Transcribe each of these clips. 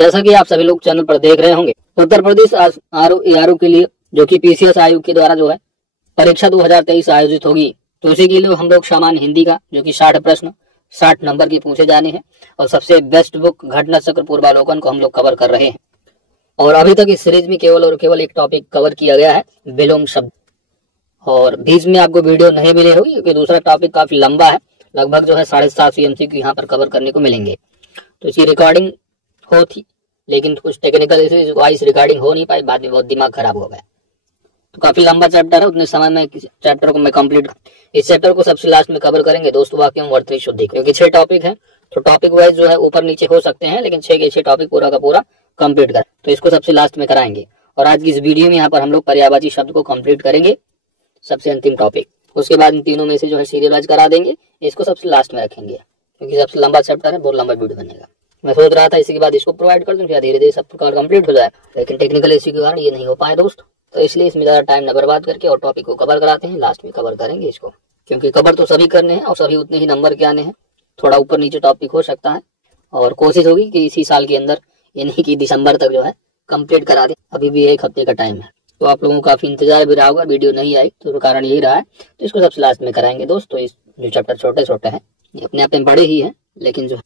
जैसा कि आप सभी लोग चैनल पर देख रहे होंगे, उत्तर प्रदेश आरओ के लिए जो कि पीसीएस आयोग के द्वारा जो है परीक्षा 2023 आयोजित होगी, तो उसी के लिए हम लोग सामान्य हिंदी का जो कि 60 प्रश्न 60 नंबर की पूछे जाने हैं और सबसे बेस्ट बुक घटना चक्र पूर्वालोकन को हम लोग कवर कर रहे हैं। और अभी तक इस सीरीज में केवल और केवल एक टॉपिक कवर किया गया है, विलोम शब्द, और बीच में आपको वीडियो नहीं मिली होगी क्योंकि दूसरा टॉपिक काफी लंबा है, लगभग जो है 750 एमसीक्यू यहाँ पर कवर करने को मिलेंगे। तो इसकी रिकॉर्डिंग हो थी, लेकिन कुछ टेक्निकल इश्यूज वाइज रिकॉर्डिंग हो नहीं पाई, बाद में बहुत दिमाग खराब हो गया। तो काफी लंबा चैप्टर है, उतने समय में चैप्टर को मैं कंप्लीट, इस चैप्टर को सबसे लास्ट में कवर करेंगे दोस्तों, बाकी हम वर्तनी शुद्धि, क्योंकि 6 टॉपिक है तो टॉपिक वाइज जो है ऊपर नीचे हो सकते हैं, लेकिन 6 के 6 टॉपिक पूरा का पूरा कंप्लीट करें, तो इसको सबसे लास्ट में कराएंगे। और आज की इस वीडियो में यहाँ पर हम लोग पर्यायवाची शब्द को कंप्लीट करेंगे, सबसे अंतिम टॉपिक। उसके बाद इन तीनों में से जो है सीरियल वाइज करा देंगे, इसको सबसे लास्ट में रखेंगे क्योंकि सबसे लंबा चैप्टर है, बहुत लंबा वीडियो बनेगा। मैं सोच रहा था इसी के बाद इसको प्रोवाइड कर दूं, धीरे धीरे सब प्रकार कंप्लीट हो जाए, लेकिन टेक्निकल इश्यू के कारण ये नहीं हो पाए दोस्त, तो इसलिए इसमें ज्यादा टाइम न बर्बाद करके और टॉपिक को कवर कराते हैं, लास्ट में कवर करेंगे इसको, क्योंकि कवर तो सभी करने हैं और सभी उतने ही नंबर के आने हैं, थोड़ा ऊपर नीचे टॉपिक हो सकता है, और कोशिश होगी कि इसी साल के अंदर, यानी कि दिसंबर तक जो है कंप्लीट करा दें। अभी भी 1 हफ्ते का टाइम है, तो आप लोगों को काफी इंतजार भी रहा होगा, वीडियो नहीं आई तो कारण यही रहा है, तो इसको सबसे लास्ट में कराएंगे दोस्तों। इस जो चैप्टर छोटे छोटे हैं, ये अपने आप में बड़े ही हैं, लेकिन जो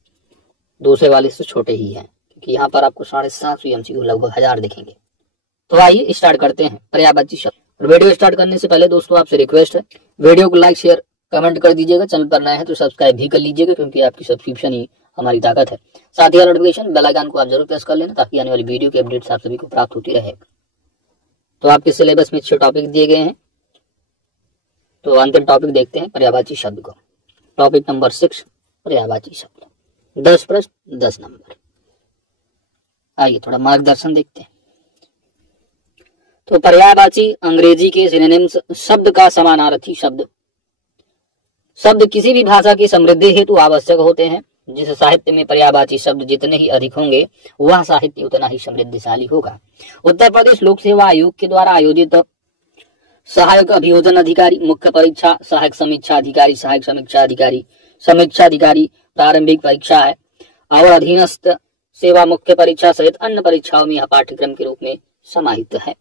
दूसरे वाले से छोटे ही हैं, क्योंकि यहाँ पर आपको 750 एमसीक्यू लगभग 1000 दिखेंगे। तो आइए स्टार्ट करते हैं पर्यायवाची शब्द। और वीडियो स्टार्ट करने से पहले दोस्तों आपसे रिक्वेस्ट है, वीडियो को लाइक शेयर कमेंट कर दीजिएगा, चैनल पर नए हैं तो सब्सक्राइब भी कर लीजिएगा, क्योंकि आपकी सब्सक्रिप्शन ही हमारी ताकत है। साथ ही नोटिफिकेशन बेल आइकन को आप जरूर प्रेस कर लेना, ताकि आने वाली वीडियो की अपडेट्स आप सभी को प्राप्त होती रहे। तो आपके सिलेबस में 6 टॉपिक दिए गए हैं, तो अंतिम टॉपिक देखते हैं पर्यायवाची शब्द को। टॉपिक नंबर 6 पर्यायवाची शब्द, 10 प्रश्न 10 नंबर। आइए थोड़ा मार्गदर्शन देखते हैं। तो पर्यायवाची अंग्रेजी के सिनोनिम्स शब्द का समानार्थी शब्द। शब्द किसी भी भाषा की समृद्धि हेतु आवश्यक होते हैं। जिस साहित्य में पर्यायवाची शब्द जितने ही अधिक होंगे, वह साहित्य उतना ही समृद्धशाली होगा। उत्तर प्रदेश लोक सेवा आयोग के द्वारा आयोजित सहायक अभियोजन अधिकारी, मुख्य परीक्षा, सहायक समीक्षा अधिकारी, सहायक समीक्षा अधिकारी, समीक्षा अधिकारी प्रारंभिक परीक्षा है और अधीनस्थ सेवा मुख्य परीक्षा सहित अन्य परीक्षाओं में यह पाठ्यक्रम के रूप में समाहित है।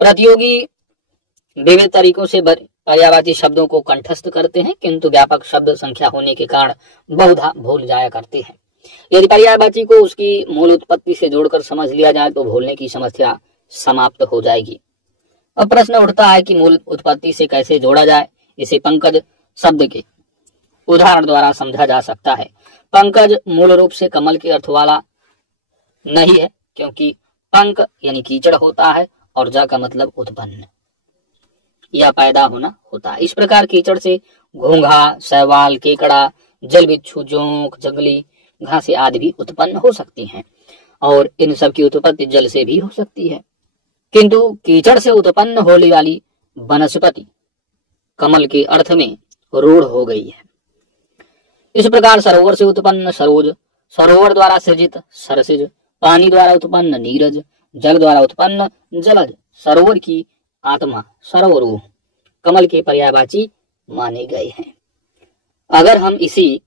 प्रतियोगी विविध तरीकों से पर्यायवाची शब्दों को कंठस्थ करते हैं, किंतु व्यापक शब्द संख्या होने के कारण बहुधा भूल जाया करते हैं। यदि पर्यायवाची को उसकी मूल उत्पत्ति से जोड़कर समझ लिया जाए तो भूलने की समस्या समाप्त हो जाएगी। अब प्रश्न उठता है कि मूल उत्पत्ति से कैसे जोड़ा जाए। इसे पंकज शब्द के उदाहरण द्वारा समझा जा सकता है। पंकज मूल रूप से कमल के अर्थ वाला नहीं है, क्योंकि पंक यानी कीचड़ होता है और जा का मतलब उत्पन्न या पैदा होना होता है। इस प्रकार कीचड़ से घोंघा, शैवाल, केकड़ा, जल बिच्छू, जोंक, जंगली घासें आदि भी उत्पन्न हो सकती हैं, और इन सब की उत्पत्ति जल से भी हो सकती है, किंतु कीचड़ से उत्पन्न होने वाली वनस्पति कमल के अर्थ में रूढ़ हो गई है। इस प्रकार सरोवर से उत्पन्न सरोज, सरोवर द्वारा सृजित सरसिज, पानी द्वारा उत्पन्न नीरज, जल द्वारा उत्पन्न जलज, सरोवर की आत्मा सरोवरू कमल के पर्यायवाची माने गए हैं। अगर हम इसी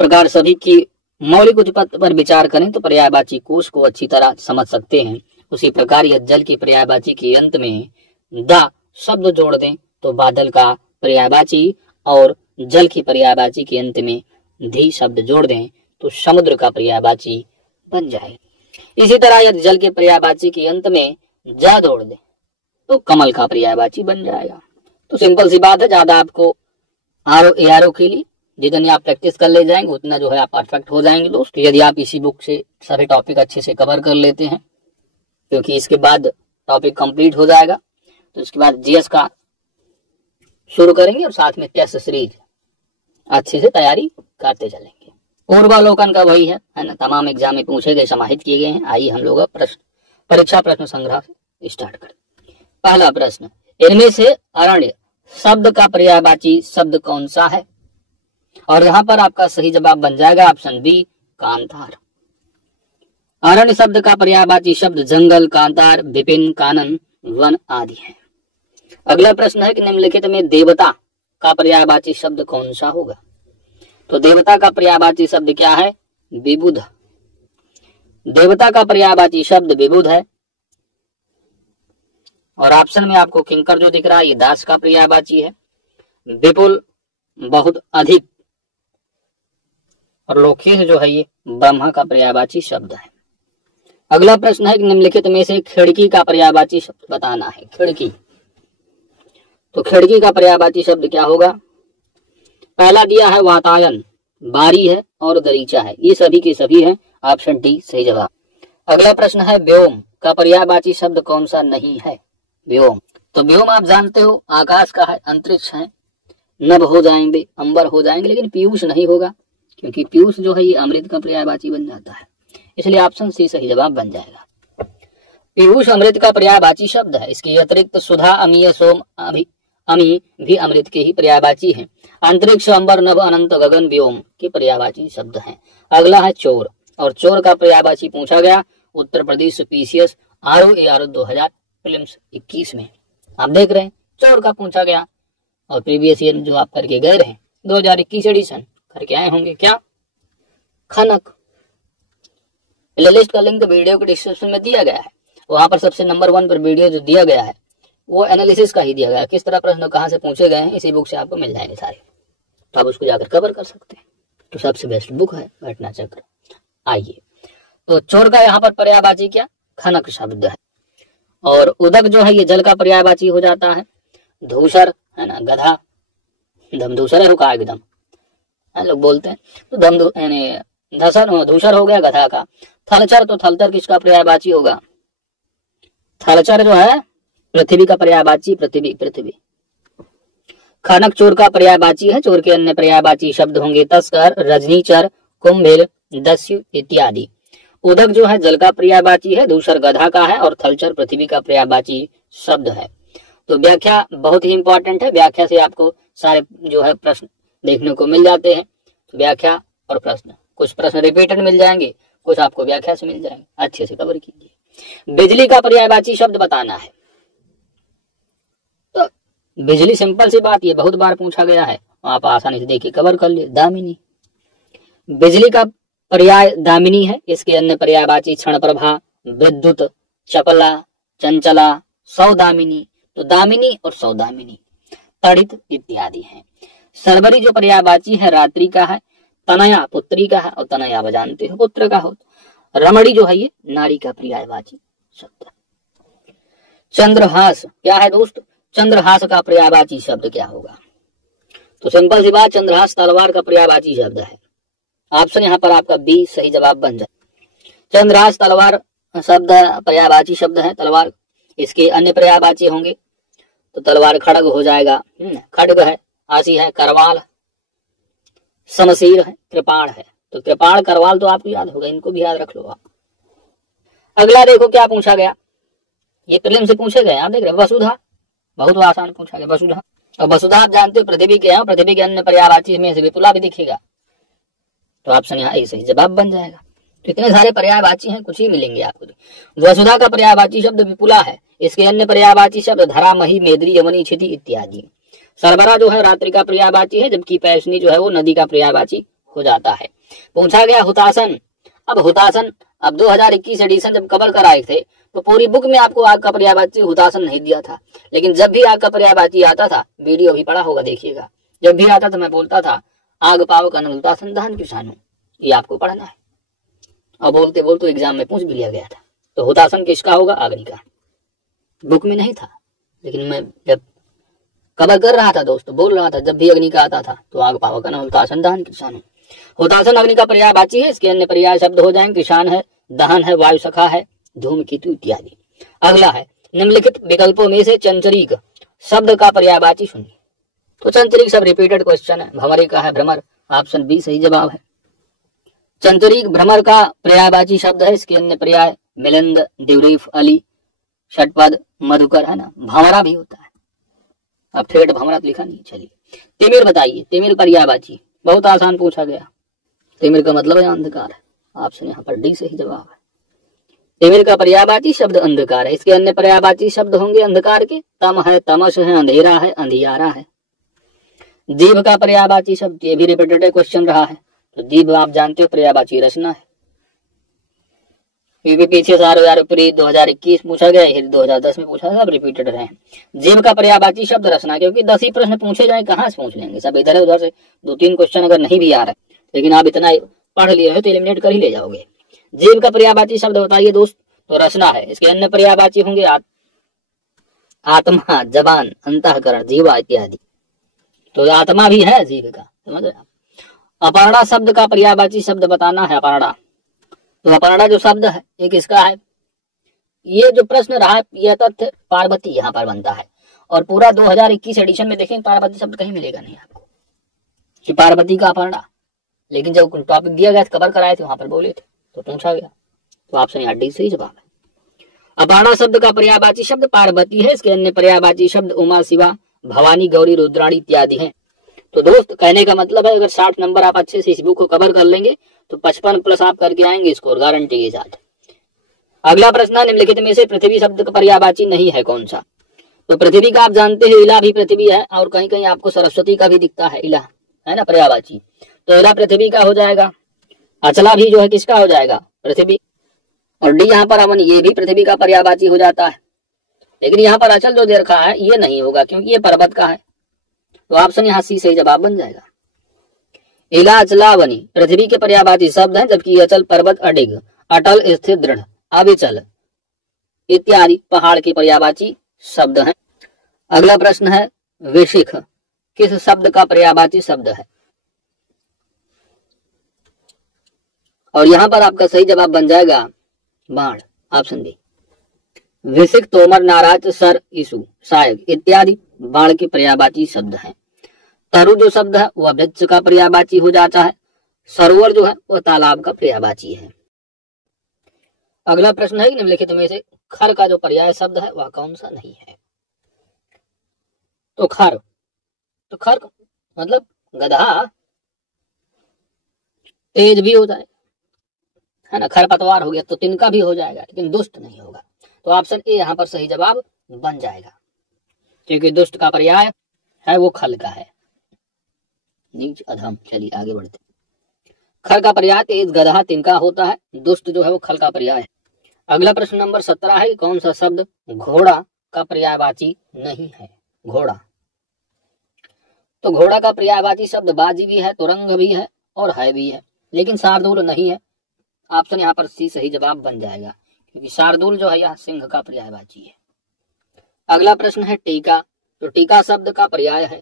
प्रकार सभी की मौलिक उत्पत्ति पर विचार करें तो पर्यायवाची कोश को अच्छी तरह समझ सकते हैं। उसी प्रकार यह जल की पर्यायवाची के अंत में दा शब्द जोड़ दें तो बादल का पर्यायवाची, और जल की पर्यायवाची के अंत में धी शब्द जोड़ दें तो समुद्र का पर्यायवाची बन जाए। इसी तरह यदि जल के पर्यायवाची के अंत में जा जोड़ दें तो कमल का पर्यायवाची बन जाएगा। तो सिंपल सी बात है, ज्यादा आपको आरओ के लिए जितनी आप प्रैक्टिस कर ले जाएंगे उतना जो है आप परफेक्ट हो जाएंगे दोस्त। यदि आप इसी बुक से सभी टॉपिक अच्छे से कवर कर लेते हैं, क्योंकि इसके बाद टॉपिक कंप्लीट हो जाएगा, तो इसके बाद जीएस का शुरू करेंगे और साथ में टेस्ट सीरीज अच्छे से तैयारी करते चलेंगे। पूर्वालोकन का वही है ना, तमाम एग्जाम में पूछे गए समाहित किए गए हैं। आइए हम लोग परीक्षा प्रश्न संग्रह से स्टार्ट करें। पहला प्रश्न, इनमें से अरण्य शब्द का पर्यायवाची शब्द कौन सा है? और यहाँ पर आपका सही जवाब बन जाएगा ऑप्शन बी, कांतार। अरण्य शब्द का पर्यायवाची शब्द जंगल, कांतार, विपिन, कानन, वन आदि है। अगला प्रश्न है कि निम्नलिखित में देवता का पर्यायवाची शब्द कौन सा होगा? तो देवता का पर्यायवाची शब्द क्या है? विबुध। देवता का पर्यायवाची शब्द विबुध है। और ऑप्शन में आपको किंकर जो दिख रहा है ये दास का पर्यायवाची है। विपुल बहुत अधिक और लोकेश जो है ये ब्रह्मा का पर्यायवाची शब्द है। अगला प्रश्न है कि निम्नलिखित में से खिड़की का पर्यायवाची शब्द बताना है। खिड़की, तो खिड़की का पर्यायवाची शब्द क्या होगा? पहला दिया है वातायन, बारी है और दरीचा है, ये सभी के सभी हैं। ऑप्शन डी सही जवाब। अगला प्रश्न है व्योम का पर्यायवाची शब्द कौन सा नहीं है? व्योम, तो व्योम आप जानते हो आकाश का है, अंतरिक्ष है, नभ हो जाएंगे, अंबर हो जाएंगे, लेकिन पीयूष नहीं होगा क्योंकि पीयूष जो है ये अमृत का पर्यायवाची बन जाता है, इसलिए ऑप्शन सी सही जवाब बन जाएगा। पीयूष अमृत का पर्यायवाची शब्द है। इसके अतिरिक्त सुधा, अमीय, सोम, अमी भी अमृत के ही पर्यायवाची हैं। अंतरिक्ष, अंबर, नभ, अनंत, गगन, व्योम के पर्यायवाची शब्द हैं। अगला है चोर, और चोर का पर्यायवाची पूछा गया Uttar Pradesh PCS ROAR 2000 prelims 21 में। आप देख रहे हैं चोर का पूछा गया, और प्रीवियस ईयर जो आप करके गए रहे 2021 एडिशन करके आए होंगे क्या? खनक। प्लेलिस्ट का लिंक वीडियो के डिस्क्रिप्शन में दिया गया है, वहां पर सबसे नंबर 1 पर वीडियो जो दिया गया है वो एनालिसिस का ही दिया गया है, किस तरह प्रश्न कहाँ से पूछे गए हैं इसी बुक से आपको मिल जाएंगे सारे, तो आप उसको जाकर कवर कर सकते हैं। तो सबसे बेस्ट बुक है घटना चक्र। आइए, तो चोर का यहाँ पर पर्यायवाची क्या? खनक शब्द है। और उदक जो है ये जल का पर्यायवाची हो जाता है। धूसर है ना, गधा, धमधूसर है, रुका एकदम लोग बोलते हैं, तो धूसर हो गया गधा का। थलचर, तो थलचर किसका पर्यायवाची होगा? थलचर जो है पृथ्वी का पर्यायवाची, पृथ्वी। खनक चोर का पर्यायवाची है। चोर के अन्य पर्यायवाची शब्द होंगे तस्कर, रजनीचर, कुंभीर, दस्यु इत्यादि। उदक जो है जल का पर्यायवाची है, धूसर गधा का है, और थलचर पृथ्वी का पर्यायवाची शब्द है। तो व्याख्या बहुत ही इंपॉर्टेंट है, व्याख्या से आपको सारे जो है प्रश्न देखने को मिल जाते हैं। तो व्याख्या और प्रश्न, कुछ प्रश्न रिपीटेड मिल जाएंगे, कुछ आपको व्याख्या से मिल जाएंगे, अच्छे से कवर कीजिए। बिजली का पर्यायवाची शब्द बताना है। तो बिजली सिंपल सी बात, ये बहुत बार पूछा गया है, आप आसानी से देखिए कवर कर लिए। दामिनी, बिजली का पर्याय दामिनी है। इसके अन्य पर्यायवाची क्षण प्रभा, विद्युत, चपला, चंचला, सौदामिनी, तो दामिनी और सौदामिनी, तड़ित इत्यादि हैं। सरबरी जो पर्यायवाची है रात्रि का है। तनया पुत्री का है, और तनया आप जानते हो पुत्र का हो। रमणी जो है ये नारी का पर्यायवाची शब्द। चंद्रहास क्या है दोस्त? चंद्रहास का पर्यायवाची शब्द क्या होगा? तो सिंपल सी बात, चंद्रहास तलवार का पर्यायवाची शब्द है। ऑप्शन यहाँ पर आपका बी सही जवाब बन जाए। चंद्रहास तलवार शब्द पर्यायवाची शब्द है, तलवार। इसके अन्य पर्यायवाची होंगे तो तलवार खड़ग हो जाएगा, खड्ग है, आसी है, करवाल, शमशीर है, कृपाण है। तो कृपाण, करवाल तो आपको याद होगा, इनको भी याद रख लो आप। अगला देखो क्या पूछा गया, ये प्रीलिम से पूछे गए, आप देख रहे वसुधा, बहुत आसान पूछा गया वसुधा। और वसुधा आप जानते हो पृथ्वी के हैं, पृथ्वी के अन्य पर्यायवाची में से विपुला भी दिखेगा, तो ऑप्शन यहाँ सही जवाब बन जाएगा। तो इतने सारे पर्यायवाची हैं, कुछ ही मिलेंगे आपको। वसुधा का पर्यायवाची शब्द विपुला है। इसके अन्य पर्यायवाची शब्द धरा, मही, मेदरी, यमनी, क्षिति इत्यादि। सरबरा जो है रात्रि का पर्यायवाची है, जबकि पैसनी जो है वो नदी का पर्यायवाची हो जाता है। पूछा गया हुतासन। अब हुतासन, अब 2021 एडिशन जब कवर कराए थे तो पूरी बुक में आपको आग का पर्यायवाची हुतासन नहीं दिया था, लेकिन जब भी आग का पर्यायवाची आता था, वीडियो भी पड़ा होगा देखिएगा, जब भी आता था मैं बोलता था आग पावक अनल हुतासन दहन किसानों, ये आपको पढ़ना है। और बोलते बोलते एग्जाम में पूछ भी लिया गया था। तो हुतासन किसका होगा? अग्नि का। बुक में नहीं था, लेकिन मैं जब कवर कर रहा था दोस्तों, बोल रहा था जब भी अग्नि का आता था तो आग पावक अनल हुतासन दहन किसानों। हुतासन अग्नि का पर्यायवाची है। इसके अन्य पर्याय शब्द हो जाएंगे किसान है, दहन है, वायु सखा है, धूमकेतु इत्यादि। अगला है निम्नलिखित विकल्पों में से चंचरीक शब्द का पर्यायवाची सुनिए। तो चंचरीक सब रिपीटेड क्वेश्चन है। भंवरे का है भ्रमर, ऑप्शन बी सही जवाब है। चंचरीक भ्रमर का पर्यायवाची शब्द है। इसके अन्य पर्याय मिलिंद, दिवरीफ, अली, षटपद, मधुकर है ना, भंवरा भी होता है। अब ठेठ भंवरा लिखा नहीं। चलिए तिमिर बताइए, तिमिर पर्यायवाची, बहुत आसान पूछा गया। तिमिर का मतलब है अंधकार है, ऑप्शन यहाँ पर डी सही जवाब है। तिमिर का पर्यायवाची शब्द अंधकार है। इसके अन्य पर्यायवाची शब्द होंगे अंधकार के, तम है, तमस है, अंधेरा है, अंधियारा है। दीप का पर्यायवाची शब्द, ये भी रिपीटेड क्वेश्चन रहा है। तो दीप आप जानते हो पर्यायवाची रचना है। यूपी पीसीएस आर प्री 2021 पूछा गया, 2010 में पूछा था, अब रिपीटेड रहे हैं। जीव का पर्यायवाची शब्द रचना, क्योंकि 10 ही प्रश्न पूछे जाए, कहाँ से पूछ लेंगे, सब इधर उधर से 2-3 क्वेश्चन अगर नहीं भी आ रहा है, लेकिन आप इतना पढ़ लिए हो तो एलिमिनेट कर ही ले जाओगे। जीव का पर्यायवाची शब्द बताइए दोस्त, तो रचना है। इसके अन्य पर्यायवाची होंगे आत्मा, जबान, अंतःकरण, जीवा इत्यादि। तो आत्मा भी है जीव का, समझ रहे आप। अपर्णा शब्द का पर्यायवाची शब्द बताना है। अपर्णा, तो अपर्णा जो शब्द है एक इसका है, ये जो प्रश्न रहा है यह तथ्य पार्वती यहाँ पर बनता है। और पूरा 2021 एडिशन में देखें पार्वती शब्द कहीं मिलेगा नहीं आपको कि पार्वती का अपर्णा, लेकिन जब टॉपिक दिया गया कवर कराए थे वहां पर बोले थे तो पूछा गया, तो आपसे यहाँ डी सही जवाब है। अपर्णा शब्द का पर्यायवाची शब्द पार्वती है। इसके अन्य पर्यायवाची शब्द उमा, शिवा, भवानी, गौरी, रुद्राणी इत्यादि हैं। तो दोस्त कहने का मतलब है अगर 60 नंबर आप अच्छे से इस बुक को कवर कर लेंगे तो 55+ आप करके आएंगे स्कोर गारंटी के साथ। अगला प्रश्न, निम्नलिखित में से पृथ्वी शब्द का पर्यायवाची नहीं है कौन सा? तो पृथ्वी का आप जानते हैं इला भी पृथ्वी है, और कहीं कहीं आपको सरस्वती का भी दिखता है इला, है ना पर्यायवाची, तो इला पृथ्वी का हो जाएगा। अचला भी जो है किसका हो जाएगा? पृथ्वी। और डी यहाँ पर अवन, ये भी पृथ्वी का पर्यायवाची हो जाता है, लेकिन यहाँ पर अचल जो दे रखा है ये नहीं होगा क्योंकि ये पर्वत का है, तो ऑप्शन यहाँ सी सही जवाब बन जाएगा। इला, अचला, वनी पृथ्वी के पर्यायवाची शब्द हैं, जबकि अचल, पर्वत, अडिग, अटल, स्थिर, दृढ़, अविचल इत्यादि पहाड़ के पर्यायवाची शब्द हैं। अगला प्रश्न है, विशिख किस शब्द का पर्यायवाची शब्द है? और यहाँ पर आपका सही जवाब बन जाएगा बाण, ऑप्शन डी। विशिख, तोमर, नाराज, सर, ईसु, सायक इत्यादि बाण के पर्यायवाची शब्द हैं। तरु जो शब्द है वह वृक्ष का पर्यायवाची हो जाता है। सरोवर जो है वह तालाब का पर्यायवाची है। अगला प्रश्न है, निम्नलिखित में से खर का जो पर्याय शब्द है वह कौन सा नहीं है? तो खर मतलब गधा, तेज भी हो जाए, है ना, खरपतवार हो गया तो तिनका भी हो जाएगा, लेकिन दुष्ट नहीं होगा। तो ऑप्शन ए यहाँ पर सही जवाब बन जाएगा, क्योंकि दुष्ट का पर्याय है वो खल का है, नीच, अधम। चलिए आगे बढ़ते। खर का पर्याय तेज, गधा, तिनका होता है, दुष्ट जो है वो खल का पर्याय है। अगला प्रश्न नंबर 17 है, कौन सा शब्द घोड़ा का पर्यायवाची नहीं है? घोड़ा, तो घोड़ा का पर्यायवाची शब्द बाजी भी है, तुरंग भी है और है भी है, लेकिन शार्दूल नहीं है। ऑप्शन यहाँ पर सी सही जवाब बन जाएगा, क्योंकि शार्दूल जो है यह सिंह का पर्यायवाची है। अगला प्रश्न है टीका, तो टीका शब्द का पर्याय है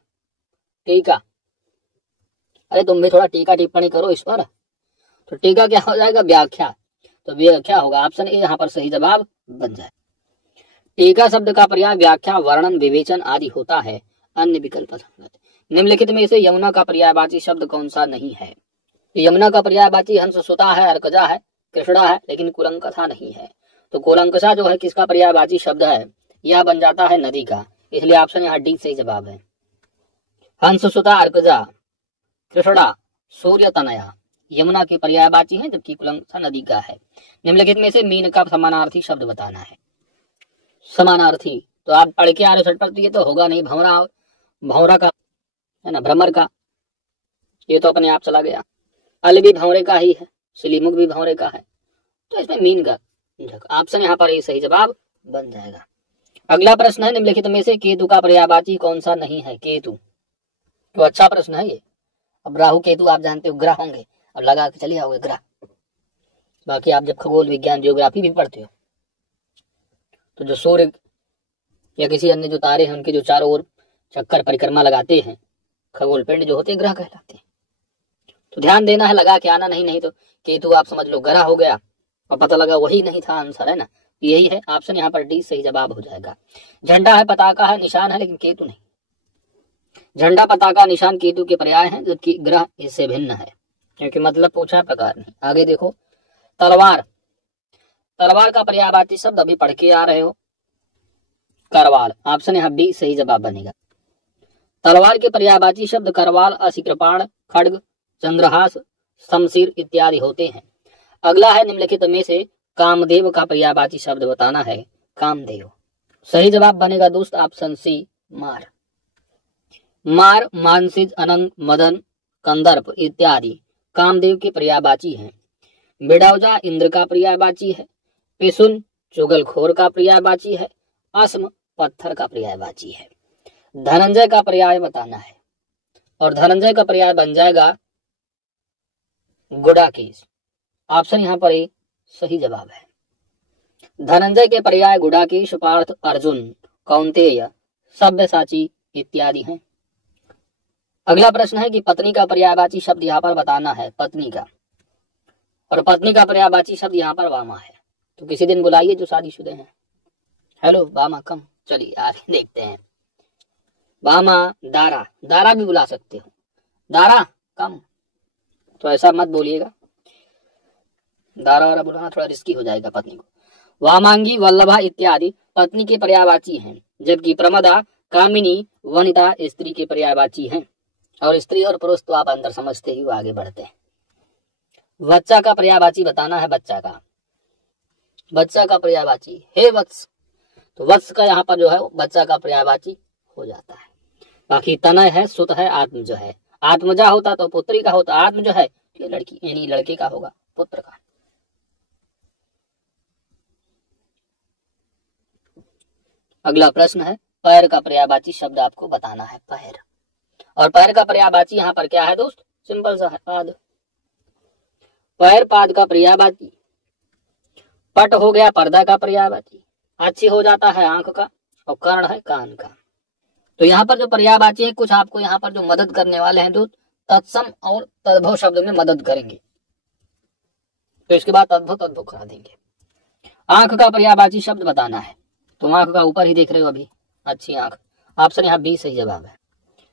टीका। अरे तुम भी थोड़ा टीका टिप्पणी करो इस पर। तो टीका क्या हो जाएगा? व्याख्या, तो व्याख्या होगा, ऑप्शन ए यहाँ पर सही जवाब बन जाए। टीका शब्द का पर्याय व्याख्या, वर्णन, विवेचन आदि होता है, अन्य विकल्प असंगत। निम्नलिखित में से यमुना का पर्यायवाची शब्द कौन सा नहीं है? यमुना का पर्यायवाची हंस, सुता है, अर्कजा है, कृष्णा है, लेकिन कुलंकथा नहीं है। तो कुलंकषा जो है किसका पर्यायवाची शब्द है? यह बन जाता है नदी का, इसलिए ऑप्शन यहाँ डी सही जवाब है। हंस, सुता, अर्कजा, कृष्णा, सूर्य, तनया यमुना के पर्यायवाची है, जबकि कुलंकषा नदी का है। निम्नलिखित में से मीन का समानार्थी शब्द बताना है। समानार्थी तो आप पढ़ के आ रहे हो, तो ये तो होगा नहीं, भौरा का है ना, भ्रमर का, ये तो अपने आप चला गया। अल भी भौरे का ही है, सिलीमुख भी भौरे का है, तो इसमें मीन का ऑप्शन यहाँ पर ये सही जवाब बन जाएगा। अगला प्रश्न है, निम्नलिखित में से केतु का पर्यायवाची कौन सा नहीं है? केतु, तो अच्छा प्रश्न है ये। अब राहु केतु आप जानते हो ग्रह होंगे, अब लगा के चलिए आओगे ग्रह। बाकी आप जब खगोल विज्ञान ज्योग्राफी भी पढ़ते हो तो जो सूर्य या किसी अन्य जो तारे हैं उनके जो चारों ओर चक्कर परिक्रमा लगाते हैं, खगोल पिंड जो होते हैं ग्रह कहलाते हैं। तो ध्यान देना है, लगा के आना नहीं तो केतु आप समझ लो ग्रह हो गया और पता लगा वही नहीं था आंसर, है ना। यही है ऑप्शन यहाँ पर डी सही जवाब हो जाएगा। झंडा है, पताका है, निशान है, लेकिन केतु नहीं। झंडा, पताका, निशान केतु के पर्याय हैं, जबकि ग्रह इससे भिन्न है, क्योंकि मतलब पूछा प्रकार नहीं। आगे देखो, तलवार, तलवार का पर्यायवाची शब्द अभी पढ़ के आ रहे हो, करवाल, ऑप्शन यहाँ बी सही जवाब बनेगा। तलवार के पर्यायवाची शब्द करवाल, असिकृपाण, खड्ग, चंद्रहास, शमशीर इत्यादि होते हैं। अगला है, निम्नलिखित में से कामदेव का पर्यायवाची शब्द बताना है। कामदेव, सही जवाब बनेगा दोस्त ऑप्शन सी मार। मार, मानसिज, अनंत, मदन, कंदर्प इत्यादि कामदेव के पर्यायवाची हैं। बिडौजा इंद्र का पर्यायवाची है। पिसुन चुगलखोर का पर्यायवाची है। अस्म पत्थर का पर्यायवाची है। धनंजय का पर्याय बताना है और धनंजय का पर्याय बन जाएगा गुडाकेश। ऑप्शन यहाँ पर ए सही जवाब है। धनंजय के पर्याय गुडाकेश, पार्थ, अर्जुन, कौंतेय, सब्यसाची इत्यादि हैं। अगला प्रश्न है कि पत्नी का पर्यायवाची शब्द यहाँ पर बताना है, पत्नी का, और पत्नी का पर्यायवाची शब्द यहाँ पर वामा है। तो किसी दिन बुलाइए जो शादीशुदे हैं। हेलो वामा कम। चलिए आगे देखते हैं। वामा, दारा, दारा भी बुला सकते हो। दारा कम, तो ऐसा मत बोलिएगा, दारा वारा बुलाना थोड़ा रिस्की हो जाएगा पत्नी को। वामांगी, वल्लभा इत्यादि पत्नी के पर्यायवाची हैं, जबकि प्रमदा, कामिनी, वनिता स्त्री के पर्यायवाची हैं। और स्त्री और पुरुष तो आप अंदर समझते ही आगे बढ़ते हैं। बच्चा का पर्यायवाची बताना है। बच्चा का, बच्चा का पर्यायवाची हे वत्स, तो वत्स का यहाँ पर जो है बच्चा का पर्यायवाची हो जाता है। बाकी तनय है, सुत है, आत्मज है। आत्मजा होता तो पुत्री का होता, आत्म जो है ये लड़की यानी लड़के का होगा, पुत्र का। अगला प्रश्न है पैर का पर्यायवाची शब्द आपको बताना है। पैर, और पैर का पर्यायवाची यहाँ पर क्या है दोस्त? सिंपल सा है, पाद। पैर पाद का पर्यायवाची। पट हो गया पर्दा का पर्यायवाची। अच्छी हो जाता है आंख का, और कर्ण है कान का। तो यहाँ पर जो पर्यायवाची है कुछ आपको यहाँ पर जो मदद करने वाले हैं दोस्त, तत्सम और तद्भव शब्द में मदद करेंगे। तो इसके बाद तद्भव तद्भव करा देंगे। आंख का पर्यायवाची शब्द बताना है। तुम आंख का ऊपर ही देख रहे हो अभी, अच्छी आंख। ऑप्शन यहाँ बी सही जवाब है।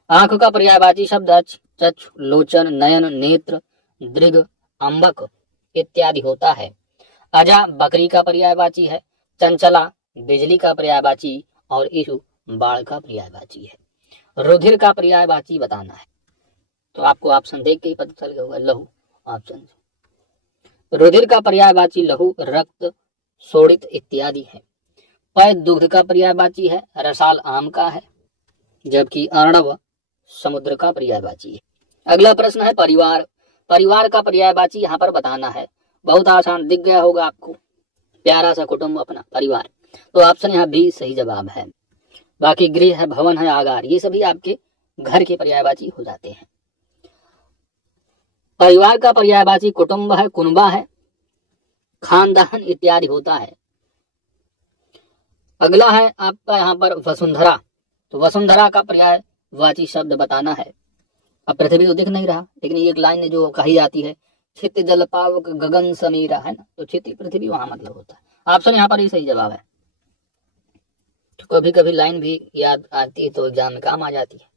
आंख का पर्यायवाची शब्द अच, चक्षु, लोचन, नयन, नेत्र, दृग, अंबक इत्यादि होता है। अजा बकरी का पर्यायवाची है। चंचला बिजली का पर्यायवाची, और ईशु बाढ़ का पर्यायवाची है। रुधिर का पर्यायवाची बताना है। तो आपको ऑप्शन देख के ही पता चल गया होगा, लहू ऑप्शन से। रुधिर का पर्यायवाची लहू, रक्त, शोणित इत्यादि है। पै दुग्ध का पर्यायवाची है। रसाल आम का है, जबकि अर्णव समुद्र का पर्यायवाची है। अगला प्रश्न है परिवार। परिवार का पर्यायवाची यहाँ पर बताना है। बहुत आसान, दिख गया होगा आपको, प्यारा सा कुटुंब अपना परिवार। तो ऑप्शन यहाँ बी सही जवाब है। बाकी गृह है, भवन है, आगार, ये सभी आपके घर के पर्यायवाची हो जाते हैं। परिवार का पर्यायवाची कुटुंब है, कुनबा है, खानदान इत्यादि होता है। अगला है आपका यहाँ पर वसुंधरा। तो वसुंधरा का पर्यायवाची शब्द बताना है। अब पृथ्वी तो दिख नहीं रहा, लेकिन एक लाइन जो कही जाती है, छित जल पावक गगन समीरा, है ना, तो छित पृथ्वी वहां मतलब होता है। ऑप्शन यहाँ पर ही सही जवाब है। तो कभी कभी लाइन भी याद आती है तो एग्जाम में काम आ जाती है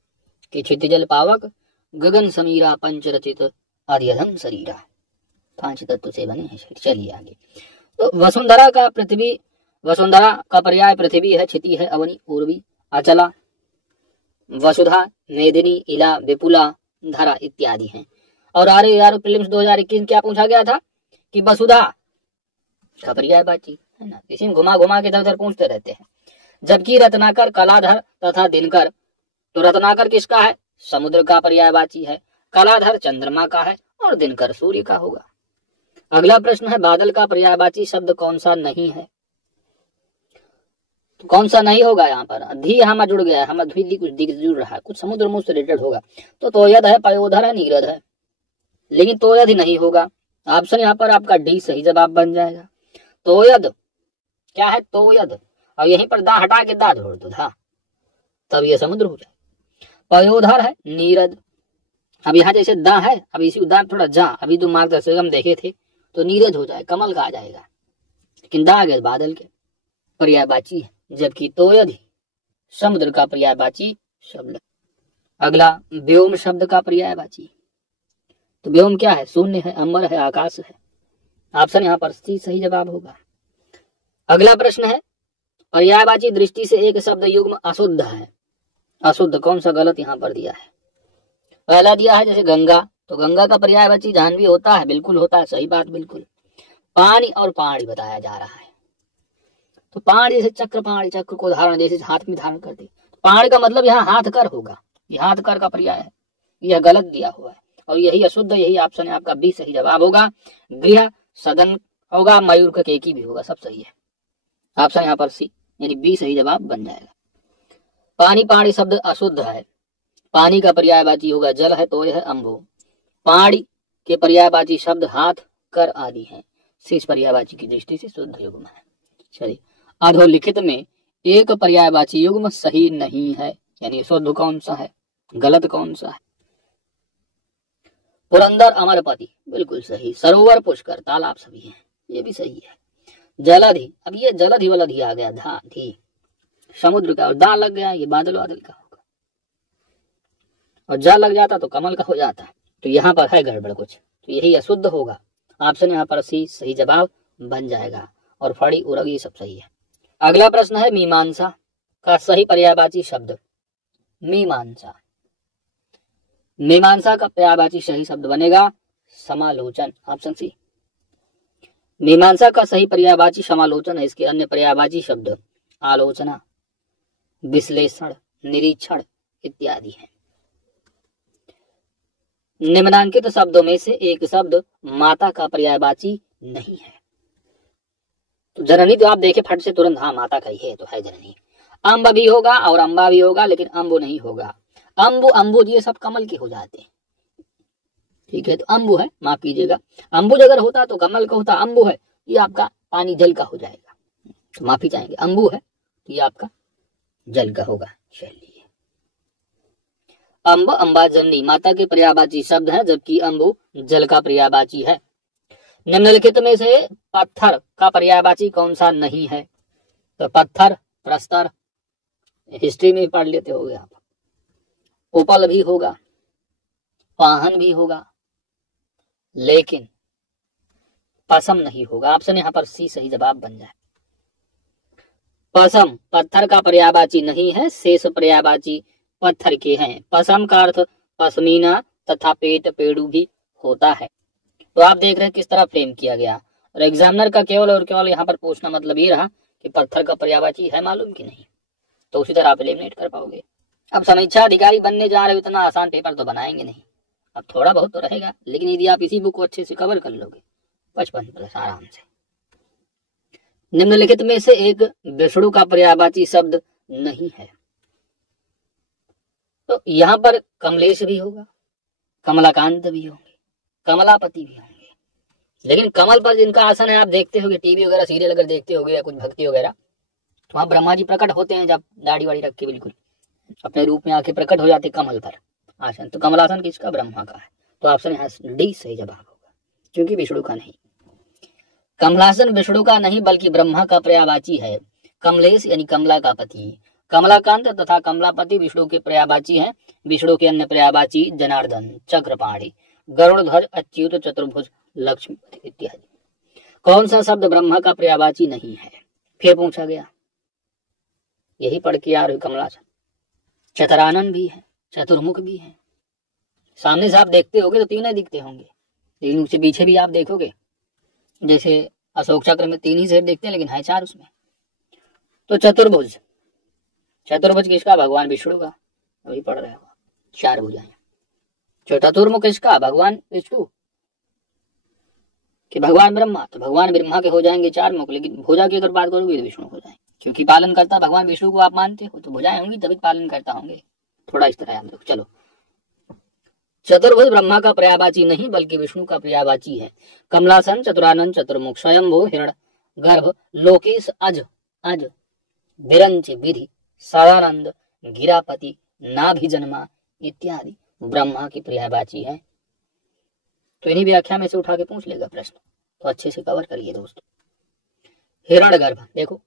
कि छित जल पावक गगन समीरा पंचरचित आद्यधन शरीरा, 5 तत्व से बने हैं शरीर। चलिए आगे। तो वसुंधरा का पृथ्वी, वसुंधरा का पर्याय पृथ्वी है, क्षिति है, अवनी, पूर्वी, अचला, वसुधा, मेदिनी, इला, विपुला, धरा इत्यादि हैं। और आर यार प्रीलिम्स 2021 क्या पूछा गया था कि वसुधा का पर्यायवाची, है ना, इसी में घुमा घुमा के इधर उधर पूछते रहते हैं। जबकि रत्नाकर, कलाधर तथा दिनकर, तो रत्नाकर किसका है? समुद्र का पर्यायवाची है। कलाधर चंद्रमा का है, और दिनकर सूर्य का होगा। अगला प्रश्न है बादल का पर्यायवाची शब्द कौन सा नहीं है? तो कौन सा नहीं होगा? यहाँ पर धी यहाँ जुड़ गया है, हम धी कुछ दिख जुड़ रहा है, कुछ समुद्र मुझ से रिलेटेड होगा। तो तोयद है, पयोधर है, नीरद है, लेकिन तोयद ही नहीं होगा। ऑप्शन यहाँ पर आपका डी सही जवाब बन जाएगा। तोयद क्या है? तोयद, और यहीं पर दा हटा के दा जोड़ दो, धा, तब ये समुद्र हो जाए। पयोधर है, नीरद। अब यहाँ जैसे दा है, अब इसी उदार थोड़ा जा, अभी जो मार्गदर्शक हम देखे थे तो नीरज हो जाए, कमल का आ जाएगा, लेकिन दा गए बादल के पर्यायवाची है, जबकि तोयद ही समुद्र का पर्यायवाची शब्द। अगला व्योम शब्द का पर्यायवाची। तो व्योम क्या है? शून्य है, अमर है, आकाश है। ऑप्शन यहाँ पर सी सही जवाब होगा। अगला प्रश्न है पर्यायवाची दृष्टि से एक शब्द युग्म अशुद्ध है। अशुद्ध कौन सा? गलत यहाँ पर दिया है। पहला दिया है जैसे गंगा, तो गंगा का पर्यायवाची जाह्नवी होता है, बिल्कुल होता है, सही बात बिल्कुल। पानी और पाणी बताया जा रहा है। तो पाण जैसे चक्र, पाणी चक्र को धारण जैसे हाथ में धारण करते, पाण का मतलब यहाँ हाथ कर होगा, ये हाथ कर का पर्याय है, यह गलत दिया हुआ है, और यही अशुद्ध, यही ऑप्शन है आपका बी सही जवाब होगा। गृह, सदन होगा, मयूर का केकी भी होगा, सब सही है। ऑप्शन यहाँ पर सी यानी बी सही जवाब बन जाएगा। पानी पानी शब्द अशुद्ध है, पानी का पर्यायवाची होगा जल है तो यह है अम्बु। पानी के पर्यायवाची शब्द हाथ कर आदि है, शेष पर्यायवाची की दृष्टि से शुद्ध युग्म है। चलिए, अधोलिखित में एक पर्यायवाची युग्म सही नहीं है, यानी शुद्ध कौन सा है, गलत कौन सा है। पुरंदर अमरपति बिल्कुल सही, सरोवर पुष्कर तालाब सभी हैं, ये भी सही है। जलधि, अब ये जलधि वाला धी आ गया, धा धी समुद्र का, और दा लग गया ये बादल वादल का होगा, और जा लग जाता तो कमल का हो जाता, तो यहाँ पर है गड़बड़ कुछ, तो यही अशुद्ध होगा। ऑप्शन यहाँ पर सी सही जवाब बन जाएगा, और फड़ी उरग ये सब सही है। अगला प्रश्न है मीमांसा का सही पर्यायवाची शब्द। मीमांसा, मीमांसा का पर्यायवाची सही शब्द बनेगा समालोचन, ऑप्शन सी। मीमांसा का सही पर्यायवाची समालोचन है, इसके अन्य पर्यायवाची शब्द आलोचना, विश्लेषण, निरीक्षण इत्यादि हैं। निम्नांकित शब्दों में से एक शब्द माता का पर्यायवाची नहीं है। तो जननी तो आप देखे फट से तुरंत, हाँ माता का ही है, तो है जननी। अम्ब भी होगा और अम्बा भी होगा, लेकिन अम्बु नहीं होगा। अम्बु अम्बुज ये सब कमल के हो जाते हैं, ठीक है, तो अम्बु है, माफ कीजिएगा। अम्बुज अगर होता तो कमल का होता, अम्बु है ये आपका पानी जल का हो जाएगा, तो माफी चाहेंगे। अम्बु है तो ये आपका जल का होगा। चलिए, अम्ब अम्बा जननी माता के पर्यायवाची शब्द है, जबकि अम्बु जल का पर्यायवाची है। निम्नलिखित में से पत्थर का पर्यायवाची कौन सा नहीं है। तो पत्थर, प्रस्तर हिस्ट्री में पढ़ लेते होगे आप। उपल भी होगा, पाहन भी होगा, लेकिन पसम नहीं होगा। ऑप्शन यहाँ पर सी सही जवाब बन जाए। पसम पत्थर का पर्यायवाची नहीं है, शेष पर्यायवाची पत्थर के हैं। पसम का अर्थ पश्मीना तथा पेट पेड़ू भी होता है। तो आप देख रहे हैं किस तरह फ्रेम किया गया, और एग्जामिनर का केवल और केवल यहाँ पर पूछना मतलब ये रहा कि पत्थर का पर्यायवाची है मालूम कि नहीं, तो उसी तरह आप एलिमिनेट कर पाओगे। अब समीक्षा अधिकारी बनने जा रहे हो, इतना आसान पेपर तो बनाएंगे नहीं, अब थोड़ा बहुत तो रहेगा, लेकिन यदि आप इसी बुक को अच्छे से कवर कर लोगे 55+ आराम से। निम्नलिखित में से एक विष्णु का पर्यायवाची शब्द नहीं है। तो यहाँ पर कमलेश भी होगा, कमलाकांत भी होंगे, कमलापति भी होंगे, लेकिन कमल पर जिनका आसन है, आप देखते होगे टीवी वगैरह सीरियल अगर देखते होगे या कुछ भक्ति वगैरह, तो वहाँ ब्रह्मा जी प्रकट होते हैं, जब दाढ़ी वाड़ी रख के बिल्कुल अपने रूप में आके प्रकट हो जाते कमल पर आसन। तो कमलासन किसका, ब्रह्मा का है, तो ऑप्शन यहाँ डी सही जवाब होगा, क्योंकि विष्णु का नहीं। कमलासन विष्णु का नहीं बल्कि ब्रह्मा का पर्यायवाची है। कमलेश यानी कमला का पति, कमलाकांत तथा कमलापति विष्णु के पर्यायवाची हैं। विष्णु के अन्य पर्यायवाची जनार्दन, चक्रपाणी, गरुड़ध्वज, अच्युत, चतुर्भुज, लक्ष्मीपति इत्यादि। कौन सा शब्द ब्रह्मा का पर्यायवाची नहीं है, फिर पूछा गया, यही पढ़ के यार कमलासन। चतुरानन भी है, चतुर्मुख भी है, सामने से आप देखते होगे तो तीन ही दिखते होंगे, लेकिन उससे पीछे भी आप देखोगे, जैसे अशोक चक्र में 3 ही शेर देखते हैं, लेकिन है 4 उसमें। तो चतुर्भुज, चतुर्भुज किसका, भगवान विष्णु का, अभी पढ़ रहे हो 4 भुजाएं। चतुर्मुख किसका, भगवान विष्णु कि भगवान ब्रह्मा, तो भगवान ब्रह्मा के हो जाएंगे 4 मुख, लेकिन भुजा की अगर बात करोगे तो विष्णु हो जाएंगे, क्योंकि पालन करता भगवान विष्णु को आप मानते हो, तो भुजाएं होंगी तभी पालन करता होंगे, थोड़ा इस तरह आप देखो। चलो, चतुर्भुज ब्रह्मा का पर्यायवाची नहीं बल्कि विष्णु का पर्यायवाची है। कमलासन, चतुरानन, चतुर्मुख, स्वयंभू, हिरण गर्भ, लोकेश, अज अज, विरंच, विधि, सदानंद, गिरापति, नाभिजन्मा इत्यादि ब्रह्मा की पर्यायवाची है। तो इन्हीं व्याख्या में से उठा के पूछ लेगा प्रश्न, तो अच्छे से कवर करिए दोस्तों। हिरण गर्भ देखो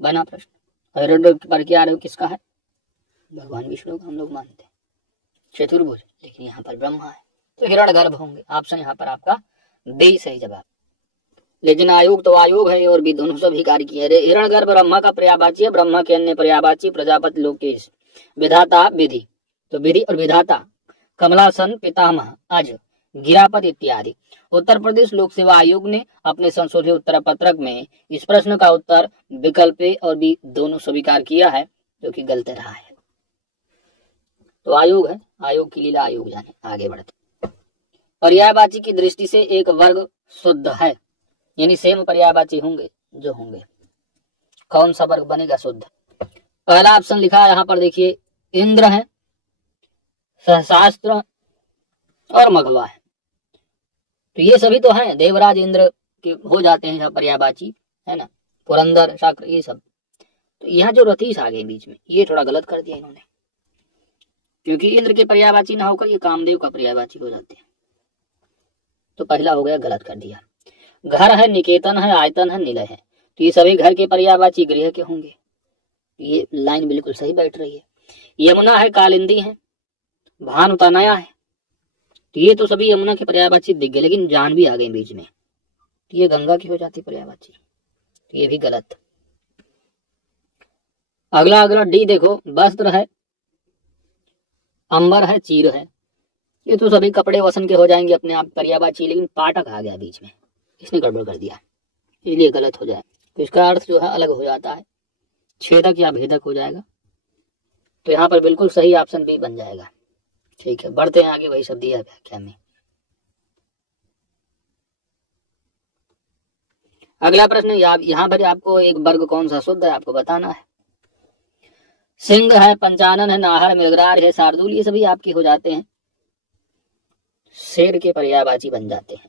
बना प्रश्न, हिरण पर क्या रहे हो किसका है, भगवान विष्णु का हम लोग मानते हैं। चतुर्भुज, लेकिन यहाँ पर ब्रह्मा है, तो हिरण गर्भ होंगे। ऑप्शन यहाँ पर आपका बी सही जवाब। लेकिन आयोग तो आयोग है और भी दोनों सभी कार्य किए। हिरण गर्भ ब्रह्मा का पर्यायवाची है, ब्रह्मा के अन्य पर्यायवाची प्रजापति, लोकेश, विधाता, विधि, तो विधि और विधाता, कमलासन, पितामह, अज, गिरापत इत्यादि। उत्तर प्रदेश लोक सेवा आयोग ने अपने संशोधित उत्तर पत्रक में इस प्रश्न का उत्तर विकल्प ए और बी दोनों स्वीकार किया है, जो कि गलत रहा है। तो आयोग है, आयोग की लीला आयोग जाने। आगे बढ़ते, पर्यायवाची की दृष्टि से एक वर्ग शुद्ध है। यानी सेम पर्यायवाची होंगे जो होंगे। कौन सा वर्ग बनेगा शुद्ध? पहला ऑप्शन लिखा है यहाँ पर, देखिए इंद्र है, सहस्त्र और मघवा है। तो ये सभी तो हैं, देवराज इंद्र के हो जाते हैं यहाँ पर्यायवाची, है ना, पुरंदर शाक्र ये सब। तो यहाँ जो रतीश आ गए बीच में, ये थोड़ा गलत कर दिया इन्होंने, क्योंकि इंद्र के पर्यायवाची ना होकर ये कामदेव का पर्यायवाची हो जाते हैं। तो पहला हो गया, गलत कर दिया। घर है, निकेतन है, आयतन है, निलय है, तो ये सभी घर के पर्यायवाची गृह के होंगे। ये लाइन बिल्कुल सही बैठ रही है। यमुना है, कालिंदी है, भानु तनया है, तो ये तो सभी यमुना के पर्यायवाची दिख गए, लेकिन जान भी आ गई बीच में, तो ये गंगा की हो जाती पर्यायवाची, तो ये भी गलत। अगला डी देखो, वस्त्र है, अंबर है, चीर है, ये तो सभी कपड़े वसन के हो जाएंगे अपने आप पर्यायवाची, लेकिन पाठक आ गया बीच में, इसने गड़बड़ कर दिया, इसलिए गलत हो जाए। तो इसका अर्थ जो है अलग हो जाता है, छेदक या भेदक हो जाएगा। तो यहाँ पर बिल्कुल सही ऑप्शन बी बन जाएगा। ठीक है, बढ़ते हैं आगे, वही सब दिया व्याख्या में। अगला प्रश्न, यहाँ पर आपको एक वर्ग कौन सा शुद्ध है आपको बताना है। सिंह है, पंचानन है, नाहर, मृगराज है, शार्दूल, ये सभी आपके हो जाते हैं, शेर के पर्यायवाची बन जाते हैं।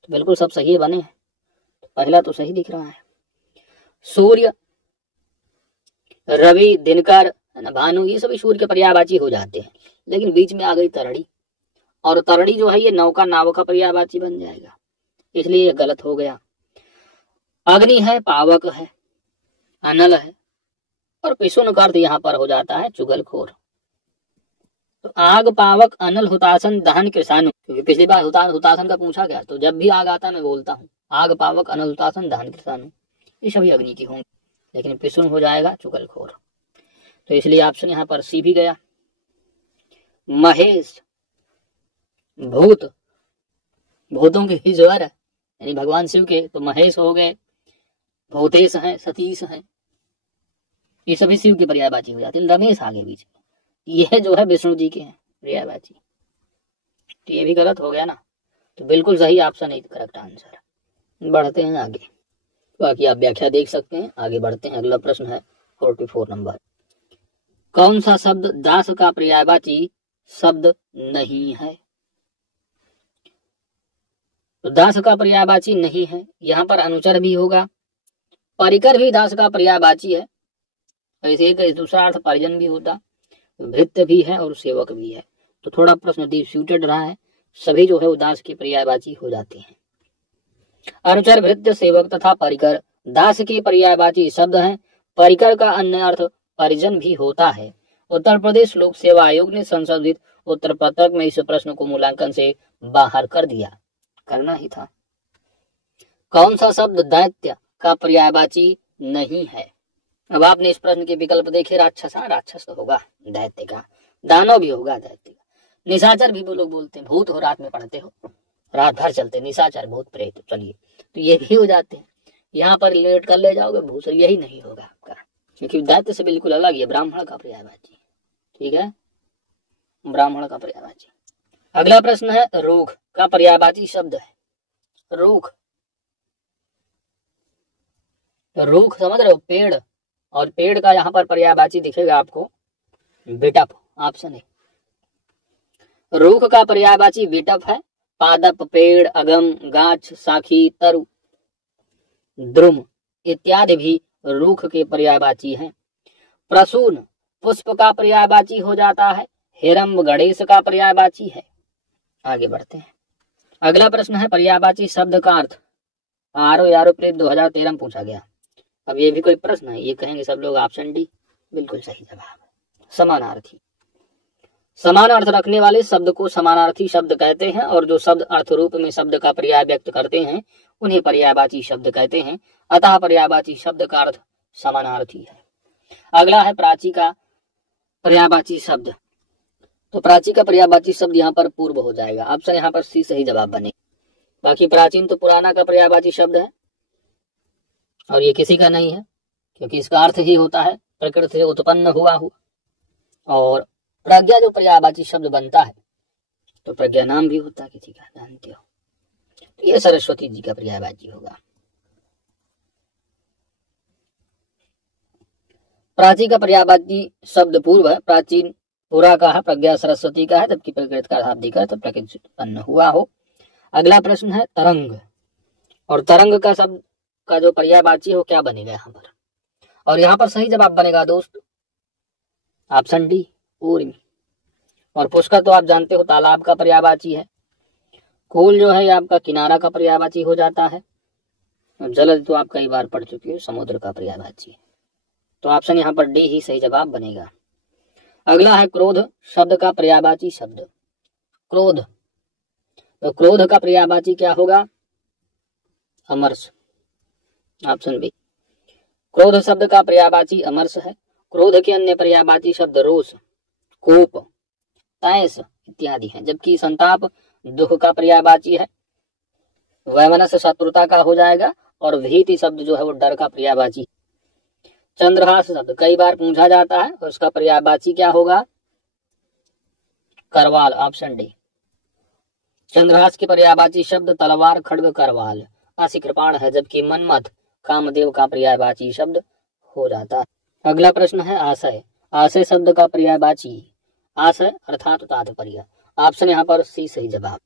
तो बिल्कुल सब सही बने हैं, तो पहला तो सही दिख रहा है। सूर्य, रवि, दिनकर, भानु, ये सभी सूर्य के पर्यायवाची हो जाते हैं, लेकिन बीच में आ गई तरड़ी, और तरड़ी जो है ये नौका, नाव का पर्यायवाची बन जाएगा, इसलिए ये गलत हो गया। अग्नि है, पावक है, अनल है, और पिशुन का अर्थ यहाँ पर हो जाता है चुगलखोर। तो आग, पावक, अनल, हुतासन, दहन, कृषाणु, क्योंकि पिछली बार हुतासन का पूछा गया, तो जब भी आग आता है मैं बोलता हूँ आग, पावक, अनल, हुतासन, दहन, कृषाणु, ये सभी अग्नि की होंगे, लेकिन पिशुन हो जाएगा चुगलखोर। तो इसलिए ऑप्शन यहाँ पर सी भी गया। महेश, भूत, भूतों के ईश्वर है, यानी भगवान शिव के, तो महेश हो गए, भूतेश हैं, सतीश हैं, ये सभी शिव के पर्यायवाची हो जाते हैं। रमेश आगे बीच में, यह जो है विष्णु जी के हैं पर्यायवाची, तो ये भी गलत हो गया ना। तो बिल्कुल सही ऑप्शन है करेक्ट आंसर। बढ़ते हैं आगे, बाकी आप व्याख्या देख सकते हैं। आगे बढ़ते हैं, अगला प्रश्न है 44 नंबर। कौन सा शब्द दास का पर्यायवाची शब्द नहीं है? तो दास का पर्यायवाची नहीं है, यहाँ पर अनुचर भी होगा, परिकर भी दास का पर्यायवाची है, ऐसे एक दूसरा अर्थ परिजन भी होता, भृत्य भी है और सेवक भी है। तो थोड़ा प्रश्न डिस्प्यूटेड रहा है, सभी जो है वो दास के पर्यायवाची हो जाते हैं। अनुचर, भृत्य, सेवक तथा परिकर दास के पर्यायवाची शब्द हैं। परिकर का अन्य अर्थ परिजन भी होता है। उत्तर प्रदेश लोक सेवा आयोग ने संशोधित उत्तर पत्रक में इस प्रश्न को मूल्यांकन से बाहर कर दिया, करना ही था। कौन सा शब्द दैत्य का पर्यायवाची नहीं है? अब आपने इस प्रश्न के विकल्प देखे, राक्षस, राक्षस तो होगा दैत्य का, दानव भी होगा दैत्य का, निशाचर भी वो लोग बोलते हैं, भूत हो, रात में पढ़ते हो, रात भर चलते, निशाचर, भूत, प्रेत, चलिए तो ये भी हो जाते हैं। यहाँ पर रिलेट कर ले जाओगे भूसर, यही नहीं होगा आपका, क्योंकि दैत्य से बिल्कुल अलग है, ब्राह्मण का पर्यायवाची। ठीक है, ब्राह्मण का पर्यायवाची। अगला प्रश्न है, रूख का पर्यायवाची शब्द है। रूख, रूख समझ रहे हो, पेड़, और पेड़ का यहाँ पर पर्यायवाची दिखेगा आपको विटप, ऑप्शन है। रूख का पर्यायवाची विटप है। पादप, पेड़, अगम, गाछ, साखी, तरु, द्रुम इत्यादि भी रूख के पर्यायवाची हैं। प्रसून पुष्प का पर्यायवाची हो जाता है। हिरम्ब गणेश का पर्यायवाची है। आगे बढ़ते हैं, अगला प्रश्न है, पर्यायवाची शब्द का अर्थ। आरो प्रेत 2013 में पूछा गया। अब ये भी कोई प्रश्न है, ये कहेंगे सब लोग ऑप्शन डी बिल्कुल सही जवाब। समानार्थी, समान अर्थ रखने वाले शब्द को समानार्थी शब्द कहते हैं, और जो शब्द अर्थ रूप में शब्द का पर्याय व्यक्त करते हैं उन्हें पर्यायवाची शब्द कहते हैं। अतः पर्यायवाची शब्द का अर्थ समानार्थी है। अगला है प्राची का पर्यायवाची शब्द। तो प्राची का पर्यायवाची शब्द यहाँ पर पूर्व हो जाएगा, ऑप्शन यहाँ पर सी सही जवाब बने। बाकी प्राचीन तो पुराना का पर्यायवाची शब्द है, और ये किसी का नहीं है, क्योंकि इसका अर्थ ही होता है प्रकृति से उत्पन्न हुआ। और प्रज्ञा जो पर्यायवाची शब्द बनता है, तो प्रज्ञा नाम भी होता है किसी का, जानते हो। ये सरस्वती जी का पर्यायवाची होगा। प्राची का पर्यायवाची शब्द पूर्व है। प्राचीन पुरा का है, प्रज्ञा सरस्वती का है, जबकि प्रकृत का शाब्दिक है तो प्रकृति से उत्पन्न हुआ हो। अगला प्रश्न है तरंग, और तरंग का शब्द का जो पर्यायवाची हो क्या बनेगा यहाँ पर, और यहाँ पर सही जवाब बनेगा दोस्त ऑप्शन डी ऊर्मी। और पुष्कर तो आप जानते हो तालाब का पर्यायवाची है। कूल जो है आपका किनारा का पर्यायवाची हो जाता है। जलद तो आप कई बार पढ़ चुके हो, समुद्र का पर्यायवाची है। तो ऑप्शन यहाँ पर डी ही सही जवाब बनेगा। अगला है क्रोध शब्द का पर्यायवाची शब्द। क्रोध, तो क्रोध का पर्यायवाची क्या होगा, अमर्ष, ऑप्शन बी। क्रोध शब्द का पर्यायवाची अमर्ष है। क्रोध के अन्य पर्यायवाची शब्द रोष, कोप, तैस इत्यादि हैं, जबकि संताप दुख का पर्यायवाची है। वैमनस्य शत्रुता का हो जाएगा, और भीति शब्द जो है वो डर का पर्यायवाची। चंद्रहास शब्द कई बार पूछा जाता है, और उसका पर्यायवाची क्या होगा, करवाल, ऑप्शन डी। चंद्रहास के पर्यायवाची शब्द तलवार, खड्ग, करवाल। असिकृपाण है, जबकि मनमथ कामदेव का पर्यायवाची शब्द हो जाता है। अगला प्रश्न है आशय। आशय शब्द का पर्यायवाची, आशय अर्थात तात्पर्य, ऑप्शन यहाँ पर सी सही जवाब।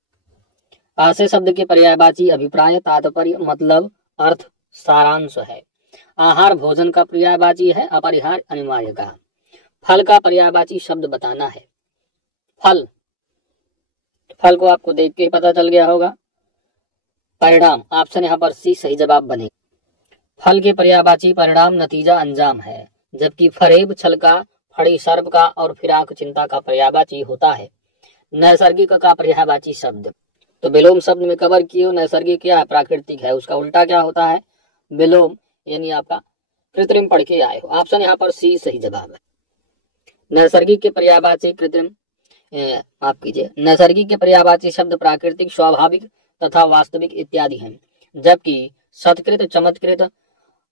आशय शब्द के पर्यायवाची अभिप्राय, तात्पर्य, मतलब, अर्थ, सारांश है। आहार भोजन का पर्यायवाची है अपरिहार्य, अनिवार्य का। फल का पर्यायवाची शब्द बताना है। फल, फल को आपको देख के ही पता चल गया होगा। परिणाम, ऑप्शन यहाँ पर सी सही जवाब बने। फल के पर्यायवाची परिणाम, नतीजा, अंजाम है, जबकि फरेब छल का, फड़ी सर्प का और फिराक चिंता का पर्यायवाची होता है। नैसर्गिक का पर्यायवाची शब्द, तो विलोम शब्द में कवर किए हो। नैसर्गिक क्या है, प्राकृतिक है, उसका उल्टा क्या होता है, विलोम, यानी आपका कृत्रिम पढ़ के आए हो। ऑप्शन यहाँ पर सी सही जवाब है। नैसर्गिक के पर्यायवाची कृत्रिम, माफ कीजिए, नैसर्गिक के पर्यायवाची शब्द प्राकृतिक, स्वाभाविक तथा वास्तविक इत्यादि हैं, जबकि सत्कृत, चमत्कृत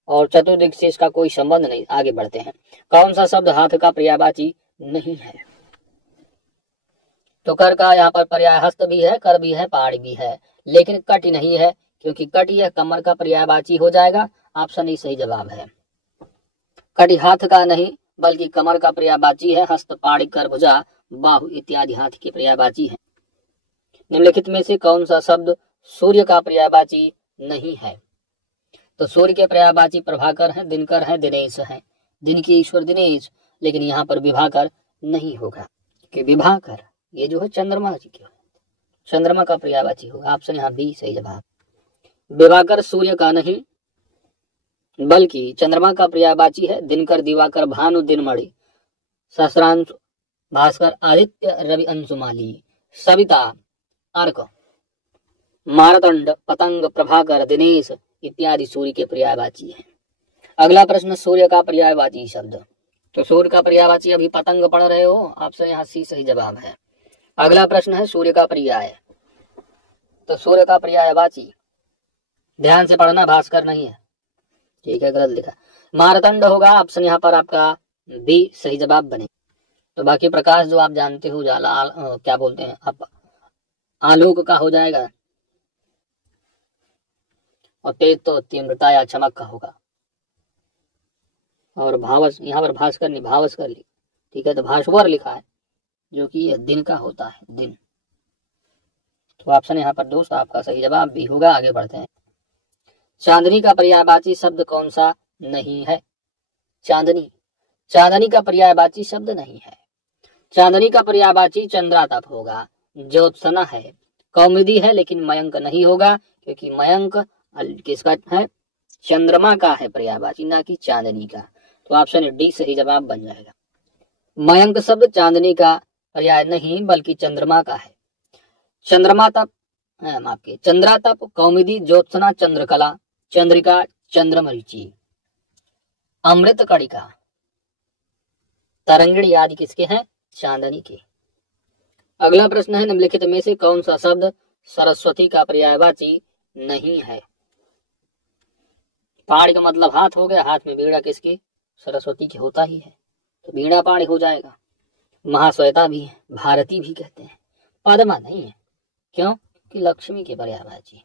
और चतुर्दिक से इसका कोई संबंध नहीं। आगे बढ़ते हैं। कौन सा शब्द हाथ का पर्यायवाची नहीं है, तो कर का यहाँ पर पर्याय हस्त भी है, कर भी है, पहाड़ी भी है, लेकिन कट नहीं है, क्योंकि कट यह कमर का पर्यायवाची हो जाएगा। ऑप्शन ही सही जवाब है। कटी हाथ का नहीं बल्कि कमर का पर्यायवाची है। हस्त, पाड़ी, कर, भुजा, बाहु इत्यादि हाथ के पर्यायवाची है। निम्नलिखित में से कौन सा शब्द सूर्य का पर्यायवाची नहीं है, तो सूर्य के पर्यायवाची प्रभाकर है, दिनकर है, दिनेश है। दिन के ईश्वर दिनेश, लेकिन यहाँ पर विभाकर नहीं होगा, कि विभाकर ये जो है चंद्रमा जी के, चंद्रमा का पर्यायवाची होगा। ऑप्शन यहाँ बी सही जवाब। विभाकर सूर्य का नहीं बल्कि चंद्रमा का पर्यायवाची है। दिनकर, दिवाकर, भानु, दिनमणि, सहस्रांश, भास्कर, आदित्य, रवि, अंशुमाली, सविता, अर्क, मारतंड, पतंग, प्रभाकर, दिनेश इत्यादि सूर्य के पर्यायवाची हैं। अगला प्रश्न सूर्य का पर्यायवाची शब्द, तो सूर्य का पर्यायवाची अभी पतंग पढ़ रहे हो, ऑप्शन यहाँ सी सही जवाब है। अगला प्रश्न है सूर्य का पर्याय, तो सूर्य का पर्यायवाची ध्यान से पढ़ना, भास्कर नहीं है, ठीक है, गलत लिखा। मारतंड होगा, ऑप्शन यहाँ पर आपका बी सही जवाब बने। तो बाकी प्रकाश जो आप जानते हो, उजाला, क्या बोलते हैं आप, आलोक का हो जाएगा, और तेज तो तीव्रता या चमक का होगा। और भावस, यहाँ पर भास्कर नहीं, भावस्कर लिखा, ठीक है, तो भास्वर लिखा है, जो कि दिन का होता है, दिन। तो ऑप्शन यहाँ पर दोस्त आपका सही जवाब भी होगा। आगे बढ़ते हैं। चांदनी का पर्यायवाची शब्द कौन सा नहीं है, चांदनी, चांदनी का पर्यायवाची शब्द नहीं है। चांदनी का पर्यायवाची चंद्रातप होगा। ज्योत्सना है, कौमुदी है, लेकिन मयंक नहीं होगा, क्योंकि मयंक किसका है, चंद्रमा का है पर्यायवाची, ना कि चांदनी का। तो ऑप्शन डी सही जवाब बन जाएगा। मयंक शब्द चांदनी का पर्याय नहीं बल्कि चंद्रमा का है। चंद्रमा तप, माफ कीजिए, चंद्रातप, कौमुदी, ज्योत्सना, चंद्रकला, चंद्रिका, चंद्रमरीचि, अमृत कणिका, तरंगिणी आदि किसके हैं, चांदनी के। अगला प्रश्न है निम्नलिखित में से कौन सा शब्द सरस्वती का पर्यायवाची नहीं है। पाणी का मतलब हाथ हो गया, हाथ में बीड़ा किसकी, सरस्वती की होता ही है, तो बीड़ा पाणी हो जाएगा। महाश्वेता भी है, भारती भी कहते हैं, पद्मा नहीं है, क्यों, कि लक्ष्मी के पर्यायवाची।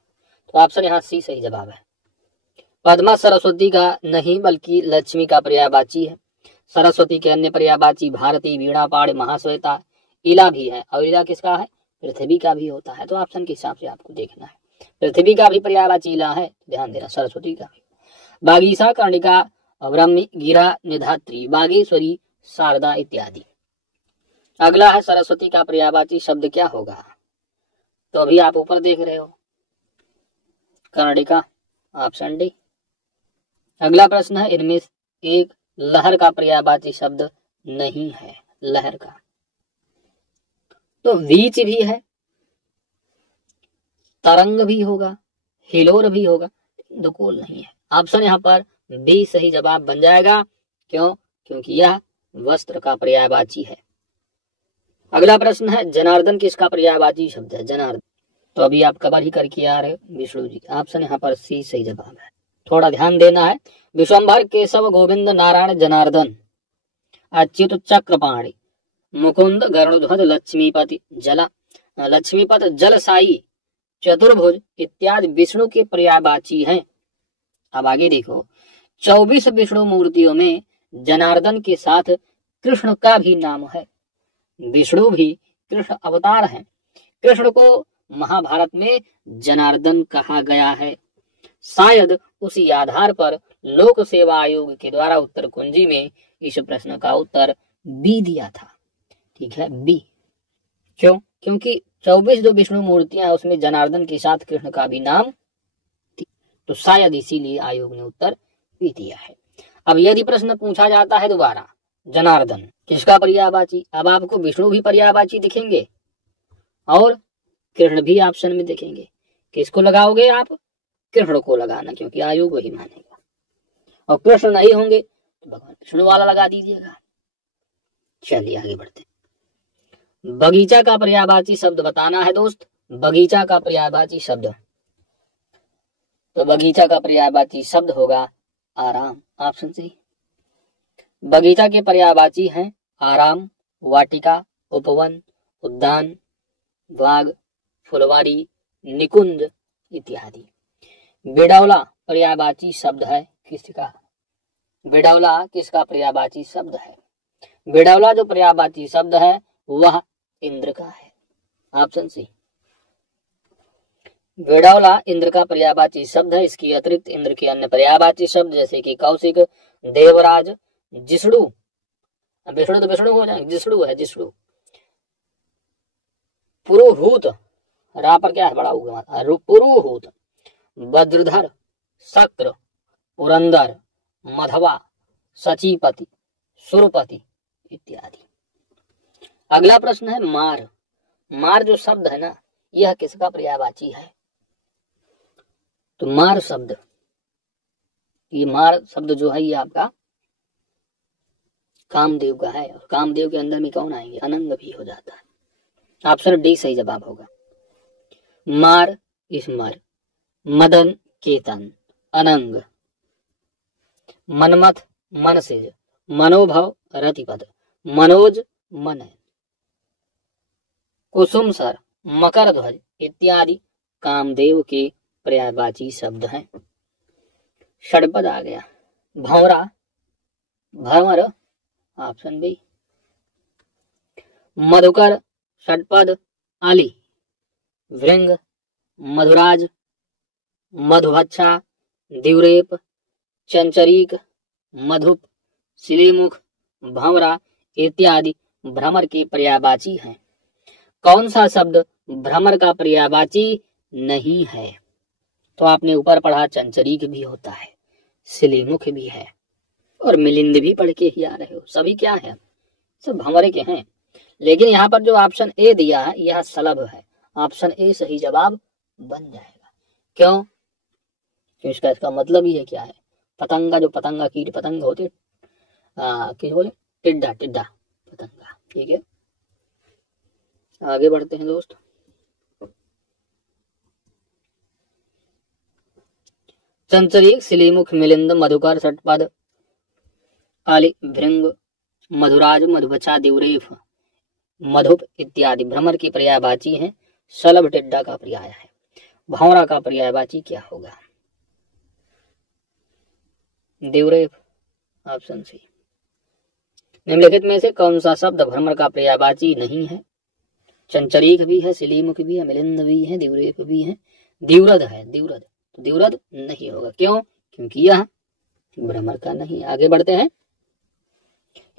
तो ऑप्शन यहाँ सी सही जवाब है। पद्मा सरस्वती का नहीं बल्कि लक्ष्मी का पर्यायवाची है। सरस्वती के अन्य पर्यायवाची भारती, वीणा, पाड़, महाश्वेता, इला भी है। और इला किसका है? पृथ्वी का भी होता है। तो ऑप्शन के हिसाब से आपको देखना है। पृथ्वी का भी पर्यायवाची इला है, ध्यान देना, सरस्वती का भी। बागीसा, कर्णिका, ब्रह्मी, गिरा, निधात्री, बागेश्वरी, शारदा इत्यादि। अगला है सरस्वती का पर्यायवाची शब्द क्या होगा? तो अभी आप ऊपर देख रहे हो, कर्णिका, ऑप्शन डी। अगला प्रश्न है, इनमें एक लहर का पर्यायवाची शब्द नहीं है। लहर का तो वीच भी है, तरंग भी होगा, हिलोर भी होगा, दुकूल नहीं है। ऑप्शन यहाँ पर बी सही जवाब बन जाएगा। क्यों? क्योंकि यह वस्त्र का पर्यायवाची है। अगला प्रश्न है, जनार्दन किसका पर्यायवाची शब्द है? जनार्दन तो अभी आप कवर ही करके आ रहे हो, विष्णु जी। ऑप्शन यहाँ पर सी सही जवाब है। थोड़ा ध्यान देना है। विश्वंभर, केशव, गोविंद, नारायण, जनार्दन, अच्युत, चक्रपाणि, मुकुंद, गरुड़ध्वज, लक्ष्मीपति, लक्ष्मीपत, जलसाई, चतुर्भुज इत्यादि विष्णु के पर्यायवाची हैं। अब आगे देखो, 24 विष्णु मूर्तियों में जनार्दन के साथ कृष्ण का भी नाम है। विष्णु भी कृष्ण अवतार हैं। कृष्ण को महाभारत में जनार्दन कहा गया है। शायद उसी आधार पर लोक सेवा आयोग के द्वारा उत्तर कुंजी में इस प्रश्न का उत्तर बी दिया था। ठीक है, बी। क्यों? क्योंकि 24 जो विष्णु मूर्तियां उसमें जनार्दन के साथ कृष्ण का भी नाम थी, तो शायद इसीलिए आयोग ने उत्तर बी दिया है। अब यदि प्रश्न पूछा जाता है दोबारा, जनार्दन किसका पर्यायवाची? अब आपको विष्णु भी पर्यायवाची दिखेंगे और कृष्ण भी ऑप्शन में दिखेंगे। किसको लगाओगे आप? कृष्ण को लगाना, क्योंकि आयोग वही मानेगा। और कृष्ण नहीं होंगे तो भगवान विष्णु वाला लगा दीजिएगा। चलिए आगे बढ़ते हैं। बगीचा का पर्यायवाची शब्द बताना है दोस्त। बगीचा का पर्यायवाची शब्द, तो बगीचा का पर्यायवाची शब्द होगा आराम। Option C. बगीचा के पर्यायवाची हैं आराम, वाटिका, उपवन, उद्यान, बाग, फुलवारी, निकुंज इत्यादि। बिडौला पर्यायवाची शब्द है किसका? बिडौला किसका पर्यायवाची शब्द है? बिडौला जो पर्यायवाची शब्द है वह इंद्र का है। Option C. बिडौला इंद्र का पर्यायवाची शब्द है। इसके अतिरिक्त इंद्र के अन्य पर्यायवाची शब्द जैसे कि कौशिक, देवराज, जिष्णु, विष्णु तो विष्णु हो जाएंगे, जिष्णु है, जिष्णु, पुरोहूत, रा पर क्या है बड़ा होगा, पुरोहूत, वज्रधर, शक्र, पुरंदर, मधवा, सचीपति, सुरपति इत्यादि। अगला प्रश्न है मार। मार जो शब्द है ना, यह किसका पर्यायवाची है? तो मार शब्द, ये मार शब्द जो है ये आपका कामदेव का है। और कामदेव के अंदर में कौन आएंगे? अनंग भी हो जाता है। ऑप्शन डी सही जवाब होगा। मार, स्मर, मदन, केतन, अनंग, मनमथ, मनसिज, मनोभव, रतिपद, मनोज, मनन, कुसुम सर, मकर ध्वज इत्यादि कामदेव के पर्यायवाची शब्द हैं। षडपद आ गया, भंवरा, भंवर, ऑप्शन बी। मधुकर, षटपद, आली, भृंग, मधुराज, मधुभच्छा, दिवरेप, चंचरीक, मधुप, शिलीमुख, भंवरा इत्यादि भ्रमर के पर्यायवाची हैं। कौन सा शब्द भ्रमर का पर्यायवाची नहीं है? तो आपने ऊपर पढ़ा चंचरीक भी होता है, शिलीमुख भी है और मिलिंद भी पढ़ के ही आ रहे हो। सभी क्या है? सब भंवरे के हैं। लेकिन यहाँ पर जो ऑप्शन ए दिया है यह सलभ है। ऑप्शन ए सही जवाब बन जाएगा। क्यों? क्यों इसका मतलब ही है क्या है? पतंगा, जो पतंगा कीट पतंग होते किस बोले, टिड्डा, टिड्डा पतंगा। ठीक है, आगे बढ़ते हैं दोस्त। चंचरीक, शिलीमुख, मिलिंद, मधुकर, षटपद, आली, भृंग, मधुराज, मधुबच्छा, दिवरेफ, मधुप इत्यादि भ्रमर की पर्यायवाची हैं। सलभ टिड्डा का पर्याय है। भौरा का पर्यायवाची क्या होगा? दिवरेफ, ऑप्शन सी। निम्नलिखित में से कौन सा शब्द भ्रमर का पर्यायवाची नहीं है? चंचरीक भी है, सिलीमुख भी है, मिलिंद भी है, दिवरेफ भी है, दिवरद है। दिवरद, तो दिवरद नहीं होगा। क्यों? क्योंकि यह भ्रमर का नहीं। आगे बढ़ते हैं।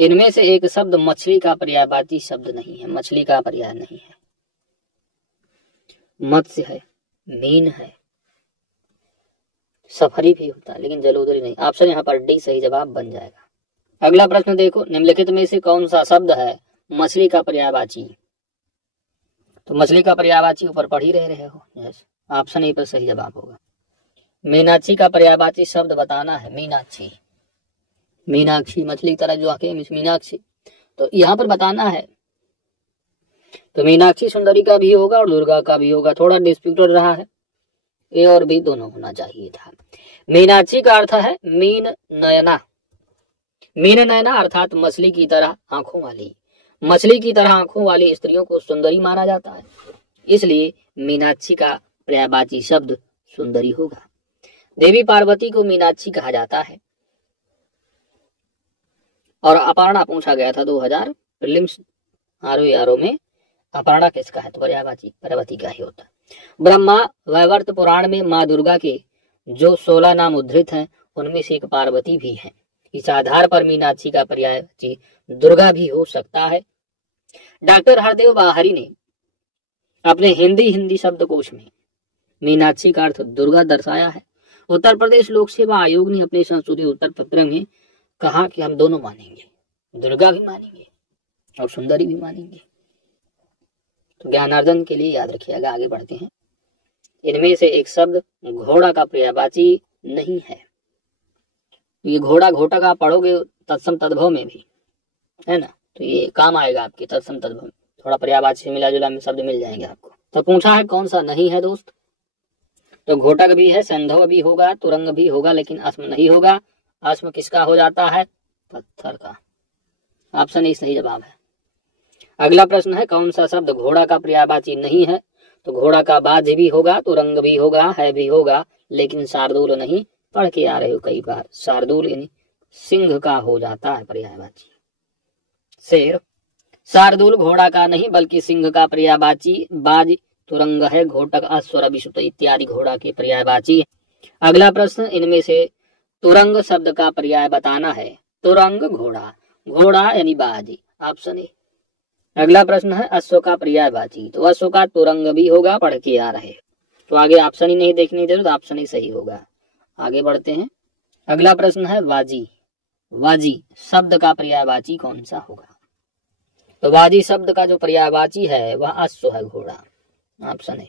इनमें से एक शब्द मछली का पर्यायवाची शब्द नहीं है। मछली का पर्याय नहीं है। मत्स्य है, मीन है, सफरी भी होता है, लेकिन जलोदरी नहीं। ऑप्शन यहाँ पर डी सही जवाब बन जाएगा। अगला प्रश्न देखो, निम्नलिखित में से कौन सा शब्द है मछली का पर्यायवाची? तो मछली का पर्यायवाची ऊपर पढ़ ही रहे हो। यस, ऑप्शन ए पर सही जवाब होगा। मीनाक्षी का पर्यायवाची शब्द बताना है। मीनाक्षी, मीनाक्षी मछली की तरह जो आके मीनाक्षी, तो यहाँ पर बताना है। तो मीनाक्षी सुंदरी का भी होगा और दुर्गा का भी होगा। थोड़ा डिस्प्यूट रहा है, ए और बी दोनों होना चाहिए था। मीनाक्षी का अर्थ है मीन नयना। मीन नयना अर्थात मछली की तरह आंखों वाली। मछली की तरह आंखों वाली स्त्रियों को सुंदरी माना जाता है, इसलिए मीनाक्षी का पर्यायवाची शब्द सुंदरी होगा। देवी पार्वती को मीनाक्षी कहा जाता है। और अपर्णा पूछा गया था 2000 प्रीलिम्स आरओ में, अपर्णा किसका है? तो पर्यायवाची पार्वती का ही होता है। ब्रह्मा वैवर्त पुराण में माँ दुर्गा के जो 16 नाम उद्धृत हैं उनमें से एक पार्वती भी है। इस आधार पर मीनाक्षी का पर्यायवाची दुर्गा भी हो सकता है। डॉक्टर हरदेव बाहरी ने अपने हिंदी शब्दकोश में मीनाक्षी का अर्थ दुर्गा दर्शाया है। उत्तर प्रदेश लोक सेवा आयोग ने अपने संशोधित उत्तर पत्र में कहा कि हम दोनों मानेंगे, दुर्गा भी मानेंगे और सुंदरी भी मानेंगे। तो ज्ञानार्जन के लिए याद रखिएगा। आगे बढ़ते हैं। इनमें से एक शब्द घोड़ा का पर्यायवाची नहीं है। ये घोड़ा घोटा का पढ़ोगे तत्सम तद्भव में भी, है ना, तो ये काम आएगा आपके तत्सम तद्भव में। थोड़ा पर्यायवाची से मिला जुला में शब्द मिल जाएंगे आपको। तो पूछा है कौन सा नहीं है दोस्त? तो घोटक भी है, संधव भी होगा, तुरंग भी होगा, लेकिन अस्म नहीं होगा। अस्म किसका हो जाता है? पत्थर का। ऑप्शन ए सही जवाब है। अगला प्रश्न है कौन सा शब्द घोड़ा का पर्यायवाची नहीं है? तो घोड़ा का बाज भी होगा, तुरंग भी होगा, है भी होगा, लेकिन शार्दूल नहीं। पढ़ के आ रहे हो कई बार। शार्दूल यानी सिंह का हो जाता है पर्यायवाची। शेर, शार्दूल घोड़ा का नहीं बल्कि सिंह का पर्यायवाची बाज तुरंग है। घोटक अश्वर विशुद्ध इत्यादि घोड़ा के पर्यायवाची। अगला प्रश्न, इनमें से तुरंग शब्द का पर्याय बताना है। तुरंग घोड़ा, घोड़ा यानी बाज। Option A. अगला प्रश्न है अश्व का पर्यायवाची। तो अश्व का तुरंग भी होगा, पढ़ के आ रहे। तो आगे ऑप्शन ही नहीं देखने की जरूरत, ऑप्शन ही सही होगा। आगे बढ़ते हैं। अगला प्रश्न है वाजी। वाजी शब्द का पर्यायवाची कौन सा होगा? तो वाजी शब्द का जो पर्यायवाची है वह अश्व है, घोड़ा। ऑप्शन है।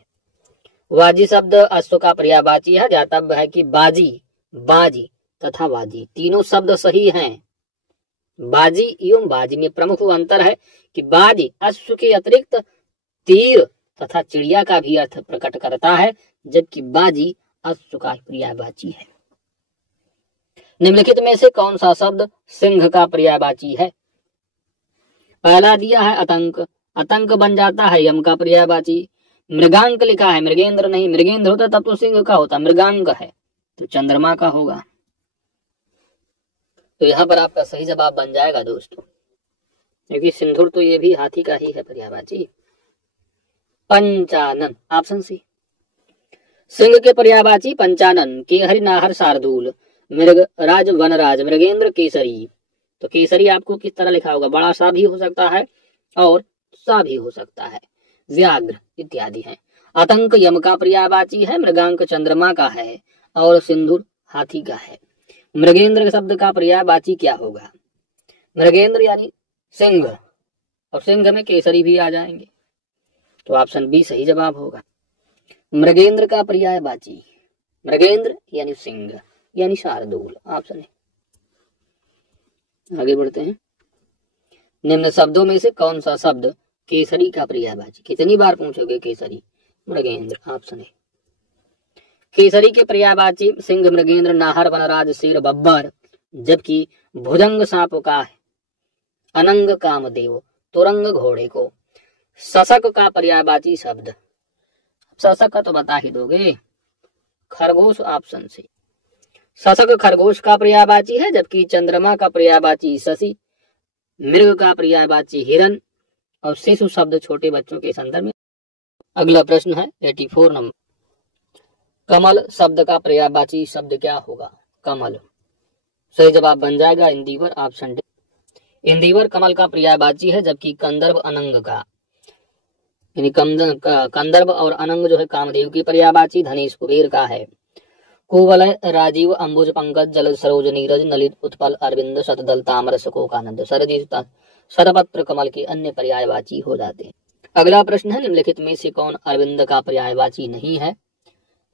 वाजी शब्द अश्व का पर्यायवाची है। ज्ञातव्य है कि बाजी, बाजी तथा वाजी तीनों शब्द सही हैं। बाजी एवं बाजी में प्रमुख अंतर है कि बाजी अश्व के अतिरिक्त तीर तथा चिड़िया का भी अर्थ प्रकट करता है, जबकि बाजी अश्व का पर्यायवाची है। निम्नलिखित में से कौन सा शब्द सिंह का पर्यायवाची है? पहला दिया है आतंक। आतंक बन जाता है यम का पर्यायवाची। मृगांक लिखा है, मृगेंद्र नहीं। मृगेंद्र होता तब तो सिंह का होता, मृगांक है तो चंद्रमा का होगा। तो यहाँ पर आपका सही जवाब बन जाएगा दोस्तों, क्योंकि सिंधुर तो ये भी हाथी का ही है पर्यायवाची। Panchanan, option C. सिंह के पर्यायवाची पंचानन, केहरि नाहर शार्दूल, मृग राज वनराज, मृगेंद्र केसरी। तो केसरी आपको किस तरह लिखा होगा? बड़ा सा भी हो सकता है और सा भी हो सकता है। व्याघ्र इत्यादि है। आतंक यम का पर्यायवाची है, मृगांक चंद्रमा का है और सिंधुर हाथी का है। मृगेंद्र शब्द का पर्यायवाची क्या होगा? मृगेंद्र यानी सिंह, और सिंह में केसरी भी आ जाएंगे, तो ऑप्शन बी सही जवाब होगा। मृगेंद्र का पर्यायवाची, मृगेंद्र यानी सिंह यानी शार्दूल। ऑप्शन है। आगे बढ़ते हैं। निम्न शब्दों में से कौन सा शब्द केसरी का पर्यायवाची? कितनी बार पूछोगे केसरी? मृगेंद्र। ऑप्शन है। केसरी के पर्यायवाची सिंह, मृगेंद्र, नाहर, वनराज, शेर, बब्बर, जबकि भुजंग सांप का है, अनंग कामदेव, तुरंग घोड़े को। शशक का पर्यायवाची शब्द, शशक तो बता ही दोगे, खरगोश ऑप्शन से। शशक खरगोश का पर्यायवाची है, जबकि चंद्रमा का पर्यायवाची शशि, मृग का पर्यायवाची हिरण और शिशु शब्द छोटे बच्चों के संदर्भ में। अगला प्रश्न है 84 नंबर, कमल शब्द का पर्यायवाची शब्द क्या होगा? कमल। सही जवाब बन जाएगा इंदिवर, ऑप्शन डी। इंदिवर कमल का पर्यायवाची है, जबकि कंदर्प अनंग का, यानी कंदर्प और अनंग जो है कामदेव की पर्यायवाची धनेश कुबेर का है। कुवलय राजीव अंबुज पंकज जलद सरोज नीरज नलित उत्पल अरविंद शतदल ताम्र शोकानंद शतपत्र कमल के अन्य पर्यायवाची हो जाते हैं। अगला प्रश्न है, निम्नलिखित में से कौन अरविंद का पर्यायवाची नहीं है?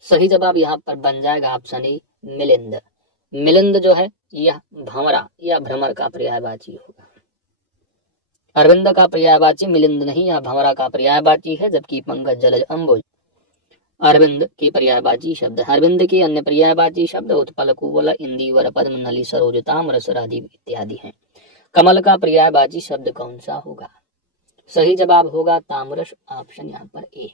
सही जवाब यहाँ पर बन जाएगा ऑप्शन ए, मिलिंद। मिलिंद जो है यह भंवरा या भ्रमर का पर्यायवाची होगा। अरविंद का पर्यायवाची मिलिंद नहीं, यह भंवरा का पर्यायवाची है, जबकि पंकज जलज अंबुज अरविंद के पर्यायवाची शब्द। अरविंद के अन्य पर्यायवाची शब्द उत्पल कुवल इंदिवर पद्म नली सरोज ताम्र राजीव इत्यादि हैं। कमल का पर्यायवाची शब्द कौन सा होगा? सही जवाब होगा ताम्रस, ऑप्शन यहाँ पर ए।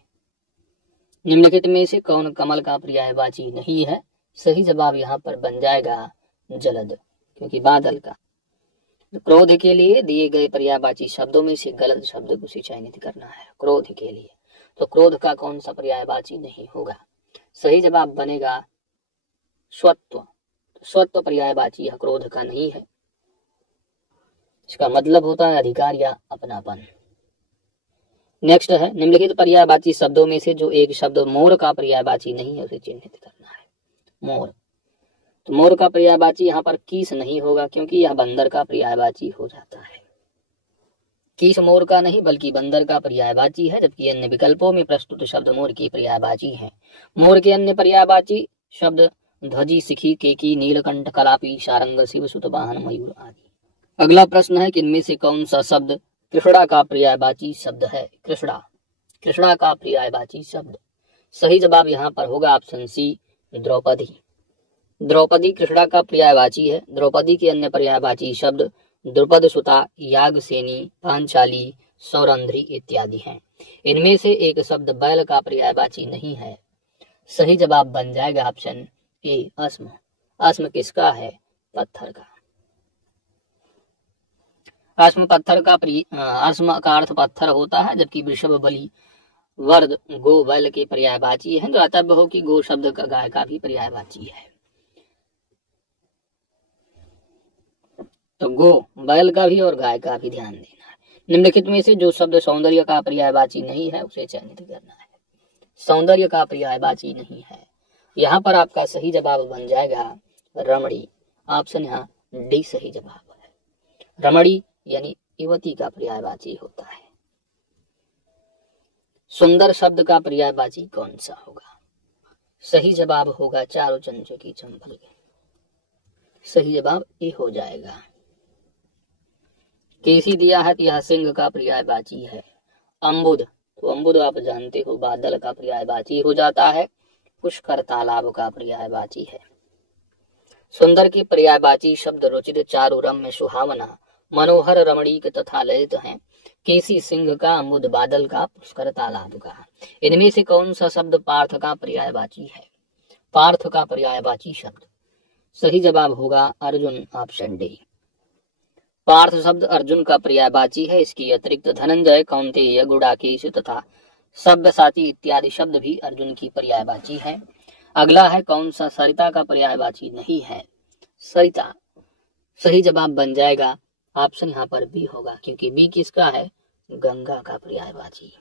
निम्नलिखित में से कौन कमल का पर्यायवाची नहीं है? सही जवाब यहाँ पर बन जाएगा जलद, क्योंकि बादल का। क्रोध के लिए दिए गए पर्यायवाची शब्दों में से गलत शब्द को चयनित करना है। क्रोध के लिए तो क्रोध का कौन सा पर्यायवाची नहीं होगा? सही जवाब बनेगा स्वत्व। स्वत्व पर्यायवाची यह क्रोध का नहीं है, इसका मतलब होता है अधिकार या अपनापन। नेक्स्ट है, निम्नलिखित पर्यायवाची शब्दों में से जो एक शब्द मोर का पर्यायवाची नहीं है उसे चिन्हित करना है। मोर, तो मोर का पर्यायवाची यहाँ पर कीस नहीं होगा, क्योंकि यह बंदर का पर्यायवाची हो जाता है। कीस मोर का नहीं बल्कि बंदर का पर्यायवाची है, जबकि अन्य विकल्पों में प्रस्तुत शब्द मोर की पर्यायवाची है। मोर के अन्य पर्यायवाची शब्द ध्वजी, सिखी, केकी, नीलकंठ, कलापी, सारंग, शिव सुत, वाहन, मयूर आदि। अगला प्रश्न है कि इनमें से कौन सा शब्द कृष्णा का पर्यायवाची शब्द है? कृष्णा, कृष्णा का पर्यायवाची शब्द। सही जवाब यहाँ पर होगा ऑप्शन सी, द्रौपदी। द्रौपदी कृष्णा का पर्यायवाची है। द्रौपदी के अन्य पर्यायवाची शब्द द्रुपद सुता, यागसेनी, पांचाली, सौरंध्री इत्यादि हैं। इनमें से एक शब्द बैल का पर्यायवाची नहीं है। सही जवाब बन जाएगा ऑप्शन ए, अस्म। अस्म किसका है? पत्थर का। अस्म पत्थर का अस्म का अर्थ पत्थर होता है, जबकि वृषभ, बलि, वर्द, गो बैल के पर्यायवाची है। ज्ञातव्य हो कि गो शब्द का गाय का भी पर्यायवाची है। तो गो बैल का भी और गाय का भी ध्यान देना है। निम्नलिखित में से जो शब्द सौंदर्य का पर्यायवाची नहीं है उसे चयनित करना है। सौंदर्य का पर्यायवाची नहीं है, यहाँ पर आपका सही जवाब बन जाएगा रमणी। ऑप्शन यहाँ डी सही जवाब है। रमणी यानी युवती का पर्यायवाची होता है। सुंदर शब्द का पर्यायवाची कौन सा होगा? सही जवाब होगा चारों चंचों की चंपल। सही जवाब ए हो जाएगा। केसी दिया है तो यह सिंह का पर्यायवाची है। अम्बुद, तो अम्बुद आप जानते हो बादल का पर्यायवाची हो जाता है। पुष्कर तालाब का पर्यायवाची है। सुंदर के पर्यायवाची शब्द रुचित, चारु, रम्य, सुहावना, मनोहर, रमणीक तथा ललित हैं। केसी सिंह का, अम्बुद बादल का, पुष्कर तालाब का। इनमें से कौन सा शब्द पार्थ का पर्यायवाची है? पार्थ का पर्यायवाची शब्द। सही जवाब होगा अर्जुन, ऑप्शन डी। पार्थ शब्द अर्जुन का पर्यायवाची है। इसकी अतिरिक्त धनंजय, कौंतेय, गुडाकेश तथा सब्यसाची इत्यादि शब्द भी अर्जुन की पर्यायवाची है। अगला है कौन सा सरिता का पर्यायवाची नहीं है? सरिता। सही जवाब बन जाएगा ऑप्शन यहाँ पर बी होगा, क्योंकि बी किसका है? गंगा का पर्यायवाची।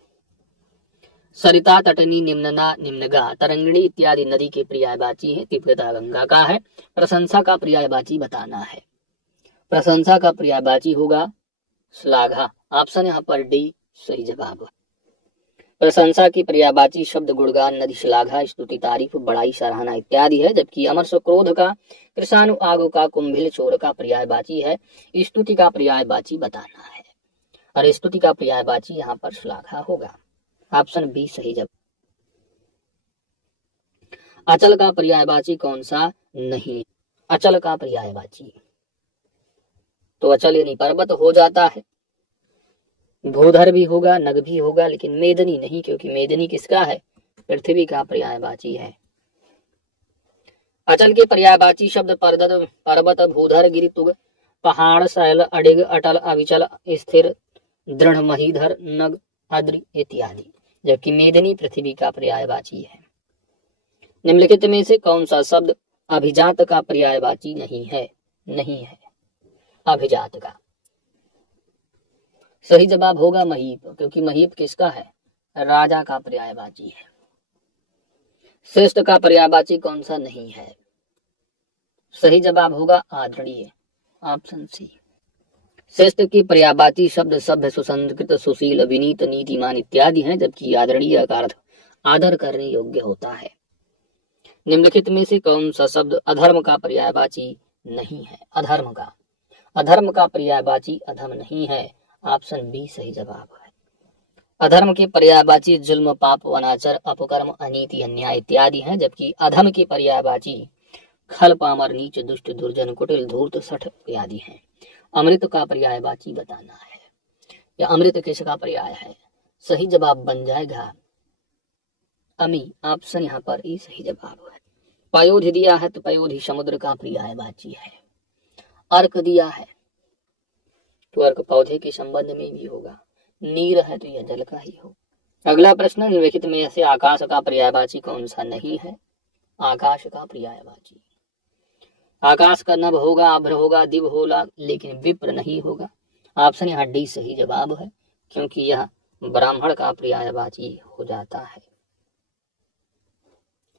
सरिता, तटनी, निम्नना, निम्नगा, तरंगिणी इत्यादि नदी के पर्यायवाची है। तीव्रता गंगा का है। प्रशंसा का पर्यायवाची बताना है। प्रशंसा का पर्यायवाची होगा श्लाघा। ऑप्शन यहाँ पर डी सही जवाब। प्रशंसा की पर्यायवाची शब्द गुणगान, नदी, श्लाघा, स्तुति, तारीफ, बड़ाई, सराहना इत्यादि है। जबकि अमरस क्रोध का, कृषाणु आग का, कुंभिल चोर का पर्यायवाची है। स्तुति का पर्यायवाची बताना है और स्तुति का पर्यायवाची यहाँ पर श्लाघा होगा। ऑप्शन बी सही जवाब। अचल का पर्यायवाची कौन सा नहीं? अचल का पर्यायवाची तो अचल यानी पर्वत हो जाता है। भूधर भी होगा, नग भी होगा, लेकिन मेदनी नहीं, क्योंकि मेदनी किसका है? पृथ्वी का पर्यायवाची है। अचल के पर्यायवाची शब्द पर्वत, भूधर, गिरि, तुग, पहाड़, शैल, अडिग, अटल, अविचल, स्थिर, दृढ़, महीधर, नग, अद्रि इत्यादि। जबकि मेदिनी पृथ्वी का पर्यायवाची है। निम्नलिखित में से कौन सा शब्द अभिजात का पर्यायवाची नहीं है? नहीं है अभिजात का। सही जवाब होगा महीप, क्योंकि महीप किसका है? राजा का पर्यायवाची है। श्रेष्ठ का पर्यायवाची कौन सा नहीं है? सही जवाब होगा आदरणीय, ऑप्शन सी। श्रेष्ठ की पर्यायवाची शब्द सभ्य, सुसंस्कृत, सुशील, विनीत, नीतिमान इत्यादि हैं, जबकि आदरणीय का अर्थ आदर करने योग्य होता है। निम्नलिखित में से कौन सा शब्द अधर्म का पर्यायवाची नहीं है? अधर्म का पर्यायवाची अधम नहीं है, ऑप्शन बी सही जवाब है। अधर्म के पर्यायवाची जुल्म, पाप, अनाचार, अपकर्म, अनीति, अन्याय इत्यादि हैं, जबकि अधम के पर्यायवाची खल, पामर, नीच, दुष्ट, दुर्जन, कुटिल, धूर्त, सठ इत्यादि हैं। अमृत का पर्यायवाची बताना है, या अमृत किसका पर्याय है? सही जवाब बन जाएगा अमी, ऑप्शन यहाँ पर ई सही जवाब है। पयोधि दिया है तो पयोधि समुद्र का पर्यायवाची है। अर्क दिया है तो अर्क पौधे के संबंध में भी होगा। नीर है तो यह जल का ही हो। अगला प्रश्न, निम्नलिखित में से आकाश का पर्यायवाची कौन सा नहीं है? आकाश का पर्यायवाची, आकाश का नभ होगा, अभ्र होगा, दिव होगा, लेकिन विप्र नहीं होगा। ऑप्शन यहाँ डी सही जवाब है, क्योंकि यह ब्राह्मण का पर्यायवाची हो जाता है।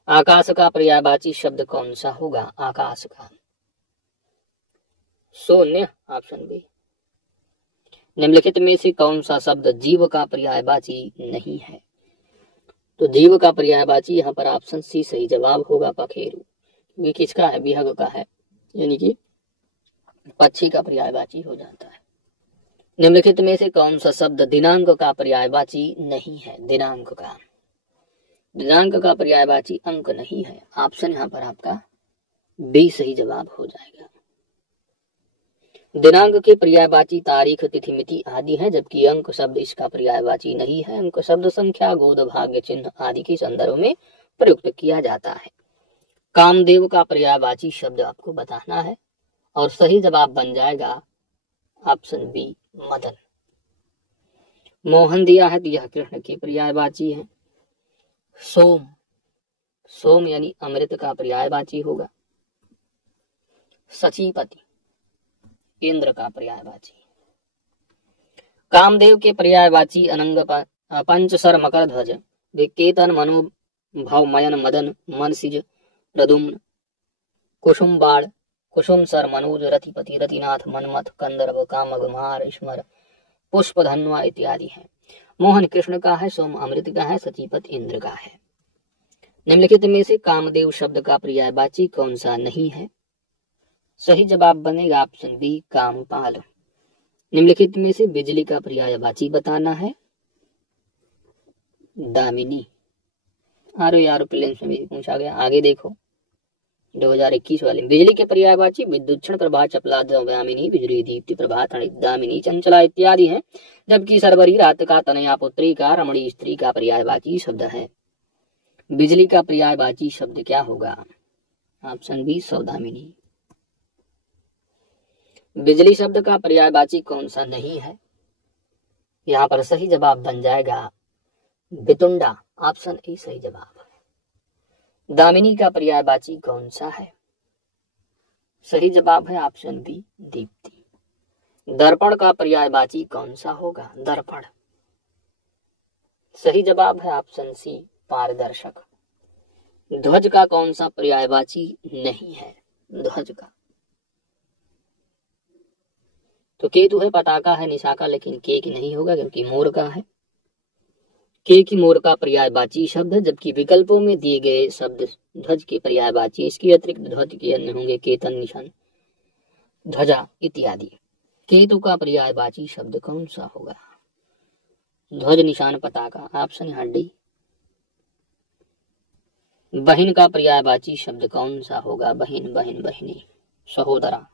आकाश का पर्यायवाची शब्द कौन सा होगा? आकाश का शून्य, ऑप्शन बी। निम्नलिखित में से कौन सा शब्द जीव का पर्यायवाची नहीं है? तो जीव का पर्यायवाची यहाँ पर ऑप्शन सी सही जवाब होगा, पखेरु। ये किसका है? विहग का है, यानी कि पक्षी का पर्यायवाची हो जाता है। निम्नलिखित में से कौन सा शब्द दिनांक का पर्यायवाची नहीं है? दिनांक का पर्यायवाची अंक नहीं है। ऑप्शन यहाँ पर आपका बी सही जवाब हो जाएगा। दिनांक के पर्यायवाची तारीख, तिथि, मिति आदि है, जबकि अंक शब्द इसका पर्यायवाची नहीं है। अंक शब्द संख्या, गोद, भाग्य, चिन्ह आदि के संदर्भ में प्रयुक्त किया जाता है। कामदेव का पर्यायवाची शब्द आपको बताना है, और सही जवाब बन जाएगा ऑप्शन बी मदन। मोहन दिया है तो यह कृष्ण की पर्यायवाची है। सोम यानी अमृत का पर्यायवाची होगा। सचीपति इंद्र का पर्यायवाची। कामदेव के पर्यायवाची अनंग, पंचसर, मकर ध्वज, विकेतन, मनोभवमयन, मदन, मनसिज, प्रदुम्न, कुसुम बाण, कुसुम सर, मनोज, रतिपति, रतिनाथ, मनमथ, कंदर्व, कामग, मार, स्मर, पुष्प, धन्वा इत्यादि हैं। मोहन कृष्ण का है, सोम अमृत का है, सचीपत इंद्र का है। निम्नलिखित में से कामदेव शब्द का पर्यायवाची कौन सा नहीं है? सही जवाब बनेगा ऑप्शन बी कामपाल। निम्नलिखित में से बिजली का पर्यायवाची बताना है। दामिनी। आरो प्रीलिम्स में भी पूछा गया। आगे देखो 2021 वाले, बिजली के पर्यायवाची विद्युक्षण, प्रभा, चपला, दामिनी, बिजली, दीप्ति, प्रभा, तणित, दामिनी, चंचला इत्यादि हैं, जबकि सरवरी, रात का, तनया, पुत्री का, रमणी स्त्री का पर्यायवाची शब्द है। बिजली का पर्यायवाची शब्द क्या होगा? ऑप्शन बी सौदामिनी। बिजली शब्द का पर्यायवाची कौन सा नहीं है? यहाँ पर सही जवाब बन जाएगा बितुंडा, ऑप्शन ए सही जवाब है। दामिनी का पर्यायवाची कौन सा है? सही जवाब है ऑप्शन बी दीप्ति। दर्पण का पर्यायवाची कौन सा होगा? दर्पण। सही जवाब है ऑप्शन सी पारदर्शक। ध्वज का कौन सा पर्यायवाची नहीं है? ध्वज का तो केतु है, पताका है, निशाका, लेकिन केक नहीं होगा क्योंकि मोर का है। केक मोर का पर्यायवाची शब्द है, जबकि विकल्पों में दिए गए शब्द ध्वज के पर्यायवाची। इसके अतिरिक्त ध्वज के अन्य होंगे केतन, निशान, ध्वजा इत्यादि। केतु का पर्यायवाची शब्द कौन सा होगा? ध्वज, निशान, पताका, ऑप्शन यहाँ डी। बहिन का पर्यायवाची शब्द कौन सा होगा? बहिन, बहिन, बहिनी, सहोदरा।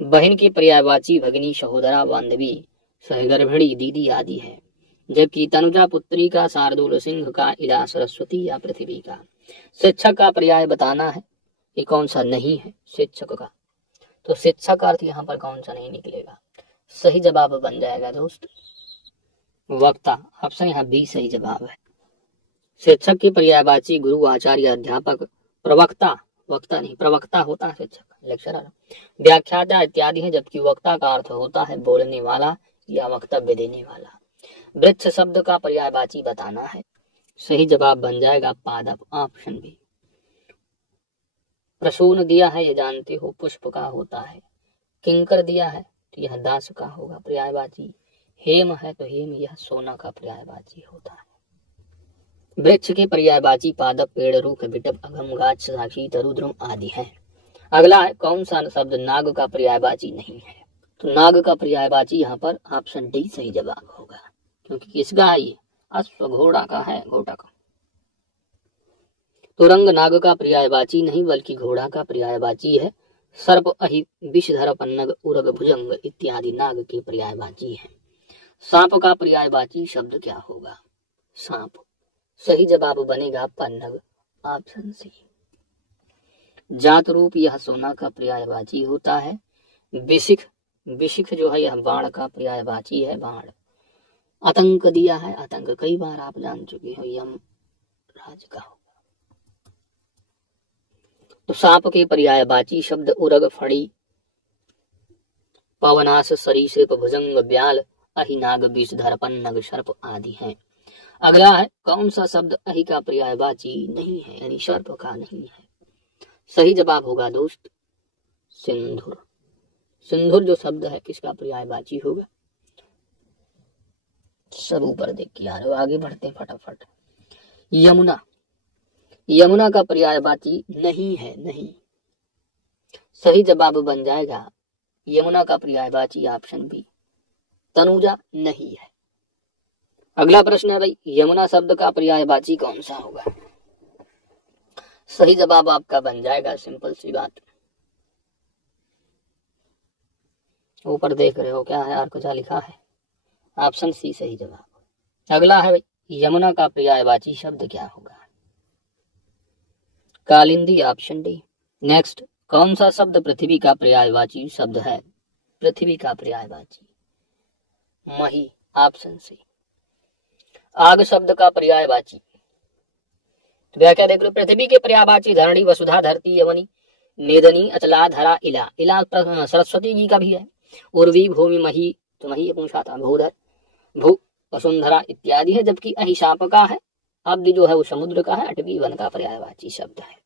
बहिन की पर्यायवाची भगिनी, सहोदरा, बांधवी, सहगर्भिणी, दीदी आदि है। जबकि तनुजा पुत्री का, शार्दुल सिंह का, इला सरस्वती या पृथ्वी का। शिक्षक का पर्याय बताना है, ये कौन सा नहीं है शिक्षक का, तो शिक्षक का अर्थ यहाँ पर कौन सा नहीं निकलेगा। सही जवाब बन जाएगा दोस्त वक्ता, ऑप्शन यहाँ बी सही जवाब है। शिक्षक की पर्यायवाची गुरु, आचार्य, अध्यापक, प्रवक्ता, वक्ता नहीं प्रवक्ता होता है शिक्षक, लेक्चरर, व्याख्याता इत्यादि है, जबकि वक्ता का अर्थ होता है बोलने वाला या वक्तव्य देने वाला। वृक्ष शब्द का पर्यायवाची बताना है, सही जवाब बन जाएगा पादप, ऑप्शन बी। प्रसून दिया है, ये जानते हो पुष्प का होता है। किंकर दिया है तो यह दास का होगा पर्यायवाची। हेम है तो हेम यह सोना का पर्यायवाची होता है। वृक्ष के पर्यायवाची पादप, पेड़, रूख, बिटप, अगम, गाछ, साक्षी, तरुद्रम आदि हैं। अगला है कौन सा शब्द नाग का पर्यायवाची नहीं है, तो नाग का पर्यायवाची यहाँ पर ऑप्शन डी सही जवाब होगा, क्योंकि किसका है ये, अश्व घोड़ा का है, घोड़ा का। तुरंग नाग का पर्यायवाची नहीं बल्कि घोड़ा का पर्यायवाची है। सर्प, अहि, विषधर, पन्नग, उरग, भुजंग इत्यादि नाग के पर्यायवाची हैं। सांप का पर्यायवाची शब्द क्या होगा, सांप, सही जवाब बनेगा पन्नग, ऑप्शन सी। जात रूप यह सोना का पर्यायवाची होता है। विशिख, विशिख जो है यह बाण का पर्यायवाची है, बाण। आतंक दिया है, आतंक कई बार आप जान चुके हो, यम राज का होगा। तो सांप के पर्यायवाची शब्द उरग, फड़ी, पवनाश, सरीसृप, भुजंग, ब्याल, अहिनाग, विषधर, पन्नग, सर्प आदि हैं। अगला है कौन सा शब्द अहि का पर्यायवाची नहीं है, यानी सर्प का नहीं है। सही जवाब होगा दोस्त सिंधुर। सिंधुर जो शब्द है किसका पर्यायवाची होगा, सब ऊपर देख के आ रहे हो, आगे बढ़ते फटाफट। यमुना, यमुना का पर्यायवाची नहीं है, नहीं, सही जवाब बन जाएगा यमुना का पर्यायवाची ऑप्शन बी, तनुजा नहीं है। अगला प्रश्न है भाई, यमुना शब्द का पर्यायवाची कौन सा होगा, सही जवाब आपका बन जाएगा, सिंपल सी बात, ऊपर देख रहे हो क्या है और कुछ लिखा है, ऑप्शन सी सही जवाब। अगला है भाई, यमुना का पर्यायवाची शब्द क्या होगा, कालिंदी, ऑप्शन डी। नेक्स्ट, कौन सा शब्द पृथ्वी का पर्यायवाची शब्द है, पृथ्वी का पर्यायवाची मही, ऑप्शन सी। आग शब्द का पर्यायवाची, तो व्याख्या देख लो, पृथ्वी के पर्यायवाची धरणी, वसुधा, धरती, यवनी, मेदनी, अचला, धरा, इला, इला सरस्वती जी का भी है। उर्वी, भूमि, मही, तो मही पूछा था, भूधर, भू, वसुंधरा इत्यादि है, जबकि अहिशाप का है, अब्द जो है वो समुद्र का है, अटवी वन का पर्यायवाची शब्द है।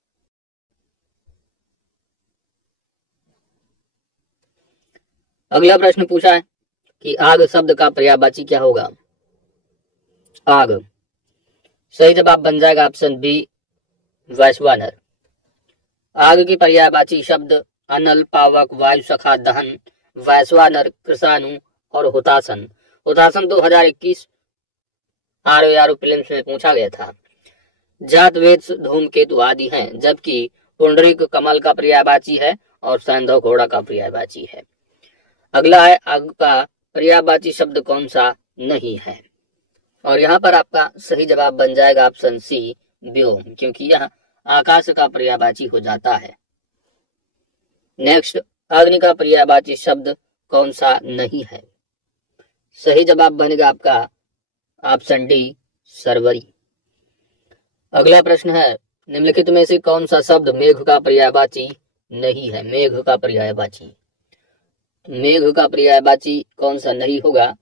अगला प्रश्न पूछा है कि आग शब्द का पर्यायवाची क्या होगा, आग, सही जवाब बन जाएगा ऑप्शन बी, वैश्वानर। आग की पर्यायवाची शब्द अनल, पावक, वायु सखा, दहन, वैश्वानर, कृषाणु और हुतासन। हुतासन 2021 आर फिल्म में पूछा गया था। जात, वेद, धूमकेतु आदि हैं, जबकि पुंडरीक कमल का पर्यायवाची है और सैंधव घोड़ा का पर्यायवाची है। अगला है आग का पर्यायवाची शब्द कौन सा नहीं है, और यहाँ पर आपका सही जवाब बन जाएगा ऑप्शन सी, व्योम, क्योंकि यह आकाश का पर्यायवाची हो जाता है। नेक्स्ट, अग्नि का पर्यायवाची शब्द कौन सा नहीं है, सही जवाब बनेगा आपका ऑप्शन डी, सरवरी। अगला प्रश्न है, निम्नलिखित में से कौन सा शब्द मेघ का पर्यायवाची नहीं है, मेघ का पर्यायवाची, मेघ का पर्यायवाची कौन सा नहीं होगा,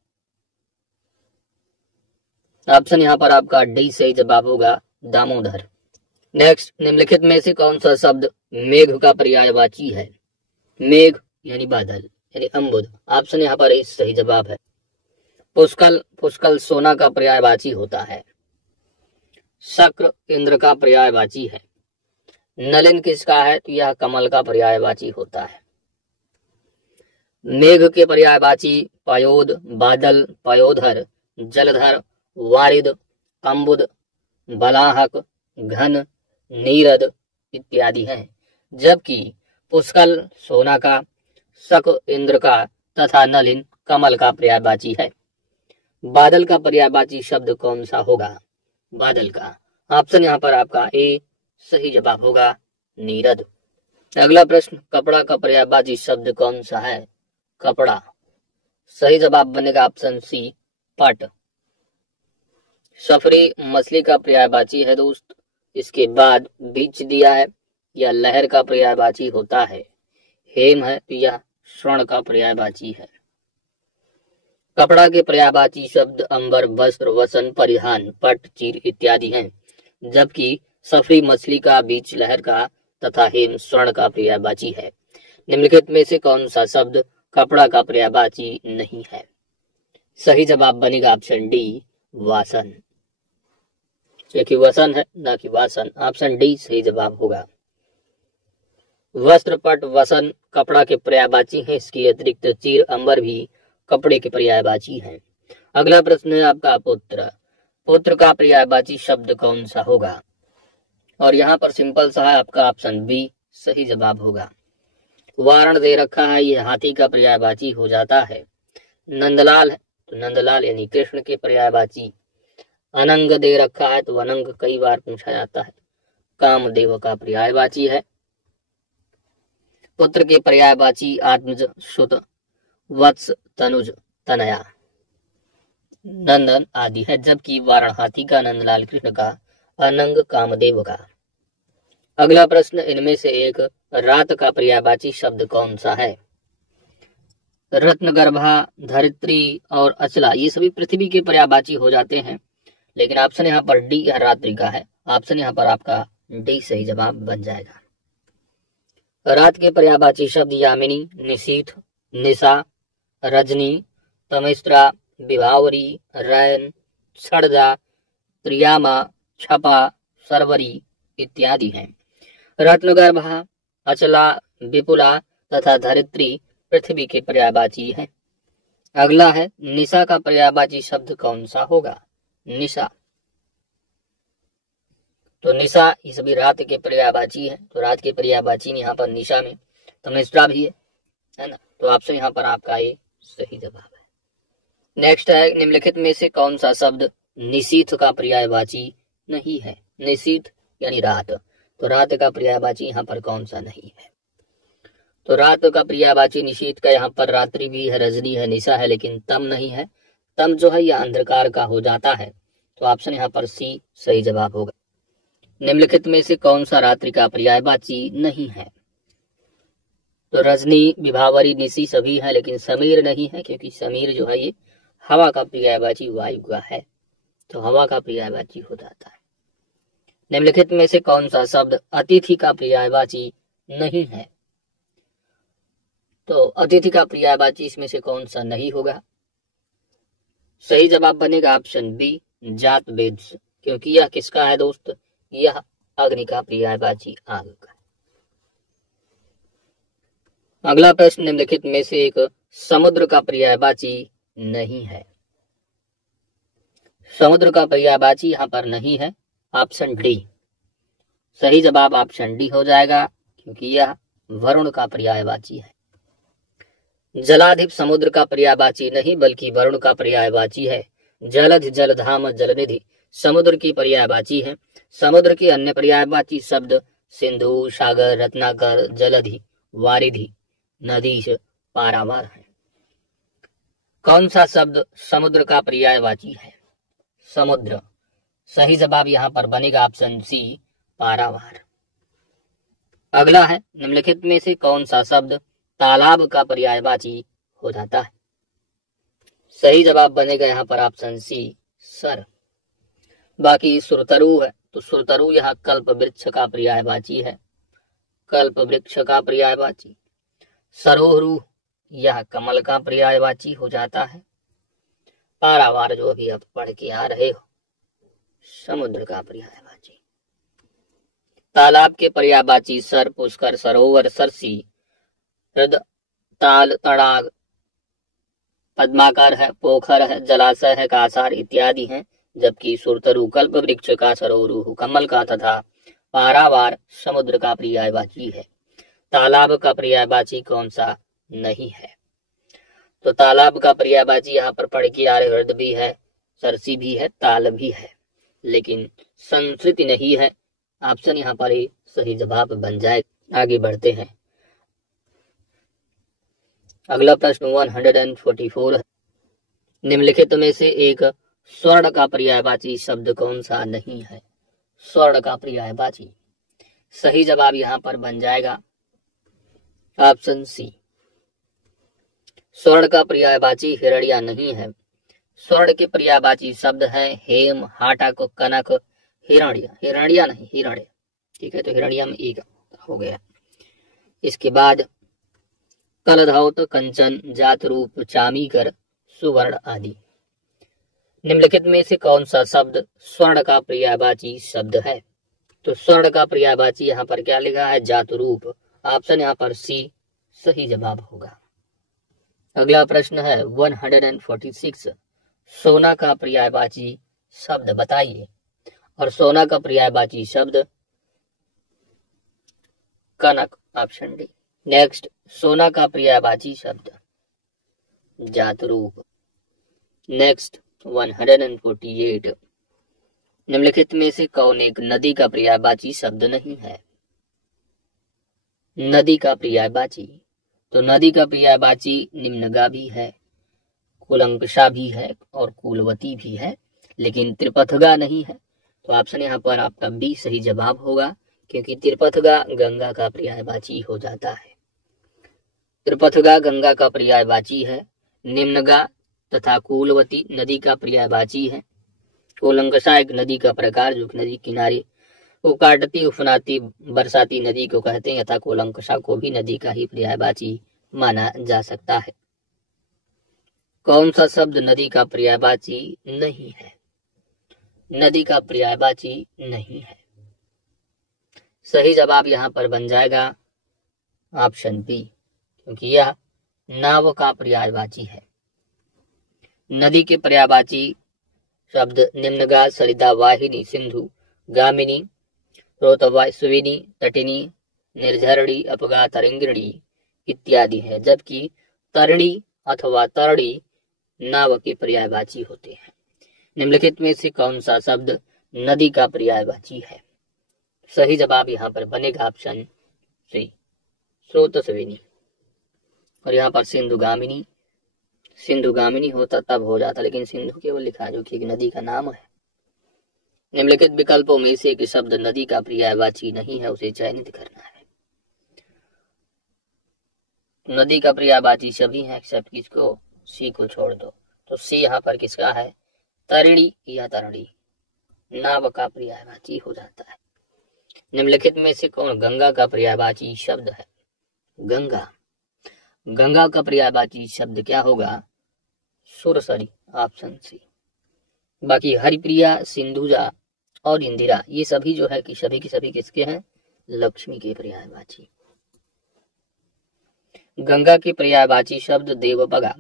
ऑप्शन यहाँ पर आपका डी सही जवाब होगा, दामोदर। नेक्स्ट, निम्नलिखित में से कौन सा शब्द मेघ का पर्यायवाची है, मेघ यानी बादल यानी अम्बुद, ऑप्शन यहाँ पर सही जवाब है। पुष्कल, पुष्कल सोना का पर्यायवाची होता है। शक्र इंद्र का पर्यायवाची है। नलिन किसका है, तो यह कमल का पर्यायवाची होता है। मेघ के पर्यायवाची पयोद, बादल, पयोधर, जलधर, वारिद, अम्बुद, बलाहक, घन, नीरद इत्यादि हैं, जबकि पुष्कल सोना का, शक इंद्र का तथा नलिन कमल का पर्यायवाची है। बादल का पर्यायवाची शब्द कौन सा होगा? बादल का ऑप्शन यहाँ पर आपका ए सही जवाब होगा नीरद। अगला प्रश्न, कपड़ा का पर्यायवाची शब्द कौन सा है? कपड़ा। सही जवाब बनेगा ऑप्शन सी पट। सफरी मछली का पर्यायवाची है दोस्त। इसके बाद बीच दिया है, यह लहर का पर्यायवाची होता है। हेम है तो यह स्वर्ण का पर्यायवाची है। कपड़ा के पर्यायवाची शब्द अंबर, वस्त्र, वसन, परिधान, पट, चीर इत्यादि हैं, जबकि सफरी मछली का, बीच लहर का तथा हेम स्वर्ण का पर्यायवाची है। निम्नलिखित में से कौन सा शब्द कपड़ा का पर्यायवाची नहीं है? सही जवाब बनेगा ऑप्शन डी वासन, क्योंकि वसन है ना कि वासन। ऑप्शन डी सही जवाब होगा। वस्त्र, पट, वसन कपड़ा के पर्यायवाची हैं। इसके अतिरिक्त चीर, अंबर भी कपड़े के पर्यायवाची हैं। अगला प्रश्न है आपका पुत्र। पुत्र का पर्यायवाची शब्द कौन सा होगा? और यहाँ पर सिंपल सा है, आपका ऑप्शन बी सही जवाब होगा। वारण दे रखा है, ये हाथी का पर्यायवाची हो जाता है। नंदलाल है तो नंदलाल यानी कृष्ण के पर्यायवाची। अनंग दे रखा है तो अनंग कई बार पूछा जाता है, कामदेव का पर्यायवाची है। पुत्र के पर्यायवाची आत्मज, सुत, वत्स, तनुज, तनया, नंदन आदि है, जबकि वारण हाथी का, नंदलाल कृष्ण का, अनंग कामदेव का। अगला प्रश्न, इनमें से एक रात का पर्यायवाची शब्द कौन सा है? रत्नगर्भा, धरित्री और अचला ये सभी पृथ्वी के पर्यायवाची हो जाते हैं, लेकिन ऑप्शन यहाँ पर डी या रात्रि का है। ऑप्शन यहाँ पर आपका डी सही जवाब बन जाएगा। रात के पर्यायवाची शब्द यामिनी, निशीथ, निशा, रजनी, तमिस्त्रा, विभावरी, रैन, छड़जा, त्रियामा, छपा, सरवरी इत्यादि हैं। रत्नगर्भा, अचला, विपुला तथा धरित्री पृथ्वी के पर्यायवाची हैं। अगला है, निशा का पर्यायवाची शब्द कौन सा होगा? निशा। तो निशा ये सभी रात के पर्यायवाची है, तो रात के पर्यायवाची यहाँ पर निशा में तमिस्त्रा भी है ना, तो आपसे यहाँ पर आपका ये सही जवाब है। नेक्स्ट है, निम्नलिखित में से कौन सा शब्द निशीथ का पर्यायवाची नहीं है? निशीथ यानी रात, तो रात का पर्यायवाची यहाँ पर कौन सा नहीं है? तो रात का पर्यायवाची निशीथ का यहाँ पर रात्रि भी है, रजनी है, निशा है, लेकिन तम नहीं है। तम जो है यह अंधकार का हो जाता है, तो ऑप्शन यहाँ पर सी सही जवाब होगा। निम्नलिखित में से कौन सा रात्रि का पर्यायवाची नहीं है? तो रजनी, विभावरी, निशी सभी है, लेकिन समीर नहीं है, क्योंकि समीर जो है ये हवा का पर्यायवाची वायु का है, तो हवा का पर्यायवाची हो जाता है। निम्नलिखित में से कौन सा शब्द अतिथि का पर्यायवाची नहीं है? तो अतिथि का पर्यायवाची इसमें से कौन सा नहीं होगा? सही जवाब बनेगा ऑप्शन बी जात वेद, क्योंकि यह किसका है दोस्त? यह अग्नि का पर्यायवाची आग का। अगला प्रश्न, निम्नलिखित में से एक समुद्र का पर्यायवाची नहीं है। समुद्र का पर्यायवाची यहाँ पर नहीं है, ऑप्शन डी सही जवाब ऑप्शन डी हो जाएगा, क्योंकि यह वरुण का पर्यायवाची है। जलाधिप समुद्र का पर्यायवाची नहीं, बल्कि वरुण का पर्यायवाची है। जलध, जलधाम, जलनिधि समुद्र की पर्यायवाची है। समुद्र के अन्य पर्यायवाची शब्द सिंधु, सागर, रत्नाकर, जलधि, वारिधि, नदीश, पारावार है। कौन सा शब्द समुद्र का पर्यायवाची है? समुद्र। सही जवाब यहाँ पर बनेगा ऑप्शन सी पारावार। अगला है, निम्नलिखित में से कौन सा शब्द तालाब का पर्यायवाची हो जाता है? सही जवाब बनेगा यहाँ पर ऑप्शन सी सर। बाकी सुरतरु है, तो सुरतरु यह कल्प वृक्ष का पर्यायवाची है, कल्प वृक्ष का पर्यायवाची। सरोरु यह कमल का पर्यायवाची हो जाता है। पारावार जो अभी आप पढ़ के आ रहे हो, समुद्र का पर्यायवाची। तालाब के पर्यायवाची सर, पुष्कर, सरोवर, सरसी, हृद, ताल, तड़ाग, पद्माकर है, पोखर है, जलाशय है, कासार इत्यादि हैं, जबकि सुरतरु कल्प वृक्ष का, सरोरु कमल का तथा पारावार समुद्र का पर्यायवाची है। तालाब का पर्यायवाची कौन सा नहीं है? तो तालाब का पर्यायवाची यहाँ पर पढ़ के आ रहे हृद भी है, सरसी भी है, ताल भी है, लेकिन संस्कृति नहीं है। ऑप्शन यहाँ पर ही सही जवाब बन जाए। आगे बढ़ते हैं। अगला प्रश्न 144 है। निम्नलिखित में से एक स्वर्ण का पर्यायवाची शब्द कौन सा नहीं है? स्वर्ण का पर्यायवाची सही जवाब यहाँ पर बन जाएगा ऑप्शन सी। स्वर्ण का पर्यायवाची हिरण्या नहीं है। स्वर्ण के पर्यायवाची शब्द है हेम, हाटक, कनक, हिरण्य। हिरण्या नहीं, हिरण्य। ठीक है, तो हिरण्या में एक हो गया। इसके बाद कलधौत, कंचन, जात रूप, चामीकर, सुवर्ण आदि। निम्नलिखित में से कौन सा शब्द स्वर्ण का पर्यायवाची शब्द है? तो स्वर्ण का पर्यायवाची यहाँ पर क्या लिखा है? जात रूप। ऑप्शन यहाँ पर सी सही जवाब होगा। अगला प्रश्न है 146। सोना का पर्यायवाची शब्द बताइए। और सोना का पर्यायवाची शब्द कनक, ऑप्शन डी। नेक्स्ट, सोना का पर्यायवाची शब्द जात रूप। नेक्स्ट 148। निम्नलिखित में से कौन एक नदी का पर्यायवाची शब्द नहीं है? नदी का पर्यायवाची, तो नदी का पर्यायवाची निम्नगा भी है, कुलंकषा भी है और कुलवती भी है, लेकिन त्रिपथगा नहीं है। तो ऑप्शन यहाँ पर आपका बी सही जवाब होगा, क्योंकि त्रिपथगा गंगा का पर्यायवाची हो जाता है। त्रिपथगा गंगा का पर्यायवाची है। निम्नगा तथा कुलवती नदी का पर्यायवाची है। कुलंकषा एक नदी का प्रकार जो नदी किनारे उकाटती, उफनाती, बरसाती नदी को कहते हैं, तथा कुलंकषा को भी नदी का ही पर्यायवाची माना जा सकता है। कौन सा शब्द नदी का पर्यायवाची नहीं है? नदी का पर्यायवाची नहीं है। सही जवाब यहाँ पर बन जाएगा ऑप्शन बी, क्योंकि यह नाव का पर्यायवाची है। नदी के पर्यायवाची शब्द निम्नगा, सरिता, वाहिनी, सिंधु, गामिनी, रोतवास्विनी, तटिनी, निर्झरणी, अपगा, तरंगिणी इत्यादि है, जबकि तरिणी अथवा तरणी नाव के पर्यायवाची होते हैं। निम्नलिखित में से कौन सा शब्द नदी का पर्यायवाची है? सही जवाब यहाँ पर बनेगा ऑप्शन सी, स्रोतस्विनी। और यहाँ पर सिंधुगामिनी, सिंधुगामिनी होता तब हो जाता, लेकिन सिंधु केवल लिखा जो कि एक नदी का नाम है। निम्नलिखित विकल्पों में से एक शब्द नदी का पर्यायवाची नहीं है, उसे चयनित करना है। नदी का पर्यायवाची सभी है एक्सेप्ट किसको? सी को छोड़ दो। तो सी यहाँ पर किसका है? तरिणी या तरणी नाव का पर्यायवाची हो जाता है। निम्नलिखित में से कौन गंगा का पर्यायवाची शब्द है? गंगा, गंगा का पर्यायवाची शब्द क्या होगा? सुरसरी, ऑप्शन सी। बाकी हरिप्रिया, सिंधुजा और इंदिरा ये सभी जो है कि सभी की सभी किसके हैं? लक्ष्मी के पर्यायवाची। गंगा के पर्यायवाची शब्द देवपगा,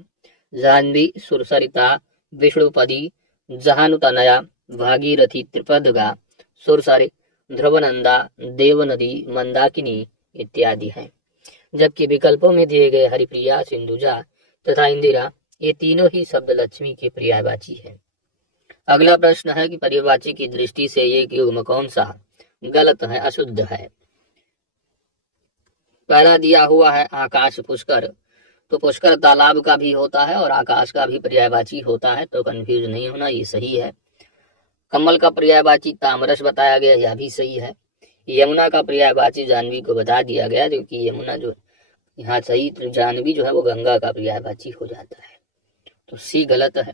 जाह्नवी, सुरसरिता, विष्णुपदी, जहानुतनया, भागीरथी, त्रिपदगा, सुरसरी, ध्रुवनंदा, देवनदी, मंदाकिनी इत्यादि हैं। जबकि विकल्पों में दिए गए हरिप्रिया, सिंधुजा तथा इंदिरा ये तीनों ही शब्द लक्ष्मी के पर्यायवाची है। अगला प्रश्न है कि पर्यायवाची की दृष्टि से ये युग्म कौन सा गलत है, अशुद्ध है? पहला दिया हुआ है आकाश पुष्कर, तो पुष्कर तालाब का भी होता है और आकाश का भी पर्यायवाची होता है, तो कंफ्यूज नहीं होना, ये सही है। कमल का पर्यायवाची तामरस बताया गया, यह भी सही है। यमुना का पर्यायवाची जाह्नवी को बता दिया गया, क्योंकि यमुना जो यहाँ सही, जाह्नवी जो है वो गंगा का पर्यायवाची हो जाता है, तो सी गलत है।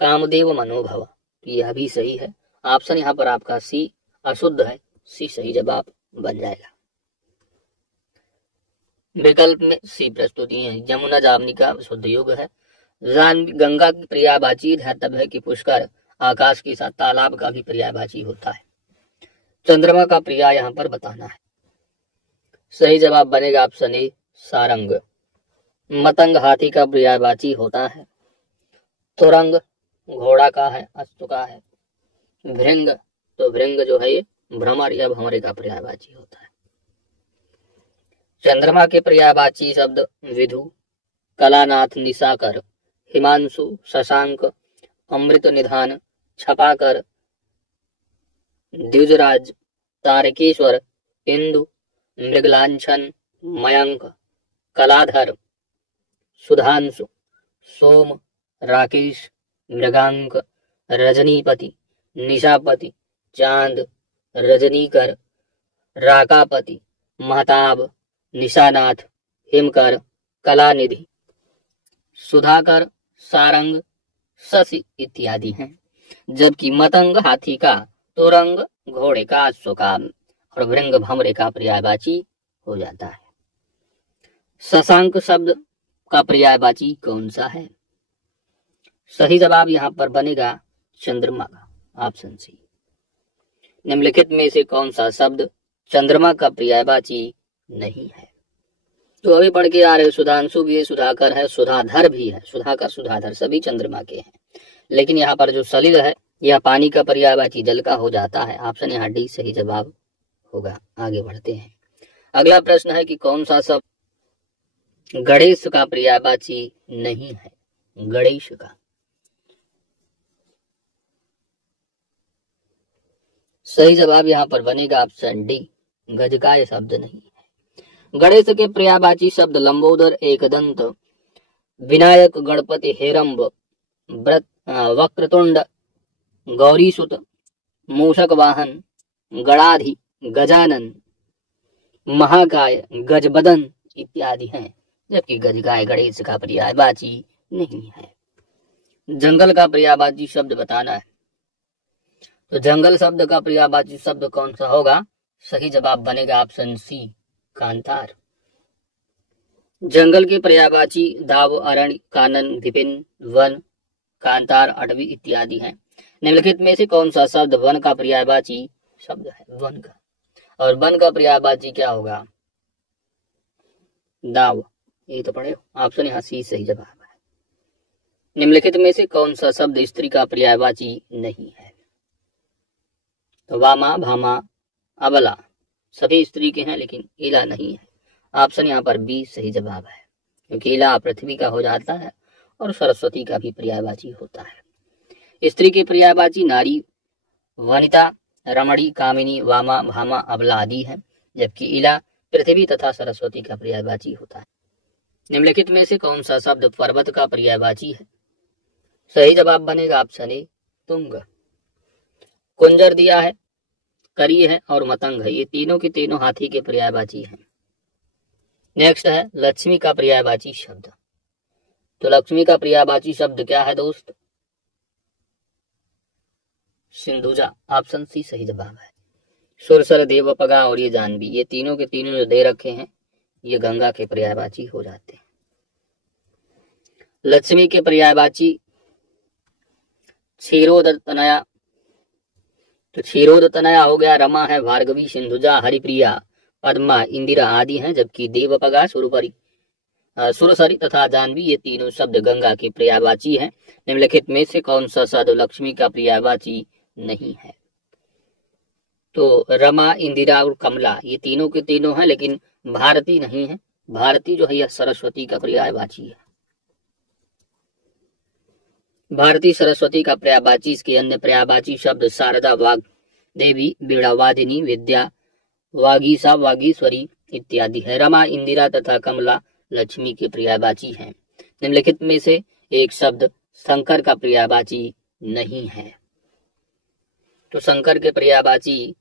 कामदेव मनोभव, यह भी सही है। ऑप्शन यहाँ पर आपका सी अशुद्ध है, सी सही जवाब बन जाएगा। विकल्प में सी प्रस्तुति है। यमुना जामनी का शुद्ध योग है। गंगा की पर्यायवाची धैर्तव्य है कि पुष्कर आकाश के साथ तालाब का भी पर्यायवाची होता है। चंद्रमा का पर्याय यहाँ पर बताना है। सही जवाब बनेगा ऑप्शन ए, सारंग। मतंग हाथी का पर्यायवाची होता है। तुरंग घोड़ा का है, अस्तु का है। भृंग, तो भृंग जो है ये भ्रमर या भंवरे का पर्यायवाची होता है। चंद्रमा के पर्यायवाची शब्द विधु, कलानाथ निशाकर, हिमांशु, शशांक, अमृत निधान, छपाकर, द्विजराज, तारकेश्वर, इंदु, मृगलांछन, मयंक, कलाधर, सुधांशु, सोम, राकेश, मृगांक, रजनीपति, निशापति, चांद, रजनीकर, राकापति, महताब, निशानाथ, हिमकर, कलानिधि, सुधाकर, सारंग, शशि इत्यादि हैं। जबकि मतंग हाथी का, तुरंग घोड़े का, अश्व का और भृंग भमरे का पर्यायवाची हो जाता है। शशांक शब्द का पर्यायवाची कौन सा है? सही जवाब यहाँ पर बनेगा चंद्रमा का, ऑप्शन सी। निम्नलिखित में से कौन सा शब्द चंद्रमा का पर्यायवाची नहीं है? तो अभी पढ़ के आ रहे, सुधांशु भी है, सुधाकर है, सुधाधर भी है। सुधाकर, सुधाधर सभी चंद्रमा के हैं, लेकिन यहाँ पर जो सलिल है यह पानी का पर्यायवाची जल का हो जाता है। ऑप्शन यहाँ डी सही जवाब होगा। आगे बढ़ते हैं। अगला प्रश्न है कि कौन सा शब्द गणेश का पर्यायवाची नहीं है? गणेश का सही जवाब यहाँ पर बनेगा ऑप्शन डी, गजकाय शब्द नहीं है। गणेश के पर्यायवाची शब्द लंबोदर, एकदंत, विनायक, गणपति, हेरंब, वक्रतुंड, गौरीसुत, मूषक वाहन, गणाधि, गजानन, महाकाय, गजबदन इत्यादि हैं। जबकि गजकाय गणेश का पर्यायवाची नहीं है। जंगल का पर्यायवाची शब्द बताना है। तो जंगल शब्द का पर्यायवाची शब्द कौन सा होगा? सही जवाब बनेगा ऑप्शन सी, कांतार। जंगल के पर्यायवाची दाव, अरण्य, कानन, विपिन, वन, कांतार, अटवी इत्यादि हैं। निम्नलिखित में से कौन सा शब्द वन का पर्यायवाची शब्द है? वन का। और वन का पर्यायवाची क्या होगा? दाव। ये तो पढ़े, ऑप्शन यहाँ सी सही जवाब है। निम्नलिखित में से कौन सा शब्द स्त्री का पर्यायवाची नहीं है? तो वामा, भामा, अबला सभी स्त्री के हैं, लेकिन इला नहीं है। ऑप्शन यहाँ पर बी सही जवाब है, क्योंकि इला पृथ्वी का हो जाता है और सरस्वती का भी पर्यायवाची होता है। स्त्री के पर्यायवाची नारी, वनिता, रमणी, कामिनी, वामा, भामा, अबला आदि है, जबकि इला पृथ्वी तथा सरस्वती का पर्यायवाची होता है। निम्नलिखित में से कौन सा शब्द पर्वत का पर्यायवाची है? सही जवाब बनेगा ऑप्शन ए, तुंग। कुंजर दिया है, करी है और मतंग है, ये तीनों के तीनों हाथी के पर्यायवाची हैं। नेक्स्ट है लक्ष्मी का पर्यायवाची शब्द। तो लक्ष्मी का पर्यायवाची शब्द क्या है दोस्त? सिंधुजा, ऑप्शन सी सही जवाब है। सुरसर, देवपगा और ये जानवी, ये तीनों के तीनों जो दे रखे हैं ये गंगा के पर्यायवाची हो जाते हैं। लक्ष्मी के पर्यायवाची क्षीरोदतनया, तो क्षीरोदतनया हो गया, रमा है, भार्गवी, सिंधुजा, हरिप्रिया, पद्मा, इंदिरा आदि हैं, जबकि देवपगा, सुरसरी तथा जानवी ये तीनों शब्द गंगा के पर्यायवाची हैं। निम्नलिखित में से कौन सा शब्द लक्ष्मी का पर्यायवाची नहीं है? तो रमा, इंदिरा और कमला ये तीनों के तीनों हैं, लेकिन भारती नहीं है। भारती जो है यह सरस्वती का पर्यायवाची है। भारती सरस्वती का पर्यायवाची। इसके अन्य पर्यायवाची शब्द शारदा, वाग देवी, वीणावादिनी, विद्या, वागीसा, वागीश्वरी इत्यादि है। रमा, इंदिरा तथा कमला लक्ष्मी के पर्यायवाची हैं। निम्नलिखित में से एक शब्द शंकर का पर्यायवाची नहीं है। तो शंकर के पर्यायवाची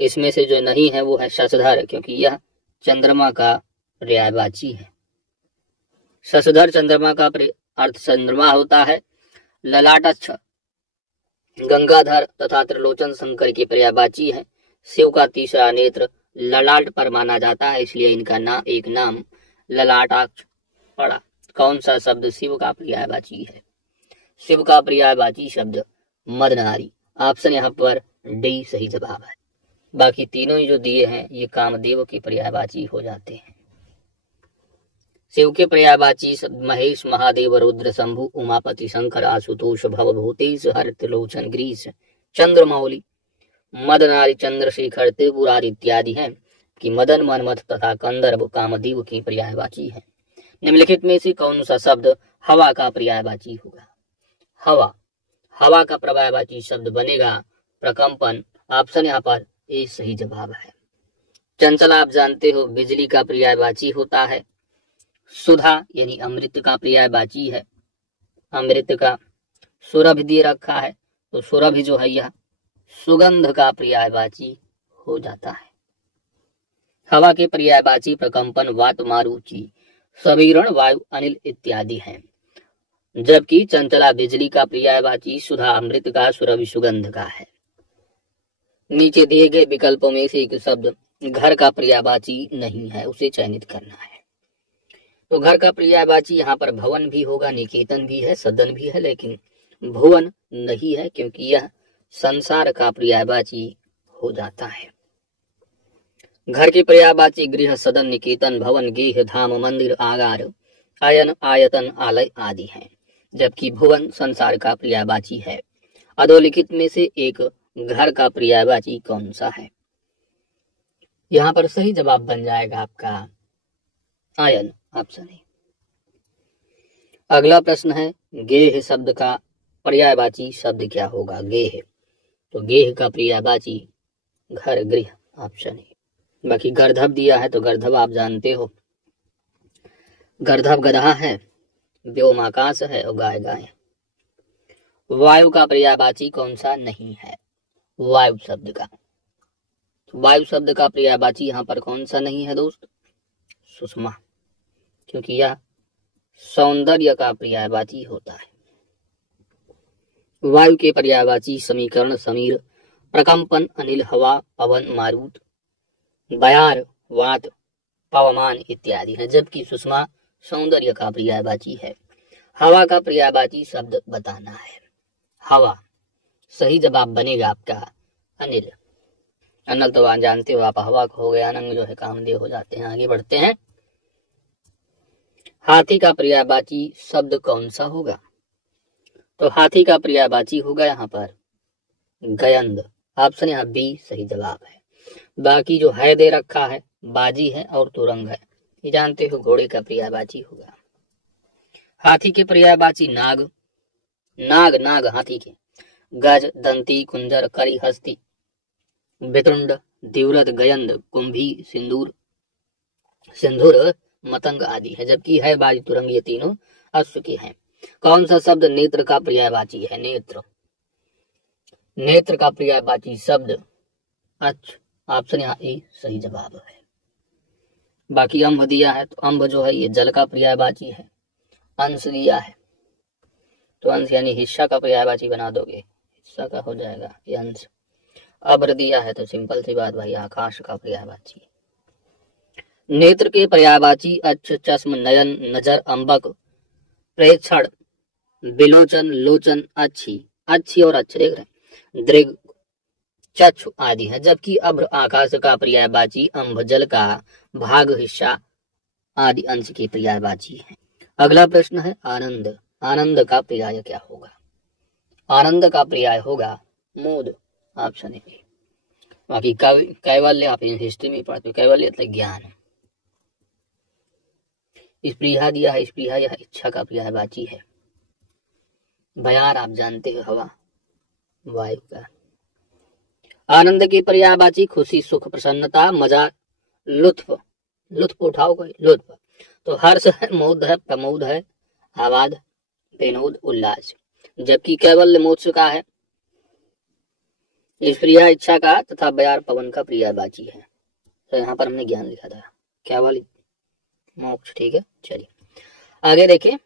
इसमें से जो नहीं है वो है शशधर, क्योंकि यह चंद्रमा का पर्यायवाची है। शशधर चंद्रमा का अर्थ चंद्रमा होता है। ललाटच्छ, गंगाधर तथा त्रिलोचन शंकर के पर्यायवाची है। शिव का तीसरा नेत्र ललाट पर माना जाता है, इसलिए इनका एक नाम ललाटाक्ष पड़ा। कौन सा शब्द शिव का पर्यायवाची है? शिव का पर्यायवाची शब्द मदनारी। ऑप्शन यहाँ पर डी सही जवाब है। बाकी तीनों जो दिए हैं ये कामदेव के पर्यायवाची हो जाते हैं। शिव के पर्यायवाची महेश, महादेव, रुद्र, शंभु, उमापति, शंकर, आशुतोष, भवभूतेश, हर, त्रिलोचन, ग्रीस, चंद्रमौली, मदनारी, चंद्रशेखर, त्रिपुरारी इत्यादि हैं कि मदन, मनमथ तथा कंदर्प कामदेव की पर्यायवाची है। निम्नलिखित में से कौन सा शब्द हवा का पर्यायवाची होगा? हवा, हवा का पर्यायवाची शब्द बनेगा प्रकंपन। ऑप्शन यहाँ पर ए सही जवाब है। चंचल आप जानते हो बिजली का पर्यायवाची होता है। सुधा यानी अमृत का पर्यायवाची है, अमृत का। सुरभि दे रखा है तो सुरभि जो है यह सुगंध का पर्यायवाची हो जाता है। हवा के पर्यायवाची प्रकंपन, वात, मारुचि, समीरण, वायु, अनिल इत्यादि हैं। जबकि चंचला बिजली का पर्यायवाची, सुधा अमृत का, सुरभि सुगंध का है। नीचे दिए गए विकल्पों में से एक शब्द घर का पर्यायवाची नहीं है, उसे चयनित करना है। तो घर का पर्यायवाची यहाँ पर भवन भी होगा, निकेतन भी है, सदन भी है, लेकिन भुवन नहीं है क्योंकि यह संसार का पर्यायवाची हो जाता है। घर के पर्यायवाची गृह, सदन, निकेतन, भवन, गेह, धाम, मंदिर, आगार, आयन, आयतन, आलय आदि हैं। जबकि भुवन संसार का पर्यायवाची है। अधोलिखित में से एक घर का पर्यायवाची कौन सा है? यहाँ पर सही जवाब बन जाएगा आपका आयन, ऑप्शन ए। अगला प्रश्न है गेह शब्द का पर्यायवाची शब्द क्या होगा? गेह, तो गेह का पर्यायवाची घर, गृह, ऑप्शन ए। बाकी गर्धव दिया है तो गर्धव आप जानते हो, गर्धव गधा है, व्योम आकाश है और गाय गाय। वायु का पर्यायवाची कौन सा नहीं है? वायु शब्द का, तो वायु शब्द का पर्यायवाची यहाँ पर कौन सा नहीं है दोस्त? सुषमा, क्योंकि यह सौंदर्य का पर्यायवाची होता है। वायु के पर्यायवाची समीकरण, समीर, प्रकंपन, अनिल, हवा, पवन, मारुत, बयार, वात, पवमान इत्यादि है। जबकि सुषमा सौंदर्य का पर्यायवाची है। हवा का पर्यायवाची शब्द बताना है। हवा, सही जवाब बनेगा आपका अनिल। अनिल तो आप जानते हो आप, हवा हो गया, अनंग जो है कामदेव हो जाते हैं। आगे बढ़ते हैं। हाथी का पर्यायवाची शब्द कौन सा होगा? तो हाथी का पर्यायवाची होगा यहाँ पर गयंद, ऑप्शन यहाँ बी सही जवाब है। बाकी जो है दे रखा है बाजी है और तुरंग है, ये जानते हो घोड़े का पर्यायवाची होगा। हाथी के पर्यायवाची नाग, नाग, नाग हाथी के। गज, दंती, कुंजर, करी, हस्ती, वितुंड, दिवरत, गयंद, कुंभी, सिंदूर, सिंधुर, मतंग आदि है। जबकि है बाजी, तुरंग, ये तीनों अश्व के हैं। कौन सा शब्द नेत्र का पर्यायवाची है? नेत्र, नेत्र का पर्यायवाची शब्द अच्छ, ऑप्शन यहाँ ए सही जवाब है। बाकी अंब दिया है तो अंब जो है ये जल का पर्यायवाची है। अंश दिया है तो अंश यानी हिस्सा का पर्यायवाची बना दोगे, हिस्सा का हो जाएगा ये अंश। अब्र दिया है तो सिंपल सी बात भाई आकाश का पर्यायवाची। नेत्र के पर्यायवाची अच्छ, चश्म, नयन, नजर, अंबक, प्रेक्षण, विलोचन, लोचन, अच्छी, अच्छी और अच्छे देख रहे हैं, दृग, चक्षु आदि है। जबकि अभ्र आकाश का पर्यायवाची, अंब जल का भाग, हिस्सा आदि अंश की पर्यायवाची है। अगला प्रश्न है आनंद, आनंद का पर्याय क्या होगा? आनंद का पर्याय होगा मोद, ऑप्शन ए। बाकी कैवल्य आप हिस्ट्री में पढ़ते हो, कैवल्य मतलब ज्ञान। स्पृहा दिया है, स्पृहा यह इच्छा का पर्यायवाची है। बयार आप जानते हो हवा, वायु का। आनंद की पर्यायवाची खुशी, सुख, प्रसन्नता, मजा, लुत्फ, लुत्फ उठाओ कोई लुत्फ। तो हर्ष है, मोद है, प्रमोद है, आवाद, विनोद, उल्लास। जबकि कैवल्य मोक्ष का है, स्पृहा इच्छा का तथा बयार पवन का पर्यायवाची है। तो यहाँ पर हमने ज्ञान लिखा था, कैवल्य मोक्ष, ठीक है। चलिए आगे देखें।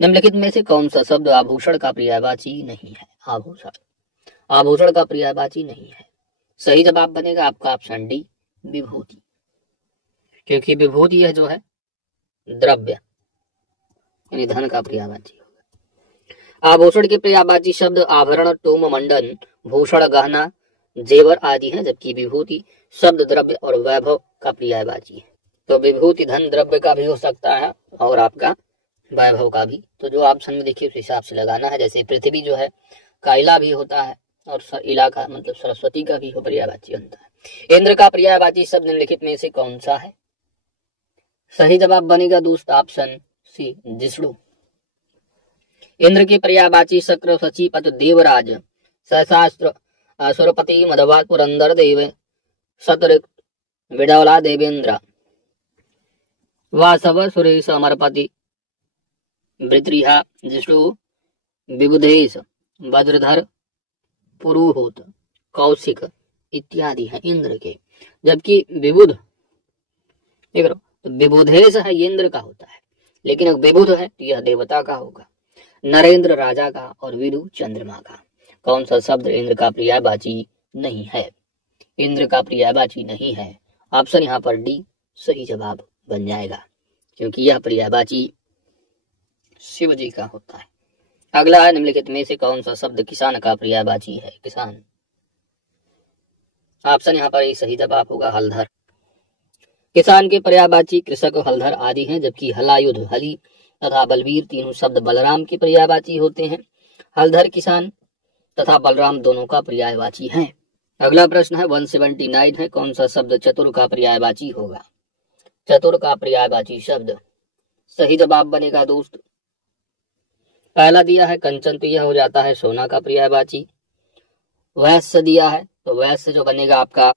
निम्नलिखित में से कौन सा शब्द आभूषण का पर्यायवाची नहीं है? आभूषण, आभूषण का पर्यायवाची नहीं है। सही जवाब बनेगा आपका ऑप्शन डी विभूति, क्योंकि विभूति यह जो है द्रव्य यानी धन का पर्यायवाची होगा। आभूषण के पर्यायवाची शब्द आभरण, टोम, मंडन, भूषण, गहना, जेवर आदि हैं। जबकि विभूति शब्द द्रव्य और वैभव का पर्यायवाची है। तो विभूति धन द्रव्य का भी हो सकता है और आपका वैभव का भी। तो जो ऑप्शन में देखिए उस हिसाब से लगाना है। जैसे पृथ्वी जो है कायला भी होता है और इलाका मतलब सरस्वती का भी हो पर्यायवाची बनता है। इंद्र का पर्यायवाची शब्द निम्नलिखित में से कौन सा है? सही जवाब बनेगा दोस्त ऑप्शन सी जिष्णु। इंद्र के पर्यायवाची शक्र सचिपत देवराज सहस्त्र सुरपति मधवा पुरंदर देव शतऋ विडौला देवेंद्र वासव सुरेश अमरपति वृत्रिहा जिष्णु विबुधेश वज्रधर पुरुहूत कौशिक इत्यादि है इंद्र के। जबकि विबुध देख लो तो विबुधेश है ये इंद्र का होता है, लेकिन अगर विबुध है तो यह देवता का होगा, नरेंद्र राजा का और विदु चंद्रमा का। कौन सा शब्द इंद्र का पर्यायवाची नहीं है? इंद्र का पर्यायवाची नहीं है। ऑप्शन यहाँ पर डी सही जवाब बन जाएगा, क्योंकि यह पर्यायवाची शिव जी का होता है। अगला है निम्नलिखित में से कौन सा शब्द किसान का पर्यायवाची है? किसान। ऑप्शन यहाँ पर सही जवाब होगा हलधर। किसान के पर्यायवाची कृषक हलधर आदि हैं, जबकि हलायुध हली तथा बलवीर तीनों शब्द बलराम के पर्यायवाची होते हैं। हलधर किसान तथा बलराम दोनों का पर्यायवाची है। अगला प्रश्न है 179 है, कौन सा शब्द चतुर का पर्यायवाची होगा? चतुर का पर्यायवाची शब्द सही जवाब बनेगा दोस्त। पहला दिया है कंचन, तो यह हो जाता है सोना का पर्यायवाची। वैश्य दिया है तो वैश्य जो बनेगा आपका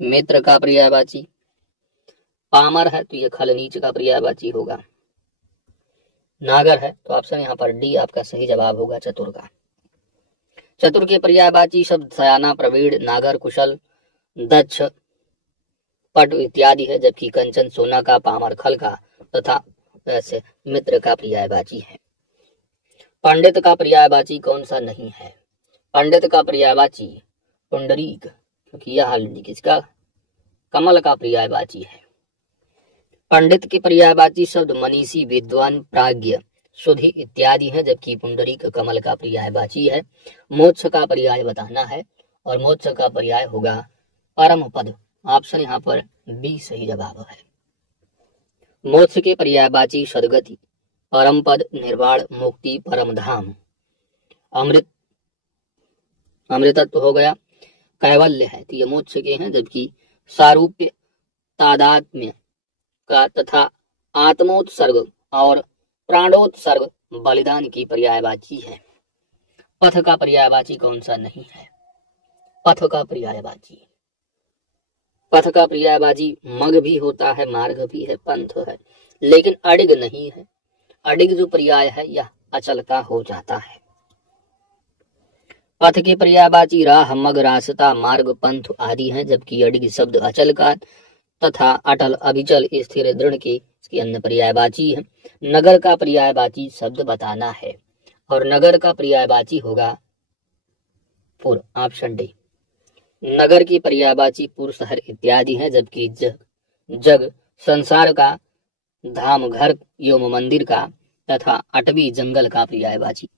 मित्र का पर्यायवाची। पामर है तो यह खल नीच का पर्यायवाची होगा। नागर है तो ऑप्शन यहाँ पर डी आपका सही जवाब होगा चतुर का। चतुर के पर्यायवाची शब्द सयाना प्रवीण नागर कुशल दक्ष पट इत्यादि है, जबकि कंचन सोना का, पामर खल का तथा वैसे मित्र का पर्यायवाची है। पंडित का पर्यायवाची कौन सा नहीं है? पंडित का पर्यायवाची पुंडरीक, क्योंकि यह किसका? कमल का पर्यायवाची है। पंडित के पर्यायवाची शब्द मनीषी विद्वान प्राज्ञ सुधि इत्यादि है, जबकि पुंडरीक कमल का पर्यायवाची है। मोक्ष का पर्याय बताना है और मोक्ष का पर्याय होगा परम पद। ऑप्शन यहाँ पर बी सही जवाब है। मोक्ष के पर्यायवाची सदगति, परम पद, निर्वाण, मुक्ति, परम धाम। अमृतत्व हो गया, कैवल्य है तो ये मोक्ष के हैं, जबकि सारूप्य तादात्म्य का तथा आत्मोत्सर्ग और प्राणोत्सर्ग बलिदान की पर्यायवाची है। पथ का पर्यायवाची कौन सा नहीं है? पथ का पर्यायवाची, पथ का पर्यायवाची मग भी होता है, मार्ग भी है, पंथ है, लेकिन अडिग नहीं है। अडिग जो पर्याय है यह अचल का हो जाता है। पथ के पर्यायवाची राह, मग, रास्ता, मार्ग, पंथ आदि हैं, जबकि अडिग शब्द अचल का तथा अटल, अभिचल, स्थिर, दृढ़ के इसके अन्य पर्यायवाची है। नगर का पर्यायवाची शब्द बताना है और नगर का पर्यायवाची होगा पुर। Option D. नगर की पर्यायवाची पुर, शहर इत्यादि है, जबकि जग संसार का, धाम घर एवं मंदिर का तथा अटवी जंगल का पर्यायवाची।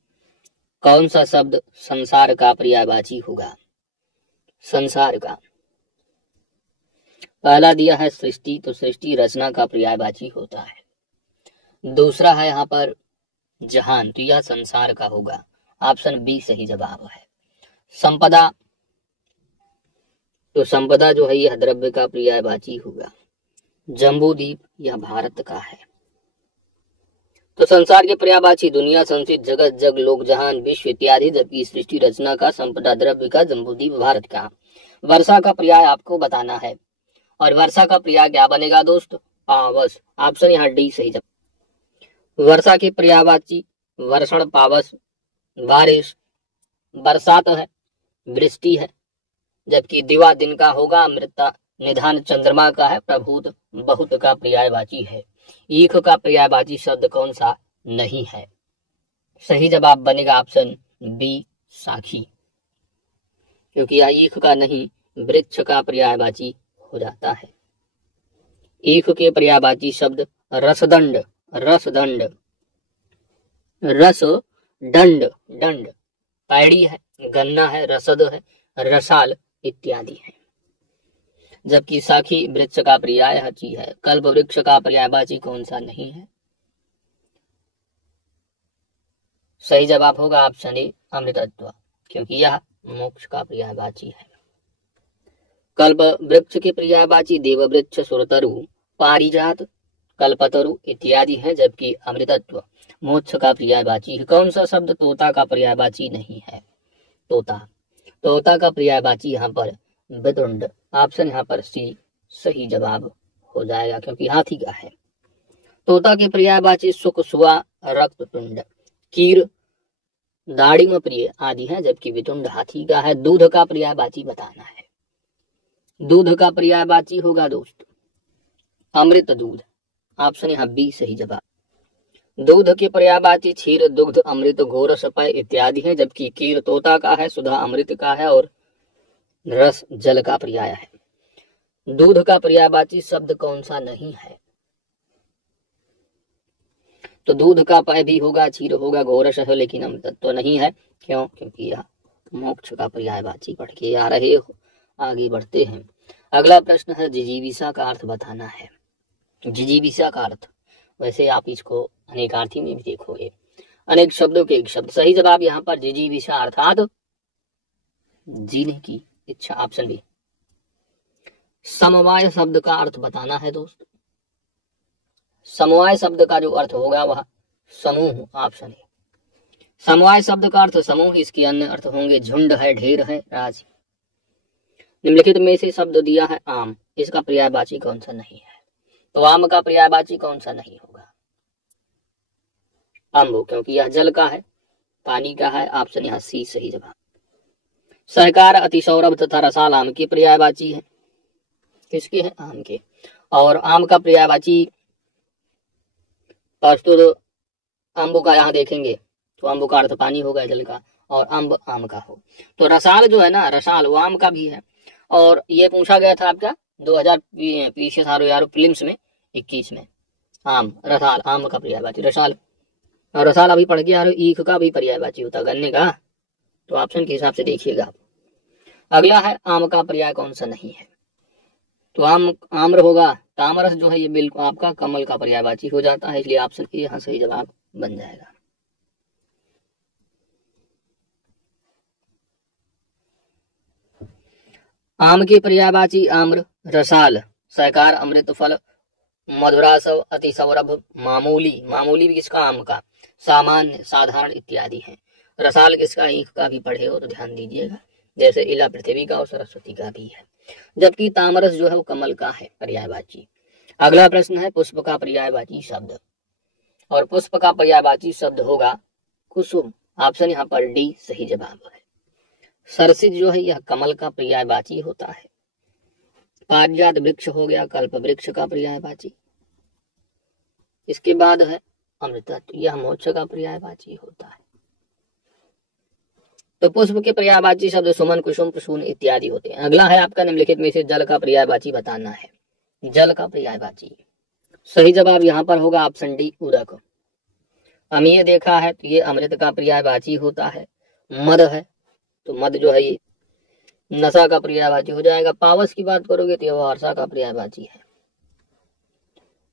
कौन सा शब्द संसार का पर्यायवाची होगा? संसार का। पहला दिया है सृष्टि, तो सृष्टि रचना का पर्यायवाची होता है। दूसरा है यहाँ पर जहान, तो यह संसार का होगा। ऑप्शन बी सही जवाब है। संपदा, तो संपदा जो है यह द्रव्य का पर्यायवाची होगा। जम्बूद्वीप यह भारत का है। तो संसार के पर्यायवाची दुनिया, संचित, जगत, जग, लोक, जहान, विश्व इत्यादि, जबकि सृष्टि रचना का, संपदा द्रव्य का, जम्बूद्वीप भारत का। वर्षा का पर्याय आपको बताना है और वर्षा का पर्याय क्या बनेगा दोस्त? पावस। ऑप्शन यहाँ डी सही जवाब। वर्षा के पर्यायवाची वर्षण, पावस, बारिश, बरसात है, वृष्टि है, जबकि दिवा दिन का होगा, मृता निधान चंद्रमा का है, प्रभूत बहुत का पर्यायवाची है। ईख का पर्यायवाची शब्द कौन सा नहीं है? सही जवाब बनेगा ऑप्शन बी साखी, क्योंकि यह ईख का नहीं वृक्ष का पर्यायवाची हो जाता है। ईख के पर्यायवाची शब्द रसदंड, रसदंड, रस दंड, दंड, पैड़ी है, गन्ना है, रसद है, रसाल इत्यादि है, जबकि साखी वृक्ष का पर्यायवाची है। कल्प वृक्ष का पर्यायवाची कौन सा नहीं है? सही जवाब होगा ऑप्शन ए अमृतत्व, क्योंकि यह मोक्ष का पर्यायवाची है। कल्प वृक्ष के पर्यायवाची देव वृक्ष, सुरतरु, पारिजात, कल्पतरु इत्यादि हैं, जबकि अमृतत्व मोक्ष का पर्यायवाची है। कौन सा शब्द तोता का पर्यायवाची नहीं है? तोता, तोता का पर्यायवाची यहाँ पर वितुंड। ऑप्शन यहाँ पर सी सही जवाब हो जाएगा, क्योंकि हाथी का है। तोता के पर्यायवाची सुख, सुआ, रक्त तुंड, कीर, दाड़िम प्रिय आदि हैं, जबकि वितुंड हाथी का है। दूध का पर्यायवाची बताना है। दूध का पर्यायवाची होगा दोस्त अमृत दूध। ऑप्शन यहाँ बी सही जवाब। दूध के पर्यायवाची क्षीर, दुग्ध, अमृत, घोरस, पेय इत्यादि हैं, जबकि कीर तोता का है, सुधा अमृत का है और रस जल का पर्याय है। दूध का पर्यायवाची शब्द कौन सा नहीं है? तो दूध का पेय भी होगा, क्षीर होगा, घोरस है, लेकिन अमृत तो नहीं है। क्यों? क्योंकि यह मोक्ष का पर्यायवाची पढ़ के आ रहे हो। आगे बढ़ते हैं। अगला प्रश्न है जिजीविषा का अर्थ बताना है। जिजीविषा का अर्थ, वैसे आप इसको अनेकार्थी में भी देखोगे, अनेक शब्दों के एक शब्द। सही जवाब यहाँ पर जिजीविषा अर्थात जीने की इच्छा। Option B. समवाय शब्द का अर्थ बताना है दोस्त। समवाय शब्द का जो अर्थ होगा वह समूह। ऑप्शन है समवाय शब्द का अर्थ समूह। इसके अन्य अर्थ होंगे झुंड है, ढेर है, राज। निम्नलिखित में से शब्द दिया है आम, इसका पर्यायवाची कौन सा नहीं है? तो आम का पर्यायवाची कौन सा नहीं होगा? अम्बु, क्योंकि यह जल का है, पानी का है। ऑप्शन यहाँ सी सही जवाब। सहकार, अतिसौरभ तथा रसाल आम की पर्यायवाची है। किसके है? आम के। और आम का पर्यायवाची प्रस्तुत अम्बु का यहाँ देखेंगे तो अम्बु का अर्थ पानी होगा, जल का, और अम्ब आम का हो। तो रसाल जो है ना, रसाल वो आम का भी है। और ये पूछा गया था आपका 2020 प्रीलिम्स में 21 में। आम, रसाल, आम का पर्यायवाची रसाल। और रसाल अभी पढ़ के आ रहे हो, ईख का भी पर्यायवाची होता है, गन्ने का। तो ऑप्शन के हिसाब से देखिएगा। अगला है आम का पर्याय कौन सा नहीं है? तो आम्र होगा। तामरस जो है ये बिल्कुल आपका कमल का पर्यायवाची हो जाता है, इसलिए ऑप्शन ए यहाँ सही जवाब बन जाएगा। आम की पर्यायवाची आम्र, रसाल, सहकार, अमृत फल, मधुरासव, अतिसौरभ, मामूली। मामूली भी किसका? आम का। सामान्य, साधारण इत्यादि हैं। रसाल किसका? ईख का भी पढ़े हो तो ध्यान दीजिएगा, जैसे इला पृथ्वी का और सरस्वती का भी है। जबकि तामरस जो है वो कमल का है पर्यायवाची। अगला प्रश्न है पुष्प का पर्यायवाची शब्द, और पुष्प का पर्यायवाची शब्द होगा कुसुम। ऑप्शन यहाँ पर डी सही जवाब है। सरसिज जो है यह कमल का पर्यायवाची होता है। पारिजात वृक्ष हो गया कल्प वृक्ष का पर्यायवाची। इसके बाद है अमृतत्व, यह मोक्ष का पर्यायवाची होता है। तो पुष्प के पर्यायवाची शब्द सुमन, कुसुम, प्रसून इत्यादि होते हैं। अगला है आपका निम्नलिखित में से जल का पर्यायवाची बताना है। जल का पर्यायवाची सही जवाब यहाँ पर होगा ऑप्शन डी उदक। अमीय देखा है तो ये अमृत का पर्यायवाची होता है। मद है तो मद जो है ये नशा का पर्यायवाची हो जाएगा। पावस की बात करोगे तो यह वर्षा का पर्यायवाची है।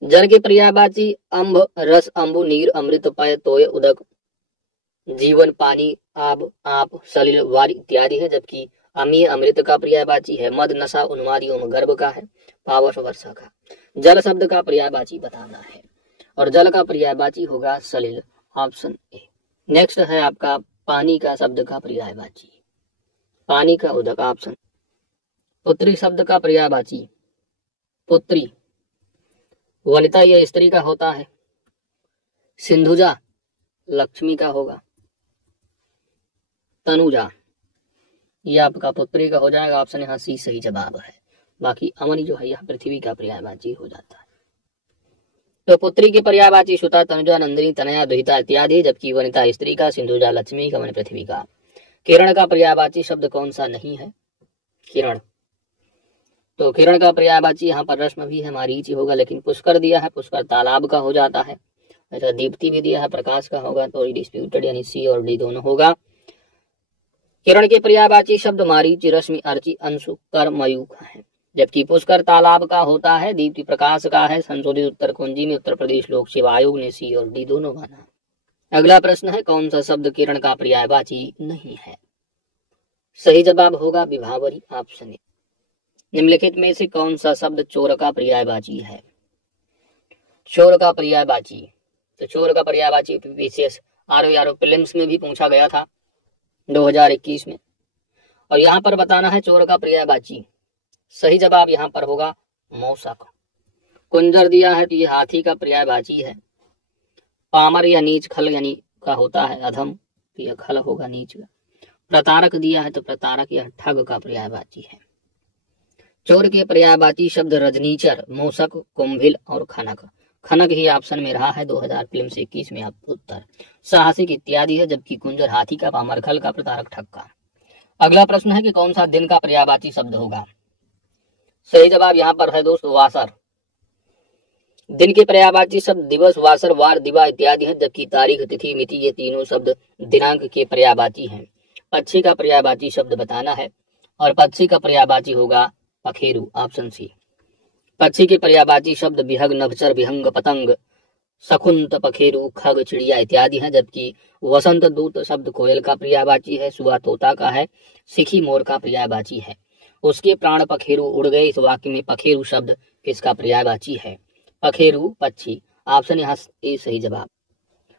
जल के पर्यायवाची अम्ब, रस, अम्बु, नीर, अमृत, पय, तोय, उदक, जीवन, पानी, आब, आप, सलिल, वार इत्यादि है। जबकि अमीय अमृत का पर्यायवाची है। मद नशा, उन्माद एवं गर्भ का है। पावस वर्षा का। जल शब्द का पर्यायवाची बताना है, और जल का पर्यायवाची होगा सलिल। Option A. नेक्स्ट है आपका पानी का शब्द का पर्यायवाची। पानी का उदक। ऑप्शन। पुत्री शब्द का पर्यायवाची पुत्री। वनिता यह स्त्री का होता है। सिंधुजा लक्ष्मी का होगा। तनुजा ये आपका पुत्री का हो जाएगा। ऑप्शन यहाँ सी सही जवाब है। बाकी अमनी जो है यह पृथ्वी का पर्यायवाची हो जाता है। तो पुत्री के पर्यायवाची सुता, तनुजा, नंदिनी, तनया, दुहिता इत्यादि, जबकि वनिता स्त्री का, सिंधुजा लक्ष्मी का, मन पृथ्वी का। किरण का पर्यायवाची शब्द कौन सा नहीं है? किरण। तो किरण का पर्यायवाची यहाँ पर रश्मि भी है, मारीच होगा, लेकिन पुष्कर दिया है, पुष्कर तालाब का हो जाता है। ऐसा दीप्ति भी दिया है, प्रकाश का होगा, तो डिस्प्यूटेड यानी सी और डी दोनों होगा। किरण के पर्यायवाची शब्द मारीच, रश्मि, अर्ची, अंशु, कर, मयूख है। जबकि पुष्कर तालाब का होता है, दीप्ति प्रकाश का है। संशोधित उत्तर कुंजी में उत्तर प्रदेश लोक सेवा आयोग ने सी और डी दोनों माना। अगला प्रश्न है कौन सा शब्द किरण का पर्यायवाची नहीं है? सही जवाब होगा विभावरी। Option A. निम्नलिखित में से कौन सा शब्द चोर का पर्यायवाची है? चोर का पर्यायवाची, तो चोर का पर्यायवाची विशेष आरओ प्रीलिम्स में भी पूछा गया था 2021 में। और यहाँ पर बताना है चोर का पर्यायवाची। सही जवाब यहाँ पर होगा मौसक। कुंजर दिया है तो ये हाथी का पर्यायवाची है। पामर या नीच खल यानी का होता है अधम, तो यह खल होगा नीच का। प्रतारक दिया है तो प्रतारक यह ठग का पर्यायवाची है। चोर के पर्यायवाची शब्द रजनीचर, मूसक, कुंभिल और खनक। खनक ही ऑप्शन में रहा है 2021 में आप उत्तर। साहसिक इत्यादि है, जबकि कुंजर हाथी का, पामर खल का, प्रतारक ठग का। अगला प्रश्न है कि कौन सा दिन का पर्यायवाची शब्द होगा। सही जवाब यहाँ पर है दोस्तों वासर। दिन के पर्यायवाची शब्द दिवस, वासर, वार, दिवा इत्यादि है, जबकि तारीख, तिथि, मिति ये तीनों शब्द दिनांक के पर्यायवाची हैं। पक्षी का पर्यायवाची शब्द बताना है और पक्षी का पर्यायवाची होगा पखेरु, ऑप्शन सी। पक्षी के पर्यायवाची शब्द बिहग, नभचर, विहंग, पतंग, शकुंत, पखेरु, खग, चिड़िया इत्यादि हैं, जबकि वसंत दूत शब्द कोयल का पर्यायवाची है, सुआ तोता का है, सिखी मोर का पर्यायवाची है। उसके प्राण पखेरु उड़ गए, इस वाक्य में पखेरु शब्द किसका पर्यायवाची है। पखेरु पक्षी, ऑप्शन यहाँ ए सही जवाब।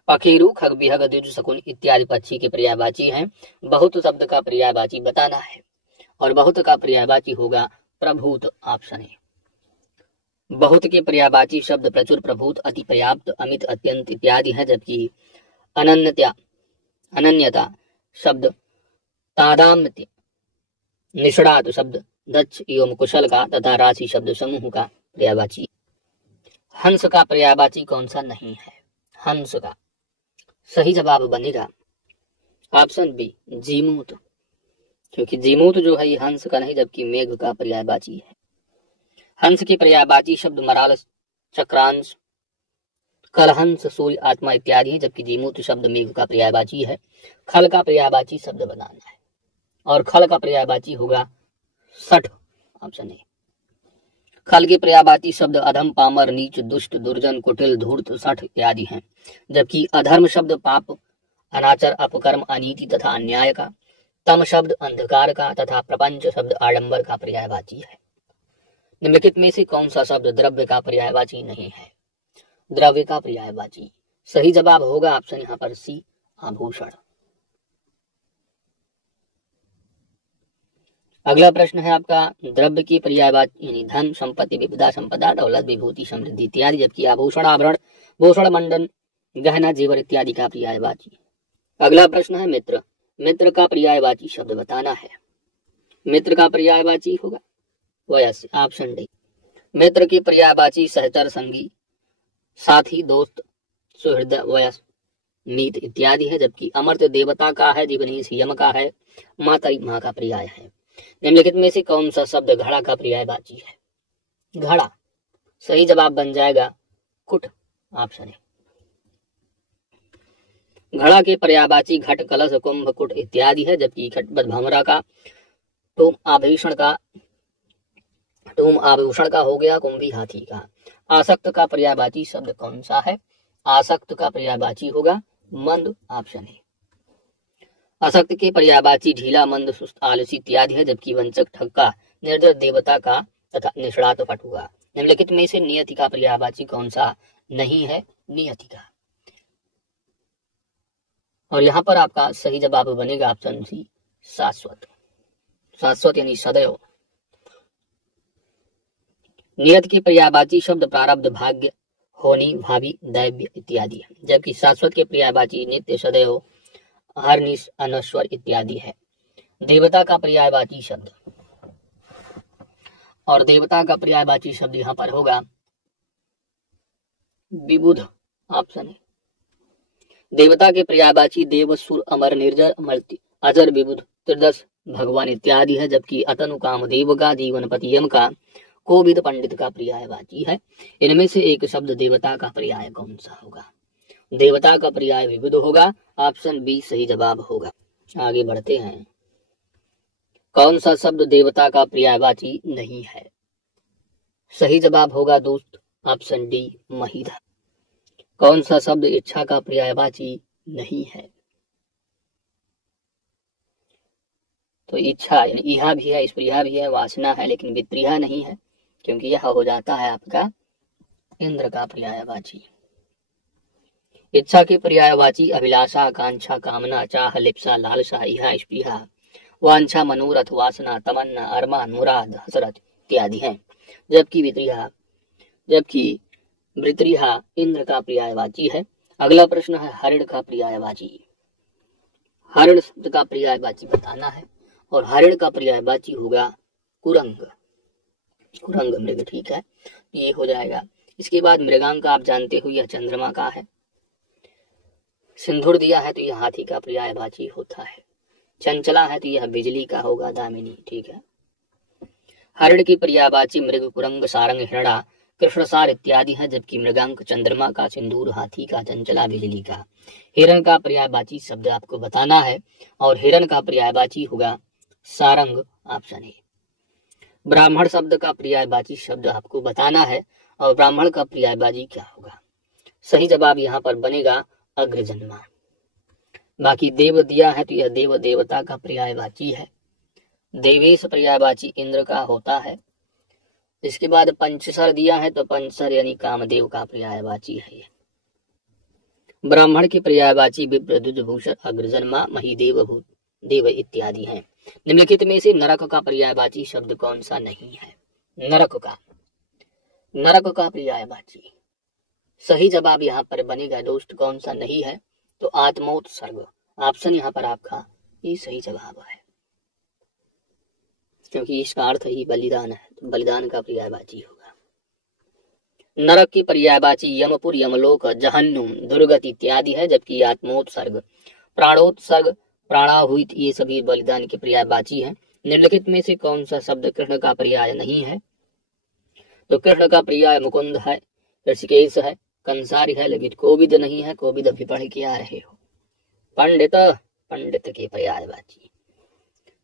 पखेरु, खग, बिहग, द्विज, शकुन इत्यादि पक्षी के पर्यायवाची हैं। बहुत शब्द का पर्यायवाची बताना है और बहुत का पर्यायवाची होगा प्रभूत, ऑप्शन है। बहुत के पर्यायवाची शब्द प्रचुर, प्रभूत, अति, पर्याप्त, अमित, अत्यंत इत्यादि है, जबकि अनन्यता शब्द तादाम्य, निष्णात शब्द दक्ष एवं कुशल का तथा राशि शब्द समूह का पर्यायवाची। हंस का पर्यायवाची कौन सा नहीं है। हंस का सही जवाब बनेगा ऑप्शन बी जीमूत, क्योंकि जीमूत जो है ये हंस का नहीं, जबकि मेघ का पर्यायवाची है। हंस के पर्यायवाची शब्द मराल, चक्रांश, कलहंस, सूर्य, आत्मा इत्यादि है, जबकि जीमूत शब्द मेघ का पर्यायवाची है। खल का पर्यायवाची शब्द बनाना है और खल का पर्यायवाची होगा सठ, ऑप्शन है। खल के पर्यायवाची शब्द अधम, पामर, नीच, दुष्ट, दुर्जन, कुटिल, धूर्त, सठ इत्यादि हैं, जबकि अधर्म शब्द पाप, अनाचार, अपकर्म, अनीति तथा अन्याय का। तम शब्द अंधकार का तथा प्रपंच शब्द आडंबर का पर्यायवाची है। निम्नलिखित में से कौन सा शब्द द्रव्य का पर्यायवाची नहीं है। द्रव्य का पर्यायवाची सही जवाब होगा ऑप्शन यहाँ पर सी आभूषण। अगला प्रश्न है आपका द्रव्य की पर्यायवाची यानी धन, संपत्ति, विपदा, संपदा, दौलत, विभूति, समृद्धि इत्यादि, जबकि आभूषण, आभरण, भूषण, मंडन, गहना, जेवर इत्यादि का पर्यायवाची। अगला प्रश्न है मित्र। मित्र का पर्यायवाची शब्द बताना है। मित्र का पर्यायवाची होगा वयस्य, ऑप्शन डी। मित्र की पर्यायवाची सहचर, संगी, साथी, दोस्त, सुहृद, वयस, मीत इत्यादि है, जबकि अमर्त्य देवता का है, जीवनीश यम का है, मातरी माँ का पर्याय है। निम्नलिखित में से कौन सा शब्द घड़ा का पर्यायवाची है। घड़ा सही जवाब बन जाएगा कुट, ऑप्शन है। घड़ा के पर्यायवाची घट, कलश, कुंभ, कुट इत्यादि है, जबकि घटपट भमरा का, टूम आभूषण का हो गया, कुंभी हाथी का। आसक्त का पर्यायवाची शब्द कौन सा है। आसक्त का पर्यायवाची होगा मंद, ऑप्शन है। असक्त के पर्यायवाची ढीला, मंद, सुस्त, आलसी इत्यादि है, जबकि वंचक, ठग का, निर्दय, देवता का तथा निष्णात पट हुआ। निम्नलिखित में से नियति का पर्यायवाची कौन सा नहीं है। नियति का, और यहाँ पर आपका सही जवाब बनेगा ऑप्शन सी शाश्वत। शाश्वत यानी सदैव। नियत के पर्यायवाची शब्द प्रारब्ध, भाग्य, होनी, भावी, दैव्य इत्यादि है, जबकि शाश्वत के पर्यायवाची नित्य, सदैव, हरनिश, अनश्वर इत्यादि है। देवता का पर्यायवाची शब्द, और देवता का पर्यायवाची शब्द यहाँ पर होगा विबुध, ऑप्शन है। देवता के पर्यायवाची देव, सुर, अमर, निर्जर, अमर्त्य, अजर, विबुध, त्रिदश, भगवान इत्यादि है, जबकि अतनु, कामदेव का, जीवनपति यम का, कोविद, पंडित का पर्यायवाची है। इनमें से एक शब्द देवता का पर्याय कौन सा होगा। देवता का पर्याय विबुध होगा, ऑप्शन बी सही जवाब होगा। आगे बढ़ते हैं। कौन सा शब्द देवता का पर्यायवाची नहीं है। सही जवाब होगा दोस्त ऑप्शन डी महिधा। कौन सा शब्द इच्छा का पर्यायवाची नहीं है। तो इच्छा यानी इहा भी है, स्पृहा भी है, वासना है, लेकिन विप्रिया नहीं है, क्योंकि यह हो जाता है आपका इंद्र का पर्यायवाची। इच्छा के पर्यायवाची अभिलाषा, आकांक्षा, कामना, चाह, लिप्सा, लालसा, इहा, स्पृहा, वांछा, मनोरथ, वासना, तमन्ना, अरमान, मुराद, हसरत इत्यादि हैं। जबकि वृत्रिहा इंद्र का पर्यायवाची है। अगला प्रश्न है हरिण का पर्यायवाची। हरिण शब्द का पर्यायवाची बताना है और हरिण का पर्यायवाची होगा कुरंग। कुरंग मृग, ठीक है, ये हो जाएगा। इसके बाद मृगांक आप जानते हो यह चंद्रमा का है। सिंदूर दिया है तो यह हाथी का पर्यायवाची होता है। चंचला है तो यह बिजली का होगा दामिनी, ठीक है। हरिण की पर्यायवाची मृग, कुरंग, सारंग, हिरणा, कृष्णसार इत्यादि है। जबकि मृगांक चंद्रमा का, सिंदूर हाथी का, चंचला बिजली का। हिरण का पर्यायवाची शब्द आपको बताना है और हिरण का पर्यायवाची होगा सारंग, ऑप्शन ए। ब्राह्मण शब्द का पर्यायवाची शब्द आपको बताना है और ब्राह्मण का पर्यायवाची क्या होगा। सही जवाब यहाँ पर बनेगा अग्रजन्मा। बाकी देव दिया है तो यह देव देवता का पर्यायवाची है। देवेश पर्यायवाची इंद्र का होता है। इसके बाद पंचसर दिया है तो पंचसर यानी कामदेव का पर्यायवाची है। ब्राह्मण की पर्यायवाची विप्र, द्विजभूषण, अग्रजन्मा, महिदेव, देव इत्यादि हैं। निम्नलिखित में से नरक का पर्यायवाची शब्द कौन सा नहीं है। नरक का पर्यायवाची सही जवाब यहाँ पर बनेगा दोस्त कौन सा नहीं है तो आत्मोत्सर्ग, ऑप्शन यहाँ पर आपका ये सही जवाब है, क्योंकि इसका अर्थ ही बलिदान है, तो बलिदान का पर्यायवाची होगा। नरक की पर्यायवाची यमपुर, यमलोक, जहन्नुम, दुर्गति इत्यादि है। जबकि आत्मोत्सर्ग, प्राणोत्सर्ग, प्राणाहुति ये सभी बलिदान के पर्यायवाची है। निम्नलिखित में से कौन सा शब्द कृष्ण का पर्याय नहीं है तो कृष्ण का पर्याय मुकुंद है, ऋषिकेश है, कंसारी है, लेकिन कोविद नहीं है। कोविद अभी पढ़ के आ रहे हो। पंडित के पर्यायवाची।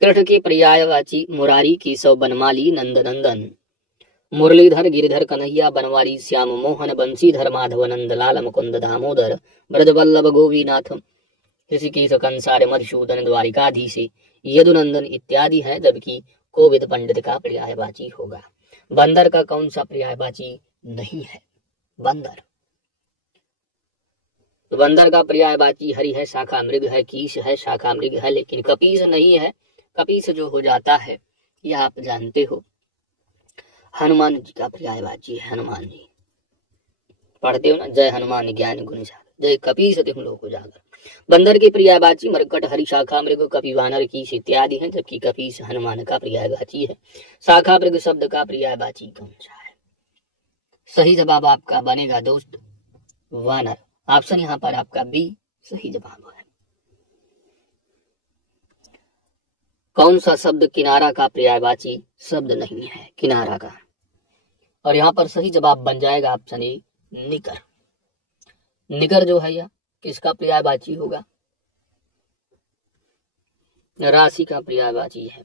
कृष्ण के पर्यायवाची मुरारी, केशव, बनमाली, नंदनंदन, मुरलीधर, गिरिधर, कन्हैया, बनवारी, श्याम, मोहन, बंशीधर, माधव, नंदलाल, मुकुंद, दामोदर, ब्रजवल्लभ, गोपीनाथ, ऋषिकेश, कंसार, मधुसूदन, द्वारिकाधीश, यदुनंदन इत्यादि है। जबकि कोविद पंडित का पर्यायवाची होगा। बंदर का कौन सा पर्यायवाची नहीं है। बंदर का पर्यायवाची हरि है, शाखा मृग है, कीश है, शाखा मृग है, लेकिन कपीस नहीं है। कपीस जो हो जाता है यह आप जानते हो हनुमान जी का पर्यायवाची है। हनुमान जी पढ़ते हो ना, जय हनुमान ज्ञान गुण सागर, जय कपीस तिहुँ लोक उजागर। बंदर के पर्यायवाची मरकट, हरि, शाखा मृग, कपि, वानर, कीश इत्यादि हैं। जबकि कपीस हनुमान का पर्यायवाची है। शाखा मृग शब्द का पर्यायवाची कौन सा है। सही जवाब आपका बनेगा दोस्त वानर, ऑप्शन यहाँ पर आपका बी सही जवाब है। कौन सा शब्द किनारा का पर्यायवाची शब्द नहीं है। किनारा का, और यहाँ पर सही जवाब बन जाएगा ऑप्शन ए निकर। निकर जो है यह किसका पर्यायवाची होगा। राशि का पर्यायवाची है।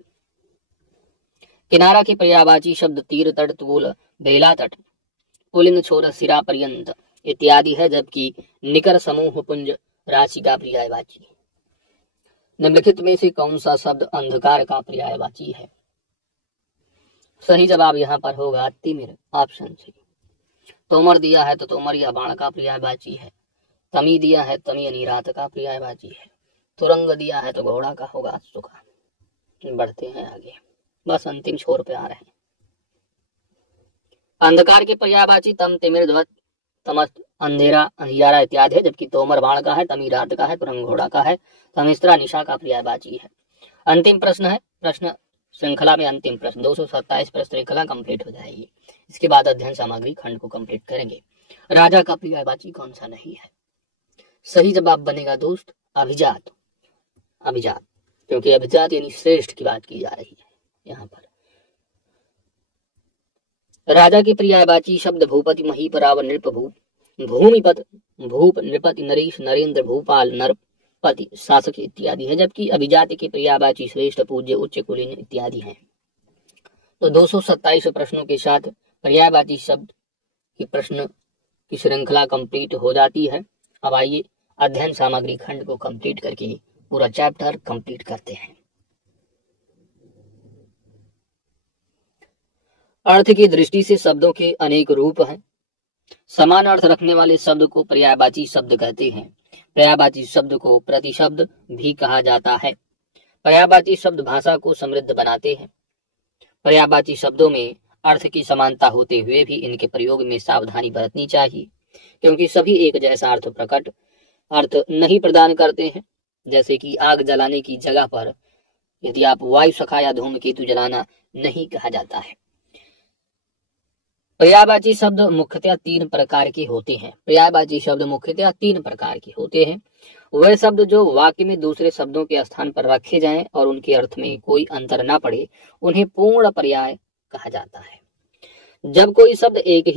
किनारा के पर्यायवाची शब्द तीर, तट, तूल, बेला तट, पुलिन, छोर, सिरा पर्यंत इत्यादि है। जबकि निकर, समूह, पुंज, राशि का पर्यायवाची। निम्नलिखित में से कौन सा शब्द अंधकार का पर्यायवाची है। सही जवाब यहाँ पर होगा तिमिर, ऑप्शन सी। तोमर दिया है तो तोमर या बाण का पर्यायवाची है। तमी दिया है तमी यानी रात का पर्यायवाची है। तुरंग दिया है तो घोड़ा का होगा सुखा। बढ़ते हैं आगे, बस अंतिम छोर पे आ रहे हैं। अंधकार के पर्यायवाची तम, तिमिर, ध्वत, तमस्त, अंधेरा, अंधियारा इत्यादि है। जबकि तोमर बाण का है, तमी रात का है, तुरंग घोड़ा का है, तमिस्त्रा निशा का पर्यायवाची है। अंतिम प्रश्न है, प्रश्न श्रृंखला में अंतिम प्रश्न 227 प्रश्न श्रृंखला कंप्लीट हो जाएगी। इसके बाद अध्ययन सामग्री खंड को कंप्लीट करेंगे। राजा का पर्यायवाची कौन सा नहीं है। सही जवाब बनेगा दोस्त अभिजात। अभिजात, क्योंकि अभिजात यानी श्रेष्ठ की बात की जा रही है यहाँ पर। राजा की पर्यायवाची शब्द भूपति, महीप, रावण, नृप, भूमिपत, भूप, नृपति, नरेश, नरेंद्र, भूपाल, नरपति, शासक इत्यादि है। जबकि अभिजाति की पर्यायवाची श्रेष्ठ, पूज्य, उच्च, कुलीन इत्यादि हैं। तो 227 प्रश्नों के साथ पर्यायवाची शब्द की प्रश्न की श्रृंखला कंप्लीट हो जाती है। अब आइए अध्ययन सामग्री खंड को कंप्लीट करके पूरा चैप्टर कंप्लीट करते हैं। अर्थ की दृष्टि से शब्दों के अनेक रूप हैं। समान अर्थ रखने वाले शब्द को पर्यायवाची शब्द कहते हैं। पर्यायवाची शब्द को प्रतिशब्द भी कहा जाता है। पर्यायवाची शब्द भाषा को समृद्ध बनाते हैं। पर्यायवाची शब्दों में अर्थ की समानता होते हुए भी इनके प्रयोग में सावधानी बरतनी चाहिए, क्योंकि सभी एक जैसा अर्थ नहीं प्रदान करते हैं। जैसे कि आग जलाने की जगह पर यदि आप वायु सखा या धूमकेतु जलाना नहीं कहा जाता है। पर्यायवाची शब्द मुख्यतः तीन प्रकार के होते हैं। पर्यायवाची शब्द मुख्यतः तीन प्रकार के होते हैं। वे शब्द जो वाक्य में दूसरे शब्दों के स्थान पर रखे जाएं और उनके अर्थ में कोई अंतर न पड़े, उन्हें पूर्ण पर्याय कहा जाता है। जब कोई शब्द एक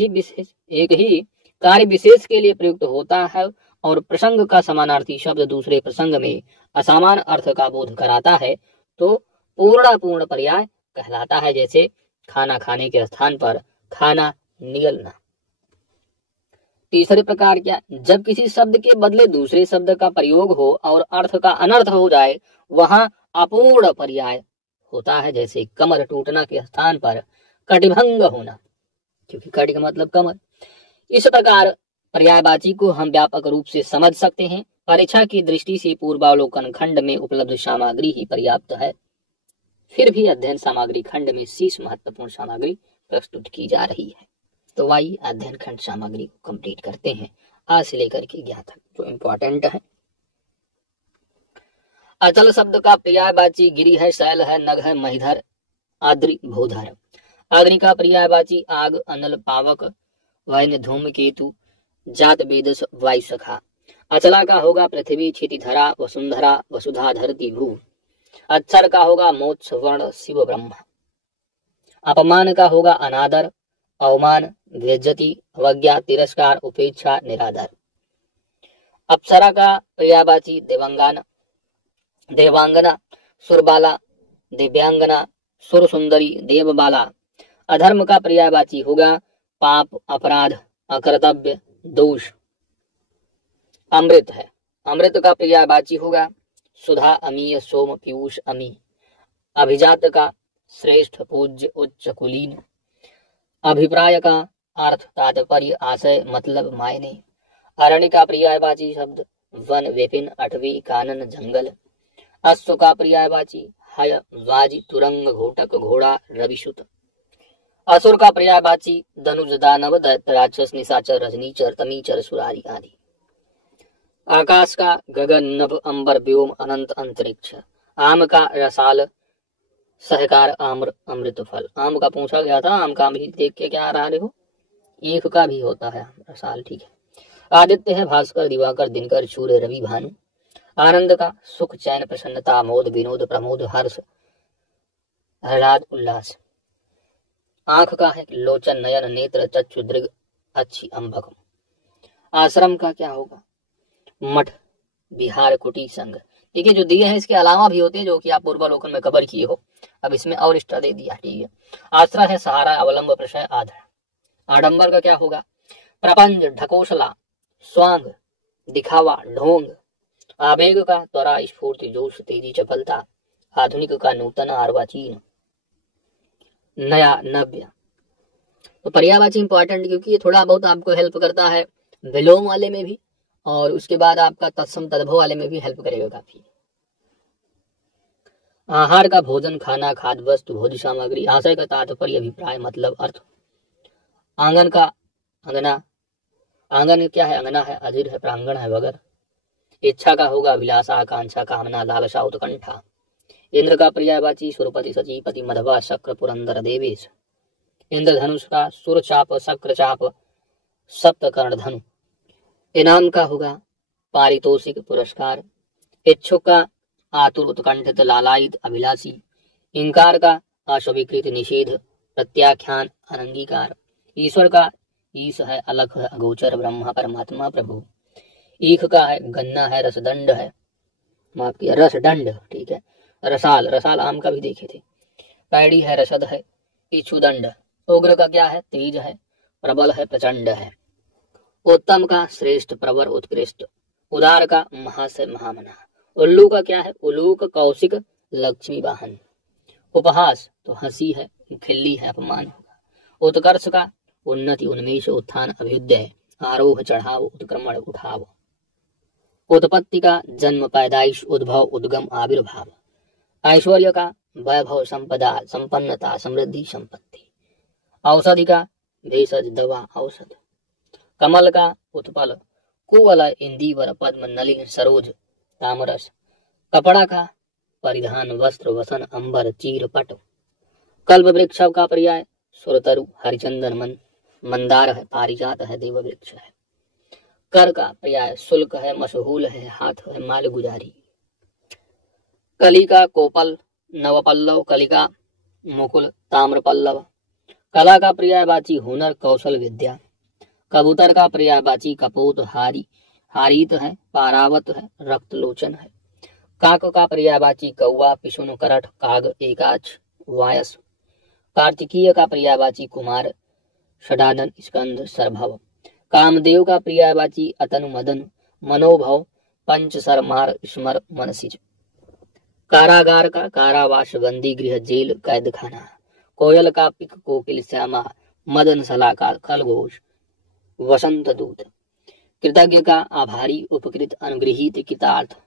ही कार्य विशेष के लिए प्रयुक्त होता है और प्रसंग का समानार्थी शब्द दूसरे प्रसंग में असमान अर्थ का बोध कराता है, तो पूर्ण पर्याय कहलाता है। जैसे खाना खाने के स्थान पर खाना निगलना। तीसरे प्रकार क्या, जब किसी शब्द के बदले दूसरे शब्द का प्रयोग हो और अर्थ का अनर्थ हो जाए, वहां अपूर्ण पर्याय होता है। जैसे कमर टूटना के स्थान पर कटिभंग होना, क्योंकि कटि का मतलब कमर। इस प्रकार पर्यायवाची को हम व्यापक रूप से समझ सकते हैं। परीक्षा की दृष्टि से पूर्वावलोकन खंड में उपलब्ध सामग्री ही पर्याप्त है। फिर भी अध्ययन सामग्री खंड में शेष महत्वपूर्ण सामग्री प्रस्तुत की जा रही है। तो आइए अध्ययन खंड सामग्री को कंप्लीट करते हैं, आज से लेकर के 11 तक जो इम्पोर्टेंट है। अचल शब्द का पर्यायवाची गिरि है, शैल है, नग है, महिधर, आद्रि, भूधर। अग्नि का पर्यायवाची आग, अनल, पावक, वैन, धूमकेतु, जात, वेदस, वायु सखा। अचला का होगा पृथ्वी, क्षितिधरा, वसुंधरा, वसुधा, धरती, भू। अक्षर का होगा मोक्ष, वर्ण, शिव, ब्रह्म। अपमान का होगा अनादर, अवमान, बेइज्जती, अवज्ञा, तिरस्कार, उपेक्षा, निरादर। अप्सरा का पर्यायवाची देवांगना, सुरबाला, दिव्यांगना, सुर सुंदरी, देवबाला। अधर्म का पर्यायवाची होगा पाप, अपराध, अकर्तव्य, दोष। अमृत है, अमृत का पर्यायवाची होगा सुधा, अमीय, सोम, पीयूष, अमी। अभिजात का श्रेष्ठ, पूज्य, उच्च, कुलीन। अभिप्राय का अर्थ, तात्पर्य, आशय, मतलब, मायने। अरण्य का पर्यायवाची शब्द वन, विपिन, अटवी, कानन, जंगल। अश्व का पर्यायवाची हय, वाजी, तुरंग, घोटक, घोड़ा, रविसुत। असुर का पर्यायवाची धनुज, दानव, दैत्य, राक्षस, निशाचर, रजनीचर, तमीचर, सुरारी आदि। आकाश का गगन, नभ, अंबर, व्योम, अनंत, अंतरिक्ष। आम का रसाल, सहकार, आम्र, अमृत फल। आम का पूछा गया था, आम का भी देख के क्या आ रहे हो, एक का भी होता है रसाल, ठीक है। आदित्य है, भास्कर, दिवाकर, दिनकर, सूर्य, रवि, भानु। आनंद का सुख, चैन, प्रसन्नता, मोद, विनोद, प्रमोद, हर्ष, आह्लाद, उल्लास। आंख का है लोचन, नयन, नेत्र, चक्षु, दृग, अच्छी, अंबक। आश्रम का क्या होगा मठ, विहार, कुटी, संघ। ठीक है, जो दिए हैं इसके अलावा भी होते हैं जो कि आप पूर्वावलोकन में कवर किए हो, अब इसमें और एक्स्ट्रा दे दिया, ठीक है। आश्रय है सहारा, अवलंब, प्रशय, आधार। आडंबर का क्या होगा प्रपंच, ढकोसला, स्वांग, दिखावा, ढोंग। आवेग का त्वरा, स्फूर्ति, जोश, तेजी, चपलता। आधुनिक का नूतन, अर्वाचीन, नया, नव्य। तो पर्यायवाची इंपॉर्टेंट क्योंकि ये थोड़ा बहुत आपको हेल्प करता है विलोम वाले में भी, और उसके बाद आपका तत्सम तद्भव वाले में भी हेल्प करेगा काफी। आहार का भोजन, खाना, खाद्य वस्तु, भोज्य सामग्री। आशय का तात्पर्य, अभिप्राय, मतलब, अर्थ। आंगन का अंगना, आंगन क्या है अंगना है, अधीर है, प्रांगण है, वगर। इच्छा का होगा अभिलाषा, आकांक्षा, कामना, लालसा, उत्कंठा। इंद्र का पर्यायवाची सुरपति, सचीपति, मधवा, शक्र, पुरंदर, देवेश। इंद्रधनुष का सुर चाप, शक्र चाप, सप्तकर्ण धनु। इनाम का होगा पारितोषिक, पुरस्कार। इच्छुक का आतुर, उत्कंठित, लालायित, अभिलाषी। इंकार का अस्वीकृत, निषेध, प्रत्याख्यान, अनंगीकार। ईश्वर का ईश है, अलख है, अगोचर, ब्रह्मा, परमात्मा, प्रभु। ईख का है गन्ना है, रसदंड है, माफ किया, रसदंड, ठीक है। रसाल, रसाल आम का भी देखे थे। पैड़ी है, रसद है, इच्छुदंड। उग्र का क्या है तेज है, प्रबल है, प्रचंड है। उत्तम का श्रेष्ठ, प्रवर, उत्कृष्ट। उदार का महाशय, महामना। उल्लू का क्या है उलूक, कौशिक, लक्ष्मी वाहन। उपहास तो हंसी है, खिल्ली है, अपमान होगा। उत्कर्ष का उन्नति, उन्मेष, उत्थान, अभ्युदय। आरोह चढ़ाव उत्क्रमण उठाव। उत्पत्ति का जन्म पैदाइश उद्भव उद्गम आविर्भाव। ऐश्वर्य का वैभव संपदा संपन्नता समृद्धि संपत्ति। औषधि का भेषज दवा औषध। कमल का उत्पल कुवलय इंदीवर पद्म नलिन सरोज तामरस। कपड़ा का परिधान वस्त्र वसन अंबर चीर पट। कल्प वृक्ष का पर्याय सुरतरु हरिचंदन मंदार है पारिजात है देव वृक्ष है। कर का पर्याय शुल्क है मशहूल है हाथ है माल गुजारी। कली का कोपल नवपल्लव कलिका मुकुल ताम्र पल्लव। कला का पर्यायवाची हुनर कौशल विद्या। कबूतर का पर्यायवाची कपोत हारी हारीत है पारावत है रक्त लोचन है। काक का पर्यायवाची कौवा पिशुन करठ काग एकाच वायस। कार्तिकीय का पर्यायवाची कुमार षडानन स्कंद सरभव। कामदेव का पर्यायवाची अतनु मदन मनोभव पंच सरमार स्मर मनसिज। कारागार का कारावास बंदी गृह जेल कैद खाना। कोयल का पिक कोकिल श्यामा मदन सला का खलघोष वसंत दूत। कृतज्ञ का आभारी उपकृत अनुगृहीत कृतार्थ।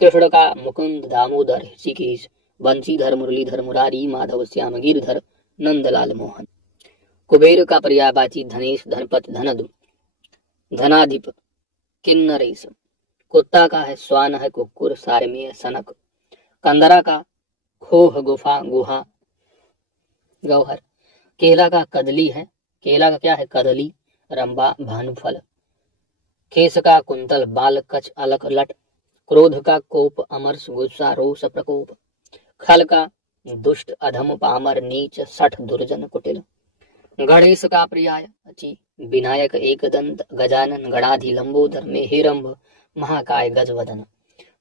कृष्ण का मुकुंद दामोदर ऋषिकेश बंशीधर मुरलीधर मुरारी माधव श्याम गिरधर नंदलाल मोहन। कुबेर का पर्यायवाची धनेश धनपत धनदु धनाधिप किन्नरेश। कुत्ता का है स्वान है कुक्कुर सारमेय सनक। कंदरा का खोह गुफा गुहा गौहर। केला का कदली है केला का क्या है कदली रंबा भानुफल। खेस का कुंतल बाल कच अलक लट। क्रोध का कोप अमरस गुस्सा रोष प्रकोप। खल का दुष्ट अधम पामर नीच सठ दुर्जन कुटिल। गणेश का पर्याय अची विनायक एकदंत गजानन गणाधि लंबोदर में हिरंभ महाकाय गजवदन।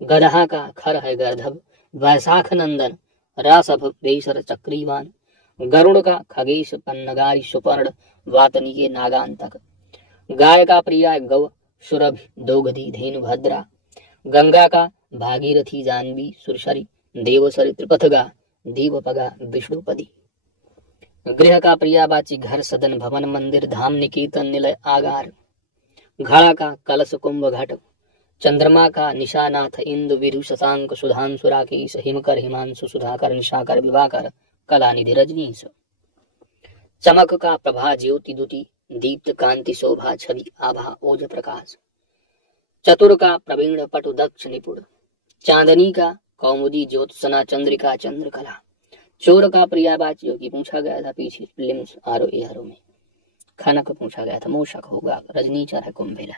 गदहा का खर है गर्धभ वैशाख नंदन रासभ बेसर चक्रीवान। गरुड़ का खगेश पन्नगारी सुपर्ण वातनीय नागांतक। गाय का पर्याय गौ सुरभि दोगधी धेनु भद्रा। गंगा का भागीरथी जानवी सुरसरी देवसरी त्रिपथगा दीवपगा विष्णुपदी। गृह का पर्यायवाची घर सदन भवन मंदिर धाम निकेतन निलय आगार। घड़ा का कलश कुंभ घट। चंद्रमा का निशानाथ इंदु विरु शशांक सुधांशु राकेश हिमकर हिमांशु सुधाकर निशाकर विभाकर कलानिधि रजनीश। चमक का प्रभा ज्योति दुति दीप्त कांति शोभा छवि आभा ओज प्रकाश। चतुर का प्रवीण पटु दक्ष निपुण। चांदनी का कौमुदी ज्योत्सना चंद्रिका चंद्रकला। चोर का पर्यायवाची जो कि पूछा गया था पिछले प्रीलिम्स आरो एआरओ में खनक पूछा गया था मूषक होगा रजनीचर है कुंभेला।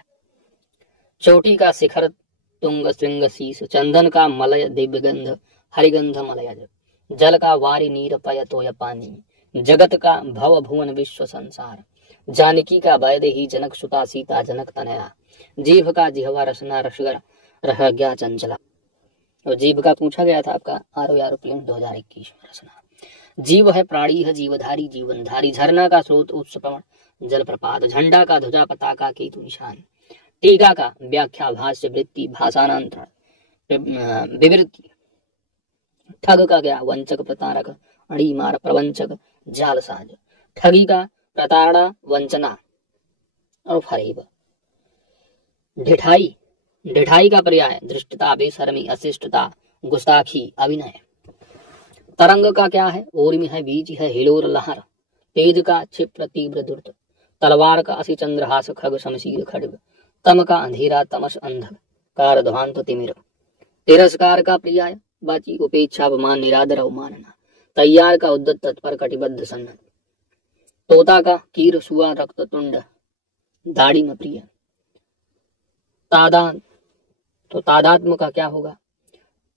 चोटी का शिखर तुंग श्रृंग शीस। चंदन का मलय दिव्यगंध हरिगंध मलयज। जल का वारी नीर पय तोय पानी। जगत का भव भुवन विश्व संसार। जानकी का वैदेही जनक सुता सीता जनक तनया। जीभ का जिहवा रसना रसगर रह गया चंचला। और जीव का पूछा गया था आपका आरो प्लेन 2021 रचना। जीव है प्राणी है जीवधारी जीवनधारी। झरना का स्रोत उत्स प्रवण जलप्रपात। झंडा का ध्वजा पताका केतु निशान। टीका का व्याख्या भाष्य वृत्ति भाषांतरण विवृत्ति। ठग का क्या वंचक प्रतारक अड़ी मार प्रवंचक जालसाज। ठगी का प्रताड़ना वंचना और फरेब। ढिठाई ढिठाई का पर्याय धृष्टता बेशर्मी अशिष्टता गुस्ताखी अभिनय। तरंग का क्या है ऊर्मी है बीज है हिलोर लहर। तेज का क्षिप्र तीव्र दुर्त। तलवार का असी चंद्रहास खग शमशीर खड्ग। तम का अंधेरा तमस अंधकार ध्वांत तिमिर। तिरस्कार का पर्याय बाची उपेक्षा अपमान निरादर अवमानना। तैयार का उद्दत तत्पर कटिबद्ध सन्न। तोता का कीर सुआ रक्त तुंड दाढ़ी में प्रिय। तादान तो तादात्म का क्या होगा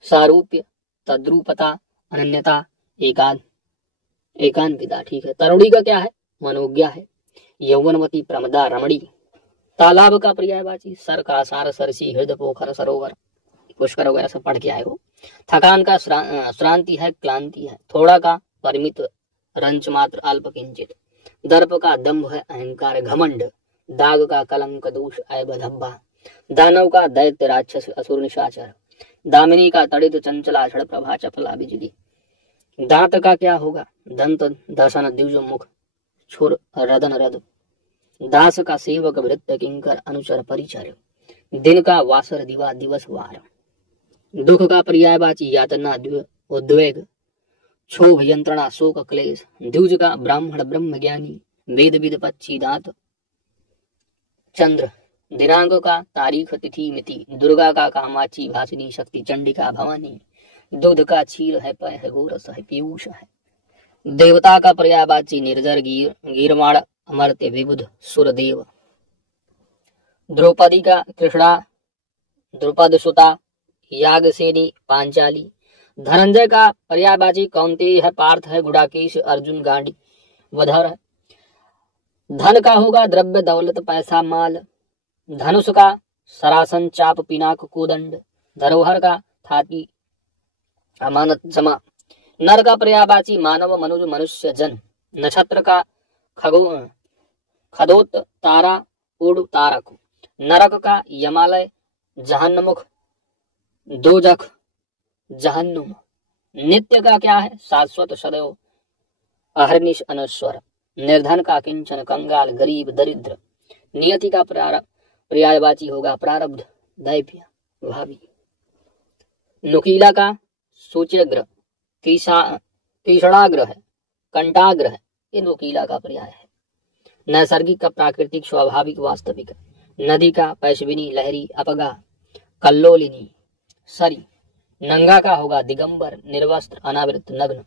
सारूप्य तद्रूपता अनन्यता एकांकिता। ठीक है। तरुणी का क्या है मनोज्ञा है। यौवनवती प्रमदा रमणी। तालाब का पर्यायवाची सर का सार सरसी हृदय पोखर सरोवर पुष्कर वगैरह सब पढ़ के आए हो। थकान का श्रांति है क्लांति है। थोड़ा का परिमित रंच मात्र अल्प किंचित। दर्प का दंभ है अहंकार घमंड। दाग का कलंक दोष ऐब धब्बा। दानव का दैत्य राक्षस असुर निशाचर। दामिनी का तड़ित चंचला झड़ प्रभा चपला बिजली। दांत का क्या होगा दंत दर्शन द्विज मुख छुर रदन रद। दास का सेवक वृत्त किंकर अनुचर परिचर, दिन का वासर दिवा दिवस वार। दुख का पर्यायवाची यातना उद्वेग, क्षोभ यंत्रणा शोक क्लेश। द्विज का ब्राह्मण ब्रह्म ज्ञानी, वेद विद पक्षी दांत चंद्र। दिनांक का तारीख तिथि मिति, दुर्गा का कामाची भासिनी शक्ति चंडिका भवानी। दूध का क्षीर है पय है गोरस है पीयूष है। देवता का पर्यायवाची निर्जर गीरमाण अमर्त्य विबुध सुरदेव। द्रौपदी का कृष्णा द्रुपद सुता यागसेनी पांचाली। धनंजय का पर्यायवाची कौंतेय है पार्थ है गुड़ाकेश अर्जुन गांडी वधर है। धन का होगा द्रव्य दौलत पैसा माल। धनुष का सरासन चाप पिनाक कोदंड। धरोहर का थाती अमानत जमा। नर का पर्यायवाची मानव मनुज मनुष्य जन। नक्षत्र का खदोत तारा उड़ तारक। नरक का यमालय जहन्नमुख दोजख जहन्नुम। नित्य का क्या है शाश्वत सदैव अहर्निश अनश्वर। निर्धन का किंचन कंगाल गरीब दरिद्र। नियति का पर्यायवाची होगा प्रारब्ध दैव्य भावी। नुकीला का सूच्यग्र तीक्ष्णाग्र है कंटाग्र है, ये नुकीला का पर्याय है। नैसर्गिक का प्राकृतिक स्वाभाविक वास्तविक। नदी का पैशविनी लहरी अपगा कल्लोलिनी सरी। नंगा का होगा दिगंबर निर्वस्त्र अनावृत नग्न।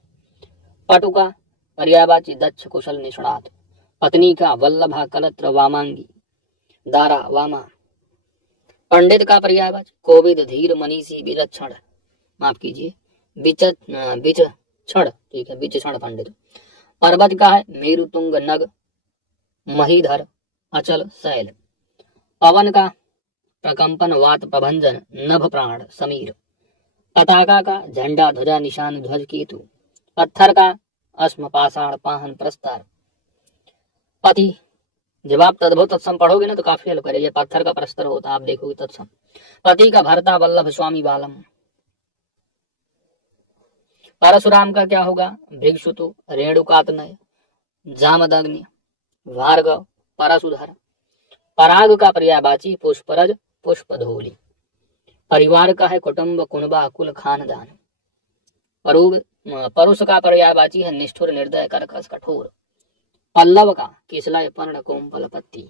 पटु का पर्यायवाची दक्ष कुशल निष्णात। पत्नी का वल्लभा कलत्र वामांगी दारा वामा। पंडित का पर्यायवाची कोविद धीर मनीषी विलक्षण माफ कीजिए विचक्षण, ठीक है विचक्षण पंडित। पर्वत का है मेरुतुंग नग महीधर अचल शैल। पवन का प्रकंपन वात प्रभंजन नभ प्राण समीर। पताका का झंडा ध्वजा निशान ध्वज केतु। पत्थर का अस्म पाषाण पाहन प्रस्तार। पति जब आप तद्भव तत्सम पढ़ोगे ना तो काफी हल्का करेगा। पत्थर का प्रस्तर होता आप देखोगे तत्सम। पति का भरता वल्लभ स्वामी बालम। परशुराम का क्या होगा भृगुसुतु रेणुकातनय जामदग्नि भार्गव परशुधर। पराग का पर्यायवाची पुष्परज पुष्पधोली। परिवार का है कुटुंब कुनबा कुल खानदान। परुष का पर्यायवाची है निष्ठुर निर्दय कर्कश कठोर। पल्लव का किसलय पर्ण कोमल पत्ती।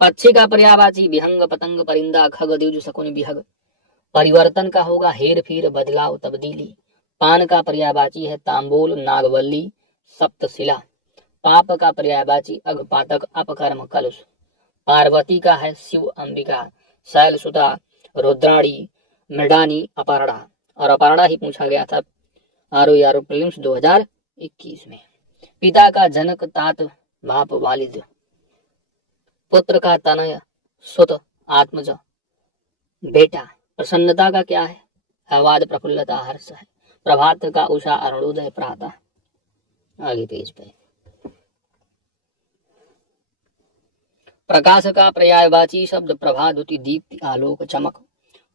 पक्षी का पर्यायवाची विहंग पतंग परिंदा खग द्विज शकुन विहग। परिवर्तन का होगा हेर फेर बदलाव तब्दीली। पान का पर्यायवाची है तांबूल नागवल्ली सप्तशिला। पाप का पर्यायवाची अघपातक अपकर्म कलुष। पार्वती का है शिव अंबिका शैल सुता रुद्राणी मृडानी अपर्णा। और अपर्णा ही पूछा गया था आरो प्रीलिम्स 2021 में। पिता का जनक तात बाप वालिद। पुत्र का तनय सुत आत्मज बेटा। प्रसन्नता का क्या है आवाद प्रफुल्लता हर्ष है। प्रभात का उषा अरुणोदय प्रातः। आगे पेज पे प्रकाश का पर्यायवाची शब्द प्रभा द्युति दीप्ति आलोक चमक।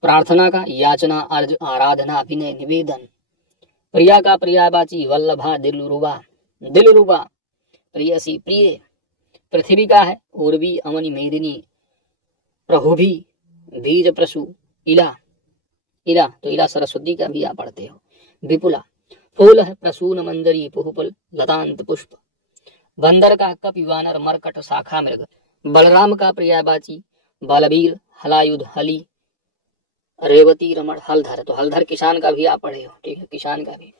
प्रार्थना का याचना अर्ज आराधना विनय निवेदन। प्रिया का पर्यायवाची वल्लभा दिलरुबा दिलरुबा प्रियसी प्रिय। पृथ्वी का है उर्वी अमनि मेदिनी प्रभुभी बीज प्रसु इला इला तो इला सरस्वती का भी आप पढ़ते हो। विपुला फूल है प्रसून मंजरी पुहुपुल लतांत पुष्प। बंदर का कपि वानर मरकट शाखा मृग। बलराम का पर्यायवाची बलबीर हलायुध हली रेवती रमण हलधर तो हलधर किसान का भी आप पढ़े हो, ठीक है किसान का भी।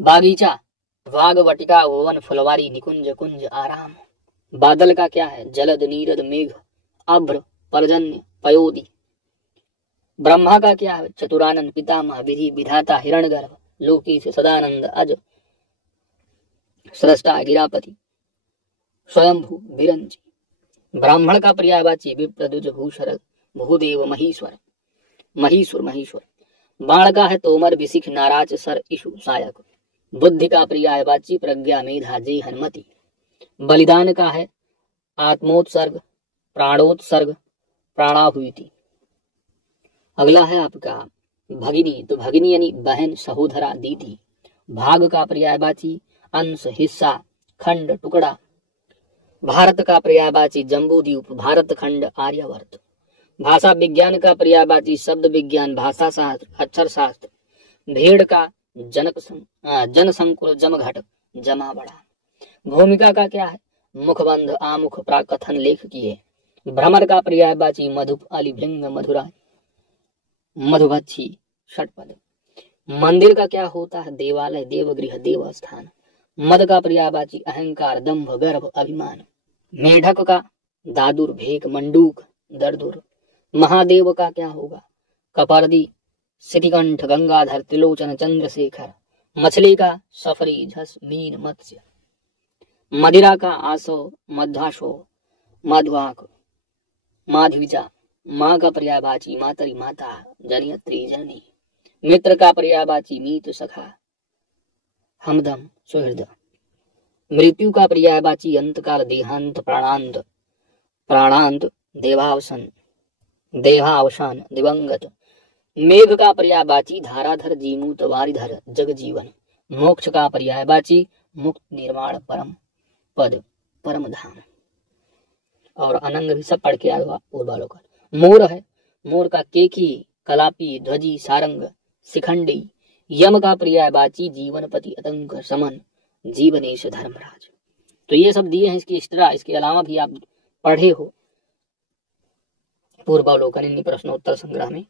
बागीचा बाग वटिका वन फुलवारी निकुंज कुंज आराम। बादल का क्या है जलद नीरद मेघ अभ्र पर्जन्य पयोदी। ब्रह्मा का क्या है चतुरानंद पितामह विधि विधाता हिरण्यगर्भ लोकी से सदानंद अज सृष्टा गिरापति स्वयंभू विरंची। ब्राह्मण का पर्यायवाची विप्रदुज भूषर भूदेव महीश्वर महीश्वर महीश्वर। बाण का है तोमर विशिख नाराज सर इशु सायक। बुद्धि का पर्यायवाची प्रज्ञा मेधा जय हनुमति। बलिदान का है आत्मोत्सर्ग प्राणोत्सर्ग प्राणाहुति। अगला है आपका भगिनी तो भगिनी यानी बहन सहोदरा दीदी। भाग का पर्यायवाची अंश हिस्सा खंड टुकड़ा। भारत का पर्यायवाची जम्बूद्वीप, भारत खंड, आर्यावर्त। भाषा विज्ञान का पर्यायवाची शब्द विज्ञान, भाषा शास्त्र, अक्षर शास्त्र। भेड़ का जनसंकुल, जमघट, जमावड़ा। भूमिका का क्या है? मुखबंध, आमुख, प्राकथन, लेख किए। भ्रमर का पर्यायवाची मधुप, अलिभृंग, मधुरा, मधुभक्षी, षटपद। मंदिर का क्या होता है? देवालय, देवगृह, देवस्थान। मद का पर्यायवाची अहंकार, दंभ, गर्भ, अभिमान। मेढक का दादुर, भेक, मंडूक, दरदुर। महादेव का क्या होगा? कपर्दी, सितिकंठ, गंगाधर, त्रिलोचन, चंद्रशेखर। मछली का सफरी, झस, मीन, मत्स्य। मदिरा का आसो, मध्वाशो, माधवाक, माधविचा। माँ का पर्यायवाची मातरी, माता, जनयत्री, जननी। मित्र का पर्यायवाची मीत, सखा, हमदम, सुहृद। मृत्यु का पर्यायवाची अंतकाल, देहांत, प्राणांत, प्राणांत, देहावसान, दिवंगत। मेघ का पर्यायवाची धाराधर, जीमूत, वारिधर, जगजीवन। मोक्ष का पर्यायवाची मुक्त, निर्वाण, परम पद, परम धाम। और अनंग भी सब पढ़ के आया पूर्वालोकन। मोर है, मोर का केकी, कलापी, ध्वजी, सारंग, शिखंडी। यम का पर्यायवाची जीवनपति, अतंक, समन, जीवनेश, धर्मराज। तो ये सब दिए हैं इसकी एक्स्ट्रा, इसके अलावा भी आप पढ़े हो पूर्वालोकन इन प्रश्नोत्तर संग्रह में।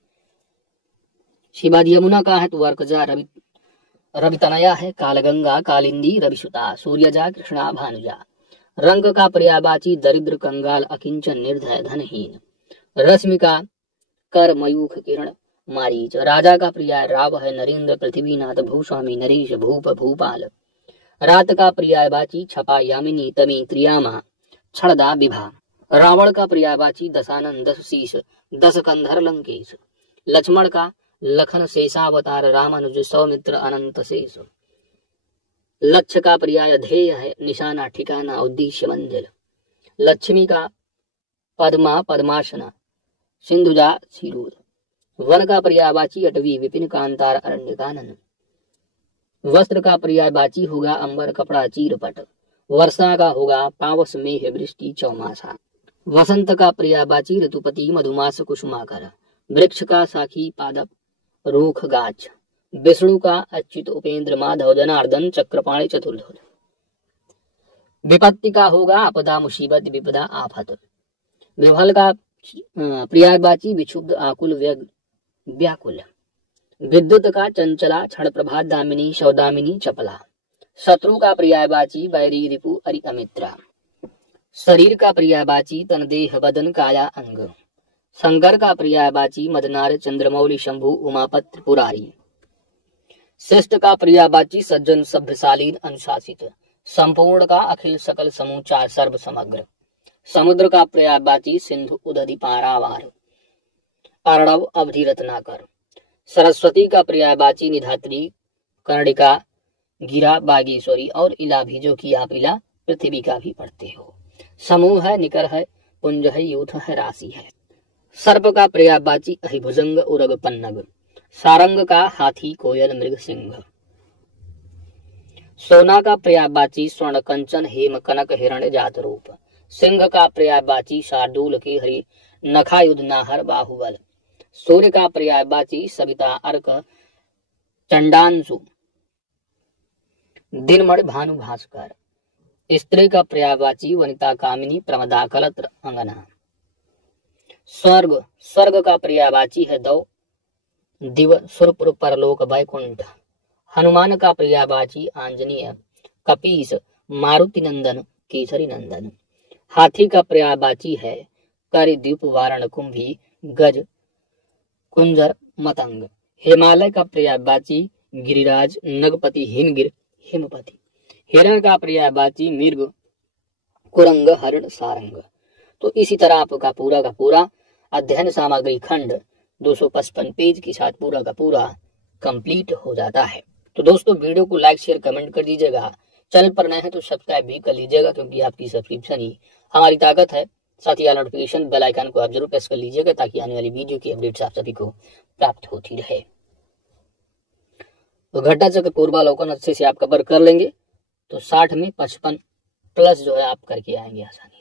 शिवाद यमुना का है तो वर्कजा, रवितनया है, कालगंगा, कालिंदी, रविसुता, सूर्यजा, कृष्णा, भानुजा। रंग का पर्यायवाची दरिद्र, कंगाल, अकिंचन, निर्धय, धनहीन। रश्मिका कर, मयूख, किरण, मारीच। राजा का पर्याय राव है, नरेंद्र, पृथ्वीनाथ, भूस्वामी, नरेश, भूप, भूपाल। रात का पर्यायवाची छपा, यामिनी, तमी, त्रियामा, छड़दा, विभा। रावण का पर्यायवाची दशानन, दस शीश, दस कंधर, लंकेश। लक्ष्मण का लखन, शेषावतार, रामानुज, सौमित्र, अनंत शेष। लक्ष्य का पर्याय ध्येय है, निशाना, ठिकाना, उद्देश्य, मंजिल। लक्ष्मी का पद्मा, पद्मासना, सिंधुजा, सिरूर। वन का पर्यायवाची अटवी, विपिन, कांतार, अरण्यकानन। वस्त्र का पर्यायवाची होगा अंबर, कपड़ा, चीरपट। वर्षा का होगा पावस, मेघ, वृष्टि, चौमासा। वसंत का पर्यायवाची ऋतुपति, मधुमास, कुसुमाकर। वृक्ष का साखी, पादप, रूख, गाछ। विष्णु का अच्युत, उपेंद्र, माधव, जनार्दन, चक्रपाणि, चतुर्धुज। विपत्ति का होगा आपदा, मुसीबत, विपदा, आफत। विफल का पर्यायवाची विक्षुब्ध, आकुल, व्याकुल। विद्युत का चंचला, क्षण प्रभा, दामिनी, सौदामिनी, चपला। शत्रु का पर्यायवाची वैरी, रिपु, अरि, अमित्रा। शरीर का पर्यायवाची तन, देह, बदन, काया, अंग। शंकर का पर्यायवाची मदनार, चंद्रमौली, शंभु, उमापत्र, पुरारी। श्रेष्ठ का पर्यायवाची सज्जन, सभ्यशालीन, अनुशासित। संपूर्ण का अखिल, सकल, समूचा, सर्व, समग्र। समुद्र का पर्यायवाची सिंधु, उदधि, पारावार। अर्णव, अवधि, रत्नाकर। सरस्वती का पर्यायवाची निधात्री, कर्णिका, गिरा, बागेश्वरी और इला भी, जो कि आप इला पृथ्वी का भी पढ़ते हो। समूह है, निकर है, पुंज है, यूथ है, राशि है। सर्प का पर्यायवाची अहिभुजंग, उरग, पन्नग। सारंग का हाथी, कोयल, मृग, सिंह। सोना का पर्यायवाची स्वर्ण, कंचन, हेम, कनक, हिरण्य, जात, रूप। सिंह का पर्यायवाची शार्दूल, की हरि, नखायुध, नाहर, बाहुबल। सूर्य का पर्यायवाची सविता, अर्क, चंडांशु, दिनमण, भानु, भास्कर। स्त्री का पर्यायवाची वनिता, कामिनी, प्रमदा, कलत्र, अंगना। स्वर्ग, स्वर्ग का पर्यायवाची है दौ, दिव, सुरपुर, परलोक, वैकुंठ। हनुमान का पर्यायवाची आंजनेय, कपीस, मारुति नंदन, केसरी नंदन। हाथी का पर्यायवाची है करिद्वीप, वारण, कुंभी, गज, कुंजर, मतंग। हिमालय का पर्यायवाची गिरिराज, नगपति, हिमगिर, हिमपति। हिरण का पर्यायवाची मृग, कुरंग, हरण, सारंग। तो इसी तरह आपका पूरा का पूरा अध्ययन सामग्री खंड 255 पेज के साथ पूरा का पूरा कंप्लीट हो जाता है। तो दोस्तों वीडियो को लाइक, शेयर, कमेंट कर दीजिएगा। चैनल पर नए हैं तो सब्सक्राइब भी कर लीजिएगा, क्योंकि आपकी सब्सक्रिप्शन ही हमारी ताकत है। साथ ही नोटिफिकेशन बेल आइकन को आप जरूर प्रेस कर लीजिएगा, ताकि आने वाली वीडियो की अपडेट्स आप सभी को प्राप्त होती रहे। तो घटा चक्र पूर्वालोकन अच्छे से आप कवर कर लेंगे तो 60 में 55 प्लस जो है आप करके आएंगे आसानी।